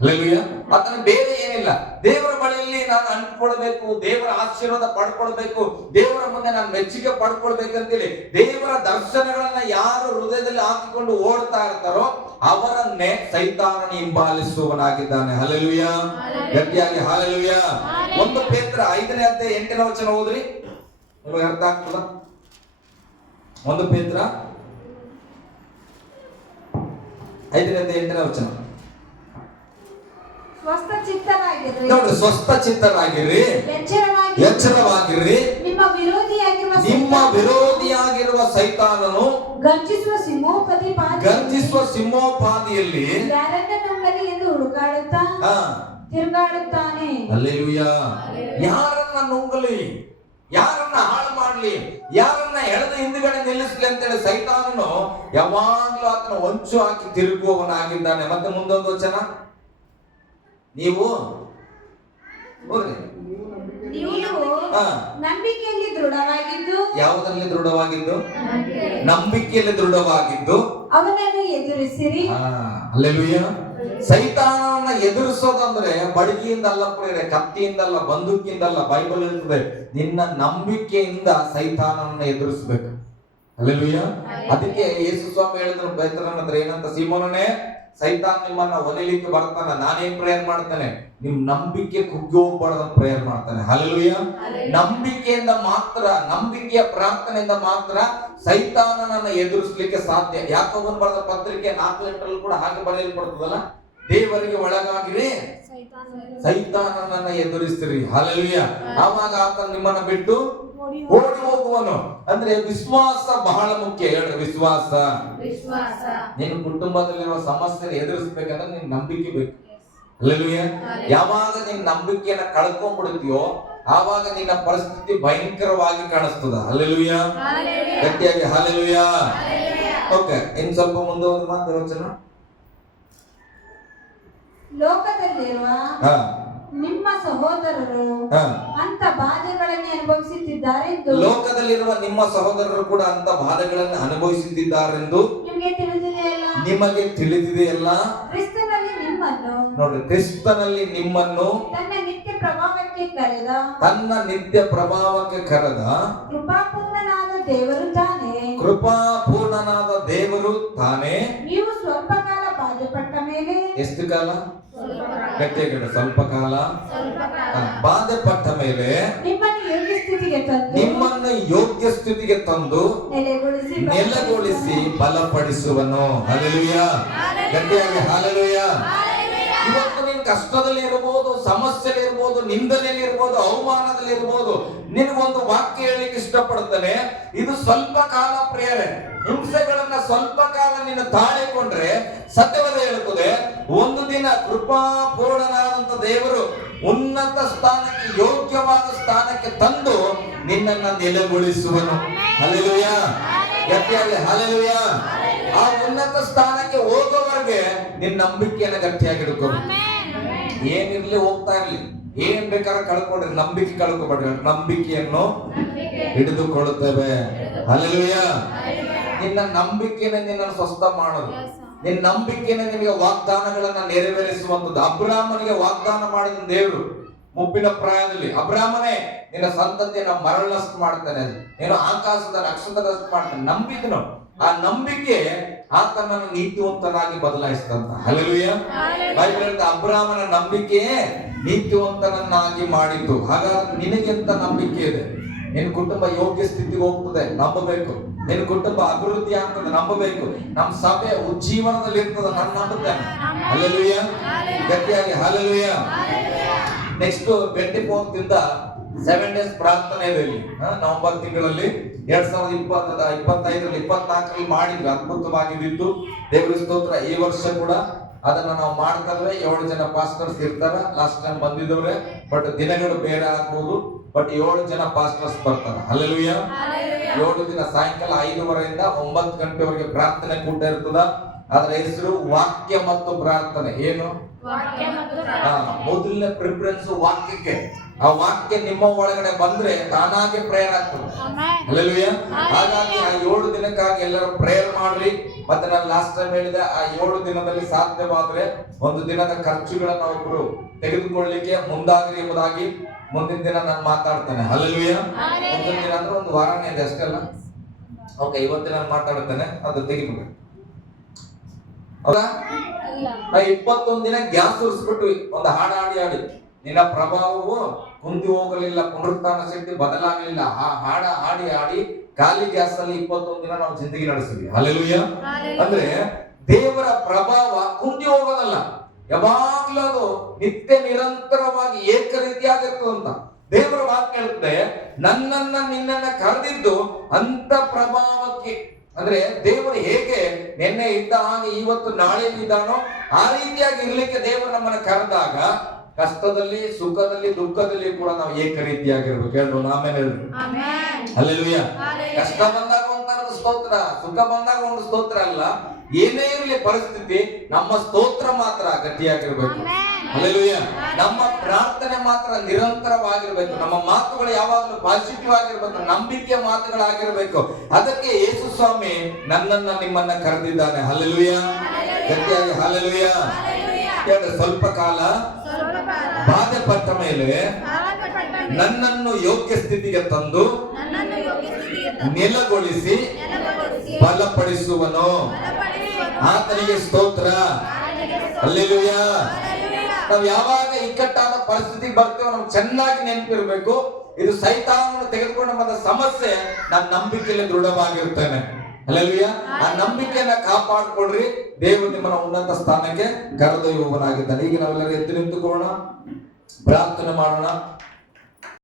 ಹಲ್ಲೆಲೂಯಾ. ಆತನ ಬೇರೆ ಏನಿಲ್ಲ. ದೇವರ ಬಳಿಯಲ್ಲಿ ನಾನು ಅಂಟ್ಕೊಳ್ಬೇಕು, ದೇವರ ಆಶೀರ್ವಾದ ಪಡ್ಕೊಳ್ಬೇಕು, ದೇವರ ಮುಂದೆ ನಾನು ಮೆಚ್ಚುಗೆ ಪಡ್ಕೊಳ್ಬೇಕಂತೇಳಿ ದೇವರ ದರ್ಶನಗಳನ್ನ ಯಾರು ಹೃದಯದಲ್ಲಿ ಹಾಕಿಕೊಂಡು ಓಡ್ತಾ ಇರ್ತಾರೋ ಅವರನ್ನೇ ಸೈತಾನನ ಹಿಂಬಾಲಿಸುವವನಾಗಿದ್ದಾನೆ. ಹಲ್ಲೆಲೂಯಾ. ಗಟ್ಟಿಯಾಗಿ ಹಲ್ಲೆಲೂಯಾ. 1 ಪೇತ್ರ 5ನೇ ಅಧ್ಯಾಯ 8ನೇ ವಚನ ಓದ್ರಿ, ನಿಮಗೆ ಅರ್ಥ ಆಗ್ತದ? 1 ಪೇತ್ರ 5ನೇ ಅಧ್ಯಾಯ 8ನೇ ವಚನ ನೋಡಿ. ಸ್ವಸ್ಥ ಚಿತ್ತರಾಗಿರಿ, ಎಚ್ಚರವಾಗಿರಿ. ನಿಮ್ಮ ವಿರೋಧಿಯಾಗಿರುವ ಸೈತಾನನು ಗರ್ಜಿಸುವ ಸಿಂಹೋಪಾದಿಯಲ್ಲಿ ತಿರುಗಾಡುತ್ತಾನೆ. ಹಲ್ಲೆಲೂಯಾ. ಯಾರನ್ನ ನುಂಗಲಿ, ಯಾರನ್ನ ಹಾಳು ಮಾಡ್ಲಿ, ಯಾರನ್ನ ಎಳೆದು ಹಿಂದುಗಡೆ ನಿಲ್ಲಿಸ್ಲಿ ಅಂತೇಳಿ ಸೈತಾನನು ಯಾವಾಗ್ಲೂ ಆತನ ಹೊಂಚು ಹಾಕಿ ತಿರುಗುವವನಾಗಿದ್ದಾನೆ. ಮತ್ತೆ ಮುಂದೊಂದು ವಚನ, ನೀವು ಹೋಗ್ರಿ. ನೀವು ಹಾ. ನಂಬಿಕೆಯಲ್ಲಿ ದೃಢವಾಗಿದ್ದು ಯಾವುದರಲ್ಲಿ ದೃಢವಾಗಿದ್ದು? ನಂಬಿಕೆಯಲ್ಲಿ ದೃಢವಾಗಿದ್ದು ಅವನನ್ನು ಎದುರಿಸಿರಿ. ಹಲ್ಲೆಲೂಯಾ. ಸೈತಾನವನ್ನ ಎದುರಿಸೋದಂದ್ರೆ ಬಡಗಿಯಿಂದ ಅಲ್ಲ ಪ್ರೇರೆ, ಕತ್ತಿಯಿಂದಲ್ಲ, ಬಂದೂಕಿಂದಲ್ಲ. ಬೈಬಲ್ ಹೇಳ್ತದೆ ನಿನ್ನ ನಂಬಿಕೆಯಿಂದ ಸೈತಾನವನ್ನ ಎದುರಿಸಬೇಕು. ಹಲ್ಲೆಲೂಯಾ. ಅದಕ್ಕೆ ಯೇಸು ಸ್ವಾಮಿ ಹೇಳಿದ್ರು ಪೇತ್ರನ ಹತ್ರ ಏನಂತ, ಸೀಮೋನನೇ, ಸೈತಾನ್ ನಿಮ್ಮನ್ನ ಒಲಿಲಿಕ್ಕೆ ಬರ್ತಾನೆ, ನಾನೇನ್ ಪ್ರೇಯರ್ ಮಾಡ್ತಾನೆ, ನಿಮ್ ನಂಬಿಕೆ ಕುಗ್ಗಿ ಹೋಗ್ಬಾರ್ದು ಪ್ರೇಯರ್ ಮಾಡ್ತಾನೆ. ಹಲ್ಲೆಲೂಯಾ. ನಂಬಿಕೆಯಿಂದ ಮಾತ್ರ, ನಂಬಿಕೆಯ ಪ್ರಾರ್ಥನೆಯಿಂದ ಮಾತ್ರ ಸೈತಾನನನ್ನ ಎದುರಿಸಲಿಕ್ಕೆ ಸಾಧ್ಯ. ಯಾಕೋಬನ ಬರೆದ ಪತ್ರಿಕೆ 4:8 ಕೂಡ ಹಾಗೆ ಬರೆಯಲ್ಪಡ್ತದಲ್ಲ, ದೇವರಿಗೆ ಒಳಗಾಗಿರಿ, ಸೈತಾನನನ್ನ ಎದುರಿಸಿರಿ. ಹಲ್ಲೆಲೂಯಾ. ಆವಾಗ ಆತ ನಿಮ್ಮನ್ನ ಬಿಟ್ಟು ಓಡಿ ಹೋಗುವನು. ಅಂದ್ರೆ ವಿಶ್ವಾಸ ಬಹಳ ಮುಖ್ಯ. ಹೇಳ್ರಿ, ವಿಶ್ವಾಸ. ನಿನ್ನ ಕುಟುಂಬದಲ್ಲಿರುವ ಸಮಸ್ಯೆ ಎದುರಿಸಬೇಕಂದ್ರೆ ನಿನ್ ನಂಬಿಕೆ ಬೇಕು. ಹಲ್ಲೆಲೂಯಾ. ಯಾವಾಗ ನಿನ್ ನಂಬಿಕೆಯನ್ನ ಕಳ್ಕೊಂಡ್ಬಿಡ್ತೀಯೋ ಆವಾಗ ನಿನ್ನ ಪರಿಸ್ಥಿತಿ ಭಯಂಕರವಾಗಿ ಕಾಣಿಸ್ತದ. ಹಲ್ಲೆಲೂಯಾ. ಗಟ್ಟಿಯಾಗಿ ಹಲ್ಲೆಲೂಯಾ. ಓಕೆ, ಇನ್ ಸ್ವಲ್ಪ ಮುಂದೆ ಹೋದ ದೇವಚನ. ಲೋಕದಲ್ಲಿರುವ ನಿಮ್ಮ ಸಹೋದರರು ಅಂತ ಬಾಧೆಗಳನ್ನು ಅನುಭವಿಸುತ್ತಿದ್ದಾರೆಂದು, ಲೋಕದಲ್ಲಿರುವ ನಿಮ್ಮ ಸಹೋದರರು ಕೂಡ ಅಂತ ಬಾಧೆಗಳನ್ನು ಅನುಭವಿಸುತ್ತಿದ್ದಾರೆಂದು ನಿಮಗೆ ತಿಳಿದಿದೆಯಲ್ಲ. ಕ್ರಿಸ್ತನಲ್ಲಿ ನಿಮ್ಮನ್ನು, ನೋಡ್ರಿ, ಕ್ರಿಸ್ತನಲ್ಲಿ ನಿಮ್ಮನ್ನು ತನ್ನ ನಿತ್ಯ ಪ್ರಭಾವಕ್ಕೆ ಕರೆದ, ತನ್ನ ನಿತ್ಯ ಪ್ರಭಾವಕ್ಕೆ ಕರೆದ ಕೃಪಾಪೂರ್ಣನಾದ ದೇವರು ತಾನೇ, ಕೃಪಾಪೂರ್ಣನಾದ ದೇವರು ತಾನೇ. ನೀವು ಸ್ವಲ್ಪ ಕಾಲ ಬಾಧೆಪಟ್ಟ ಮೇಲೆ, ಎಷ್ಟು ಕಾಲ? ಗಟ್ಟಿಯಾಗಿ, ಸ್ವಲ್ಪ ಕಾಲ ಬಾಧೆ ಪಟ್ಟ ಮೇಲೆ ನಿಮ್ಮನ್ನು ಯೋಗ್ಯ ಸ್ಥಿತಿಗೆ ತಂದು ನೆಲೆಗೊಳಿಸಿ ಬಲಪಡಿಸುವನು. ಹಲ್ಲೆಲೂಯಾ. ಗಟ್ಟಿಯಾಗಿ ಹಲ್ಲೆಲೂಯಾ. ಇವತ್ತು ನೀನು ಕಷ್ಟದಲ್ಲಿ ಇರಬಹುದು, ಸಮಸ್ಯೆಯಲ್ಲಿ ಇರಬಹುದು, ನಿಂದನೆಯಲ್ಲಿ ಇರಬಹುದು, ಅವಮಾನದಲ್ಲಿ ಇರಬಹುದು. ನಿನಗೊಂದು ವಾಕ್ಯ ಹೇಳಲಿಕ್ಕೆ ಇಷ್ಟಪಡ್ತಾನೆ. ಇದು ಸ್ವಲ್ಪ ಕಾಲ ಪ್ರೇರಣೆ. ಹಿಂಸೆಗಳನ್ನ ಸ್ವಲ್ಪ ಕಾಲ ನೀನು ತಾಳಿಕೊಂಡ್ರೆ ಸತ್ಯವದ ಹೇಳುತ್ತದೆ, ಒಂದು ದಿನ ಕೃಪಾಪೂರ್ಣನಾದಂತ ದೇವರು ಉನ್ನತ ಸ್ಥಾನಕ್ಕೆ, ಯೋಗ್ಯವಾದ ಸ್ಥಾನಕ್ಕೆ ತಂದು ನಿನ್ನನ್ನ ನೆಲೆಗೊಳಿಸುವನು. ಹಲ್ಲೆಲೂಯಾ. ಗಟ್ಟಿಯಾಗಿ ಹಲ್ಲೆಲೂಯಾ. ಆ ಉನ್ನತ ಸ್ಥಾನಕ್ಕೆ ಹೋಗೋವರೆಗೆ ನಿನ್ನ ನಂಬಿಕೆಯನ್ನ ಗಟ್ಟಿಯಾಗಿ ಹಿಡ್ಕೋಬೇಕು. ಏನಿರ್ಲಿ, ಹೋಗ್ತಾ ಇರ್ಲಿ, ಏನ್ ಬೇಕಾದ್ರೆ ಕಳ್ಕೊಂಡ್ರೆ ನಂಬಿಕೆ ಕಳ್ಕೊಬೇಡ್ರಿ. ನಂಬಿಕೆಯನ್ನು ಹಿಡಿದುಕೊಳ್ಳುತ್ತೇವೆ. ಹಲ್ಲೆಲೂಯಾ. ನಿನ್ನ ನಂಬಿಕೆನ ನಿನ್ನ ಸ್ವಸ್ಥ ಮಾಡೋದು, ನಿನ್ನ ನಂಬಿಕೆನ ನಿನಗೆ ವಾಗ್ದಾನಗಳನ್ನ ನೆರವೇರಿಸುವಂತದ್ದು. ಅಬ್ರಾಮನಿಗೆ ವಾಗ್ದಾನ ಮಾಡಿದ ದೇವರು ಮುಪ್ಪಿನ ಪ್ರಾಯದಲ್ಲಿ, ಅಬ್ರಾಮನೇ, ನಿನ್ನ ಸಂತತಿಯನ್ನ ಮರಳಷ್ಟು ಮಾಡ್ತಾನೆ, ನೀನು ಆಕಾಶದ ನಕ್ಷತ್ರದಷ್ಟು ಮಾಡ್ತಾನೆ. ನಂಬಿದನು. ಆ ನಂಬಿಕೆ ಆತನನ್ನು ನೀತಿವಂತನಾಗಿ ಬದಲಾಯಿಸಿದಂತ. ಹಲ್ಲೆಲೂಯಾ. ಬೈಬಲ್ ಹೇಳ್ತಾ ಅಬ್ರಾಮನ ನಂಬಿಕೆ ನೀತಿವಂತನನ್ನಾಗಿ ಮಾಡಿತು. ಹಾಗಾದ್ರೆ ನಿನಗೆಂತ ನಂಬಿಕೆ ಇದೆ? ನಿನ್ನ ಕುಟುಂಬ ಯೋಗ್ಯ ಸ್ಥಿತಿಗೆ ಹೋಗ್ತದೆ, ನಂಬಬೇಕು. ನಿನ್ನ ಕುಟುಂಬ ಅಭಿವೃದ್ಧಿ ಆಗ್ತದೆ, ನಂಬಬೇಕು. ನಮ್ಮ ಸಭೆ ಉಜ್ಜೀವನದಲ್ಲಿ ಇರ್ತದೆ, ನಾನು ನಂಬುತ್ತೇನೆ. ಹಲ್ಲೆಲೂಯಾ. ಗಟ್ಟಿಯಾಗಿ ಹಲ್ಲೆಲೂಯಾ. ನೆಕ್ಸ್ಟ್ 24th 7 days ಪ್ರಾರ್ಥನೆ ಇದೆ ಇಲ್ಲಿ. ನವೆಂಬರ್ ತಿಂಗಳಲ್ಲಿ 2025 24 ಮಾಡಿದ್ವಿ. ಅದ್ಭುತವಾಗಿದ್ದು ದೇವರ ಸ್ತೋತ್ರ. ಈ ವರ್ಷ ಕೂಡ ಅದನ್ನ ನಾವು ಮಾಡ್ತಾ ಇದ್ವಿ. 7 ಜನ ಪಾಸ್ಟರ್ಸ್ ಇರ್ತಾರ. ಲಾಸ್ಟ್ ಟೈಮ್ ಬಂದಿದ್ದವ್ರೆ, ಬಟ್ ದಿನಗಳು ಬೇರೆ ಆಗ್ಬೋದು. ಬಟ್ 7 ಜನ ಪಾಸ್ಟರ್ಸ್ ಬರ್ತಾರ. ಹಲ್ಲೆಲೂಯಾ. 7 ದಿನ ಸಾಯಂಕಾಲ 5:30 9 ಗಂಟೆವರೆಗೆ ಪ್ರಾರ್ಥನೆ ಕೂಟ ಇರ್ತದ. ಅದರ ಹೆಸರು ವಾಕ್ಯ ಮತ್ತು ಪ್ರಾರ್ಥನೆ. ಏನು? ಮೊದಲನೇ ಪ್ರಿಫರೆನ್ಸ್ ವಾಕ್ಯಕ್ಕೆ. ಆ ವಾಕ್ಯ ನಿಮ್ಮ ಒಳಗಡೆ ಬಂದ್ರೆ ತಾನಾಗೆ ಪ್ರೇಯರ್ ಆಗ್ತದೆ. ಹಲ್ಲೆಲೂಯಾ. ಹಾಗಾಗಿ ಆ 7 ದಿನಕ್ಕಾಗಿ ಎಲ್ಲರೂ ಪ್ರೇಯರ್ ಮಾಡ್ರಿ. ಮತ್ತೆ ನಾನು ಲಾಸ್ಟ್ ಟೈಮ್ ಹೇಳಿದೆ, ಆ 7 ದಿನದಲ್ಲಿ ಸಾಧ್ಯವಾದ್ರೆ ಒಂದು ದಿನದ ಖರ್ಚುಗಳನ್ನ ಒಬ್ರು ತೆಗೆದುಕೊಳ್ಳಲಿಕ್ಕೆ ಮುಂದಾಗ್ರಿ ಎಂಬುದಾಗಿ ಮುಂದಿನ ದಿನ ನಾನು ಮಾತಾಡ್ತೇನೆ. ಹಲ್ಲೆಲೂಯಾ. ಮುಂದಿನ ದಿನ ಅಂದ್ರೆ ಒಂದು ವಾರನೇ ಇದೆ ಅಷ್ಟೇ ಅಲ್ಲ. ಓಕೆ, ಇವತ್ತಿನ ನಾನು ಮಾತಾಡ್ತೇನೆ, ಅದು ತೆಗಿಬೇಕು. ಹೌದಾ? 21 ದಿನ ಗ್ಯಾಸ್ ಉರಿಸ್ಬಿಟ್ವಿ, ಒಂದು ಹಾಡು ಹಾಡಿ. ನಿನ್ನ ಪ್ರಭಾವವು ಕುಂದಿ ಹೋಗಲಿಲ್ಲ, ಪುನರುತ್ಥಾನ ಶಕ್ತಿ ಬದಲಾಗಲಿಲ್ಲ. ಆ ಹಾಡ ಹಾಡಿ ಖಾಲಿ ಗ್ಯಾಸ್ ಅಲ್ಲಿ 21 ದಿನ ನಾವು ಜಿಂದಗಿ ನಡೆಸಿದ್ವಿ. ಹಲ್ಲೆಲೂಯಾ. ಅಂದ್ರೆ ದೇವರ ಪ್ರಭಾವ ಕುಂದಿ ಹೋಗೋದಲ್ಲ, ಯಾವಾಗ್ಲೂ ಅದು ನಿತ್ಯ ನಿರಂತರವಾಗಿ ಏಕ ರೀತಿಯಾಗಿರ್ತದಂತ ದೇವರ ವಾಕ್ಯ ಹೇಳ್ತದೆ. ನನ್ನನ್ನ ನಿನ್ನನ್ನ ಕರೆದಿದ್ದು ಅಂತ ಪ್ರಭಾವಕ್ಕೆ. ಅಂದ್ರೆ ದೇವರು ಹೇಗೆ ನಿನ್ನೆ ಇದ್ದ ಹಾಗೆ ಇವತ್ತು ನಾಳೆ ಇದ್ದಾನೋ ಆ ರೀತಿಯಾಗಿ ಇರ್ಲಿಕ್ಕೆ ದೇವರು ನಮ್ಮನ್ನ ಕರೆದಾಗ ಕಷ್ಟದಲ್ಲಿ, ಸುಖದಲ್ಲಿ, ದುಃಖದಲ್ಲಿ ಕೂಡ ನಾವು ಏಕ ರೀತಿಯಾಗಿರ್ಬೇಕು. ಹೇಳೋಣ ಆಮೇಲೆ ಹೇಳ್ರಿ. ಹಲ್ಲೆಲೂಯಾ. ಕಷ್ಟ ಬಂದಾಗ ಒಂದು ಸ್ತೋತ್ರ, ಸುಖ ಬಂದಾಗ ಒಂದು ಸ್ತೋತ್ರ ಅಲ್ಲ. ಏನೇ ಇರಲಿ ಪರಿಸ್ಥಿತಿ, ನಮ್ಮ ಸ್ತೋತ್ರ ಮಾತ್ರ ಗಟ್ಟಿಯಾಗಿರ್ಬೇಕು. ಹಲ್ಲೆಲೂಯಾ. ನಮ್ಮ ಪ್ರಾರ್ಥನೆ ಮಾತ್ರ ನಿರಂತರವಾಗಿರ್ಬೇಕು. ನಮ್ಮ ಮಾತುಗಳು ಯಾವಾಗಲೂ ಪಾಸಿಟಿವ್ ಆಗಿರ್ಬೇಕು, ನಂಬಿಕೆಯ ಮಾತುಗಳಾಗಿರ್ಬೇಕು. ಅದಕ್ಕೆ ಯೇಸು ಸ್ವಾಮಿ ನನ್ನನ್ನ ನಿಮ್ಮನ್ನ ಕರೆದಿದ್ದಾನೆ. ಹಲ್ಲೆಲೂಯಾ. ಗಟ್ಟಿಯಾಗಿ ಹಲ್ಲೆಲೂಯಾ. ಯಾಕಂದ್ರೆ ಸ್ವಲ್ಪ ಕಾಲ ಬಾಧೆ ಪಟ್ಟ ಮೇಲೆ ನನ್ನನ್ನು ಯೋಗ್ಯ ಸ್ಥಿತಿಗೆ ತಂದು ನೆಲೆಗೊಳಿಸಿ ಬಲಪಡಿಸುವನು. ಆತನಿಗೆ ಸ್ತೋತ್ರ. ಹಲ್ಲೆಲೂಯಾ. ನಾವು ಯಾವಾಗ ಇಕ್ಕಟ್ಟಾದ ಪರಿಸ್ಥಿತಿಗೆ ಬರ್ತೇವೆ ನಮ್ಗೆ ಚೆನ್ನಾಗಿ ನೆನಪಿರ್ಬೇಕು, ಇದು ಸೈತಾನನು ತೆಗೆದುಕೊಂಡು ಬಂದ ಸಮಸ್ಯೆ. ನನ್ನ ನಂಬಿಕೆಯಲ್ಲಿ ದೃಢವಾಗಿರ್ತೇನೆ. ಹಲ್ಲೆಲೂಯಾ. ಆ ನಂಬಿಕೆಯನ್ನ ಕಾಪಾಡ್ಕೊಳ್ರಿ. ದೇವರು ನಿಮ್ಮನ್ನ ಉನ್ನತ ಸ್ಥಾನಕ್ಕೆ ಕರೆದೊಯ್ಯುವವನಾಗಿದ್ದಾನೆ. ಈಗ ನಾವೆಲ್ಲರೂ ಎದ್ದು ನಿಂತುಕೊಳ್ಳೋಣ, ಪ್ರಾರ್ಥನೆ ಮಾಡೋಣ.